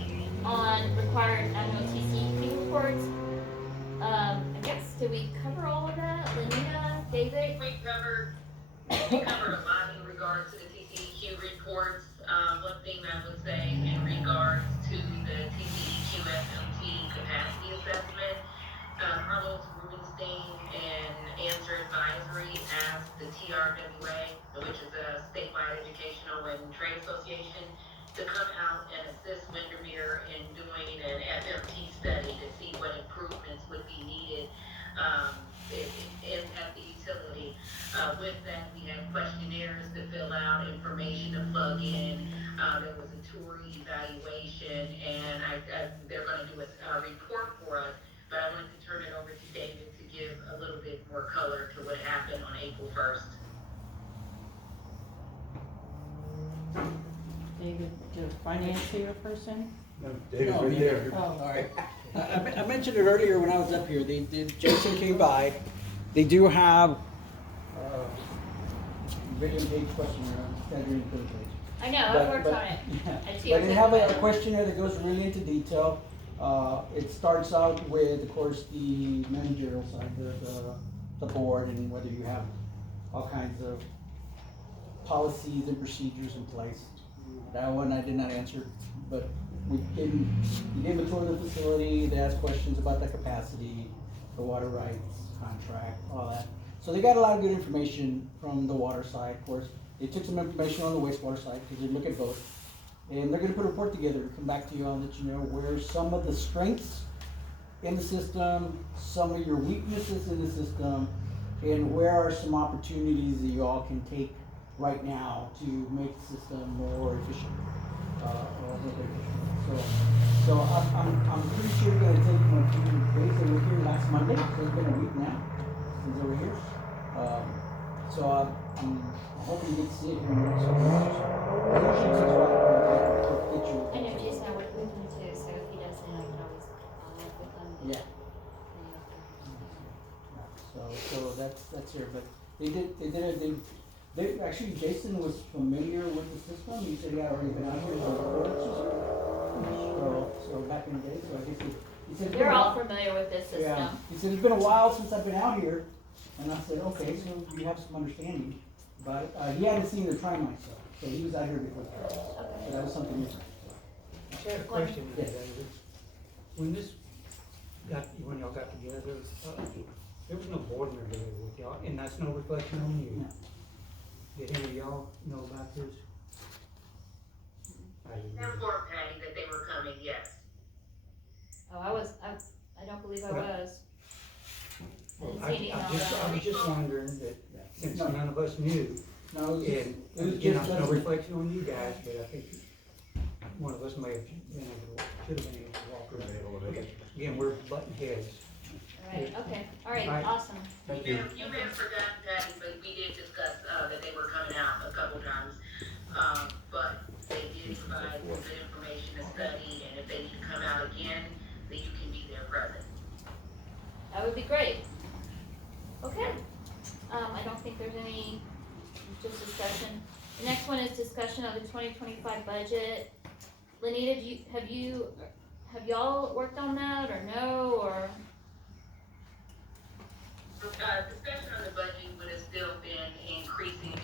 on required annual TCQ reports. I guess, did we cover all of that? Lanita, David? We covered a lot in regards to the TCEQ reports. One thing I would say in regards to the TCEQ FMT capacity assessment, Carlos Rubenstein and Anser Advisory asked the TRWA, which is a statewide educational and trade association, to come out and assist Windermere in doing an FMT study to see what improvements would be needed at the utility. With that, we had questionnaires to fill out, information to plug in. There was a tour evaluation, and they're going to do a report for us. But I wanted to turn it over to David to give a little bit more color to what happened on April 1st. David, the financier person? No, David, right there. Oh, All right. I mentioned it earlier when I was up here. Jason came by. They do have video page questionnaire. I'm reading for the page. I know, I worked on it. Yeah. I see But it. they have a questionnaire that goes really into detail. It starts out with, of course, the managerial side, the board, and whether you have all kinds of policies and procedures in place. That one I did not answer, but we gave a tour of the facility. They asked questions about the capacity, the water rights, contract, all that. So they got a lot of good information from the water side, of course. They took some information on the wastewater side, because they look at both. And they're gonna put a report together to come back to you on, let you know where some of the strengths in the system, some of your weaknesses in the system, and where are some opportunities that you all can take right now to make the system more efficient. So I'm pretty sure you're gonna take them a few days. They were here last Monday, so it's been a week now since they were here. So I'm hoping to get to see it here in the next couple of weeks. I know Jason, I work with him too, so if he doesn't, I can always follow up with him. Yeah. So that's here, but they actually, Jason was familiar with the system. He said he had already been out here so back in the day, so I guess he said. They're all familiar with this system. Yeah, he said, it's been a while since I've been out here, and I said, okay, so you have some understanding. But he hadn't seen the try myself, so he was out here before. So that was something different. I have a question, Yes. David. When y'all got together, there was no board member there with y'all, and that's no reflection on you. No. Did any of y'all know about this? Informed Patty that they were coming, yes. Oh, I don't believe I was. I didn't see anything on I that. was just wondering that, since none of us knew, No, and again, it's no reflection on you guys, but I think one of us may have been able to, should have been able to walk around. Okay, again, we're butting heads. Right, okay, all right, awesome. You may have forgotten, Patty, but we did discuss that they were coming out a couple times. But they did provide good information to study, and if they need to come out again, then you can be there present. That would be great. Okay, I don't think there's any, just discussion. The next one is discussion of the 2025 budget. Lanita, have y'all worked on that, or no, or? Discussion on the budget would have still been increasing the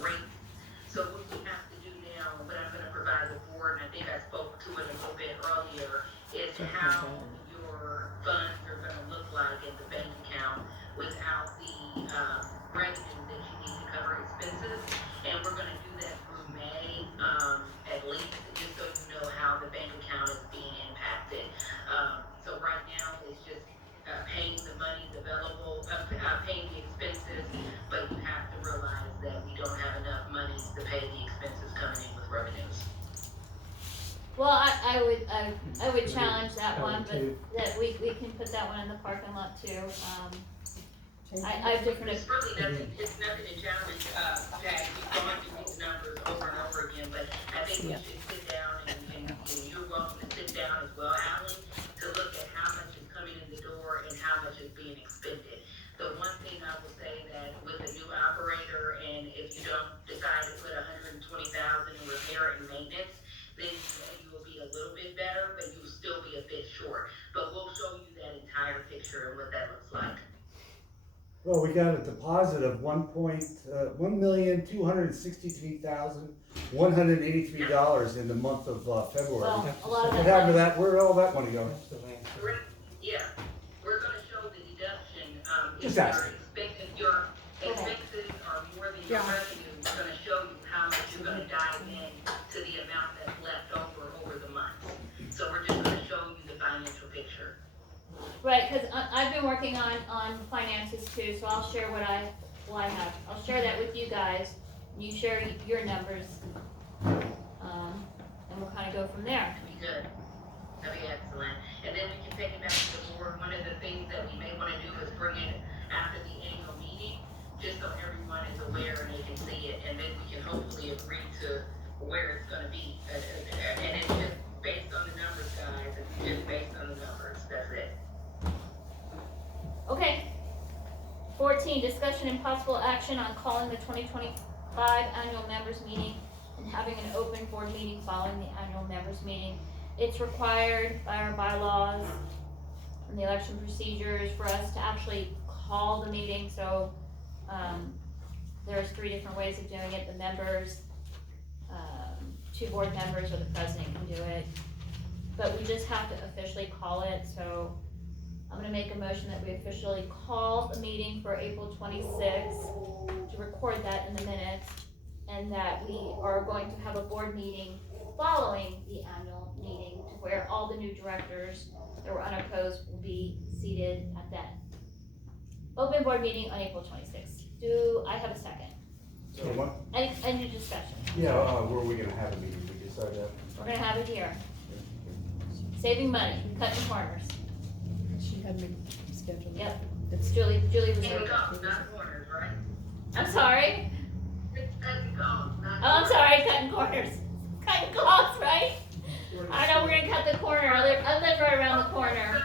rate. So what we have to do now, what I'm gonna provide the board, and I think I spoke to it a little bit earlier, is how your funds are gonna look like in the bank account without the revenue that you need to cover expenses. And we're gonna do that through May, at least, just so you know how the bank account is being impacted. So right now, it's just paying the monies available, paying the expenses, but you have to realize that we don't have enough monies to pay the expenses coming in with revenues. Well, I would challenge that one, but that we can put that one in the parking lot too. I have different. It's really nothing, it's nothing to challenge, Jack, we've gone through these numbers over and over again, but I think we should sit down and you're welcome to sit down as well, Alan, to look at how much is coming Well, we got a deposit of $1,263,183 in the month of February. Well, a lot of What that happened to that? Where did all that money go? Yeah, we're gonna show the deduction, if Just your asking. expenses are more than your revenue, it's gonna show you how much you're gonna dive in to the amount that's left over the month. So we're just gonna show you the financial picture. Right, cause I've been working on finances too, so I'll share what I have. I'll share that with you guys, and you share your numbers. And we'll kinda go from there. That'd be good. That'd be excellent. And then we can take it back to the board. One of the things that we may wanna do is bring it after the annual meeting, just so everyone is aware and they can see it, and then we can hopefully agree to where it's gonna be. And it's just based on the numbers, guys. It's just based on the numbers. That's it. Okay. 14, discussion and possible action on calling the 2025 annual members meeting and having an open board meeting following the annual members meeting. It's required by our bylaws and the election procedures for us to actually call the meeting, so, there's 3 different ways of doing it. The members, 2 board members or the president can do it. But we just have to officially call it, so I'm gonna make a motion that we officially call the meeting for April 26th, to record that in the minutes, and that we are going to have a board meeting following the annual meeting, to where all the new directors that were unopposed will be seated at that open board meeting on April 26th. Do I have a second? So what? Any discussion? Yeah, where are we gonna have a meeting? We decide that? We're gonna have it here. Saving money, cutting corners. She had me scheduled. Yep, it's Julie was And there. golf, not corners, right? I'm sorry? It's cutting golf, not. Oh, I'm sorry, cutting corners. Cutting cloths, right? I know we're gonna cut the corner. I live right around the corner.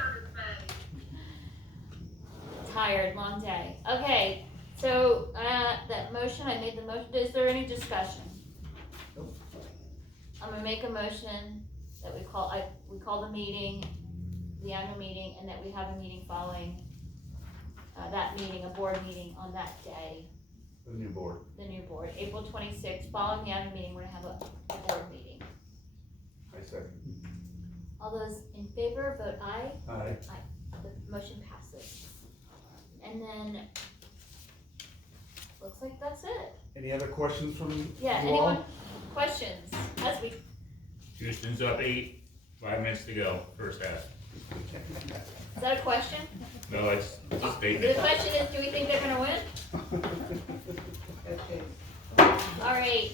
Tired, long day. Okay, so, that motion, I made the motion. Is there any discussion? Nope. I'm gonna make a motion that we call the meeting, the annual meeting, and that we have a meeting following, that meeting, a board meeting on that day. The new board. The new board, April 26th, following the annual meeting, we're gonna have a board meeting. I second. All those in favor, vote aye. Aye. Aye. The motion passes. And then, looks like that's it. Any other questions from you Yeah, all? anyone, questions, as we, Houston's up 8, 5 minutes to go, first half. is that a question? No, it's a The statement. question is, do we think they're gonna win? All right,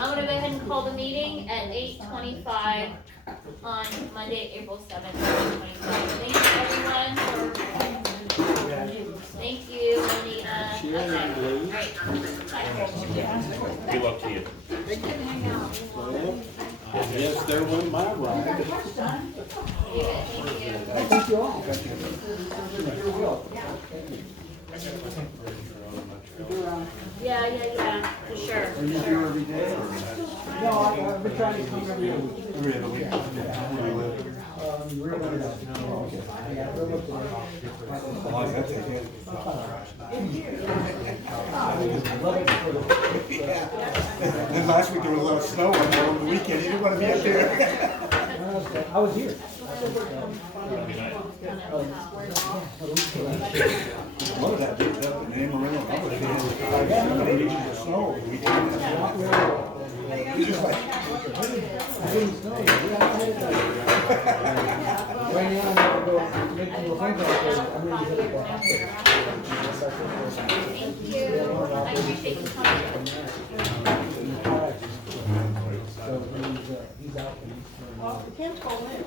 I'm gonna go ahead and call the meeting at 8:25 on Monday, April 7th, 2025. Thank you, everyone, thank you, Lanita. Okay, all right. Good luck to you. Well, I guess there went my ride. Thank you. Thank you all. Yeah, for sure. Are you here every day? No, I've been trying to come every week. Every other week? Real good. Yeah, real good. How long is that take? And last week there was a lot of snow on the weekend. You didn't want to be up there. I was here. What did that do? Up in Amarillo? I was there. 7 inches of snow over the weekend. It's just like. Thank you. I appreciate you coming. He's out. Well, we can't call in.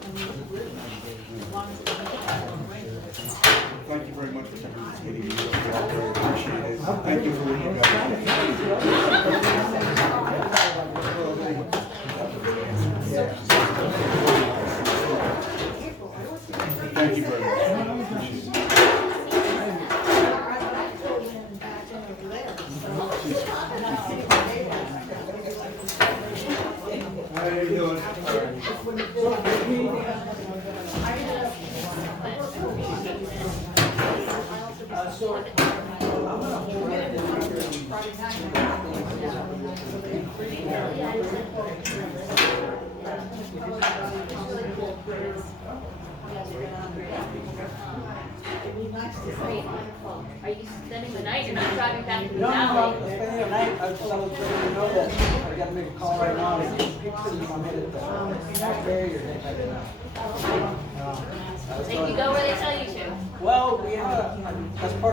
Thank you very much for coming to this meeting. We all very appreciate it. Thank you for what you Thank you very much. How are you doing? So Are you spending the night? You're not driving back to the No, valley? I'm spending the night, I just want to let you know that I gotta make a call right now, and see if I'm headed to barrier next right now. Then you go where they tell you to. Well, we have, that's part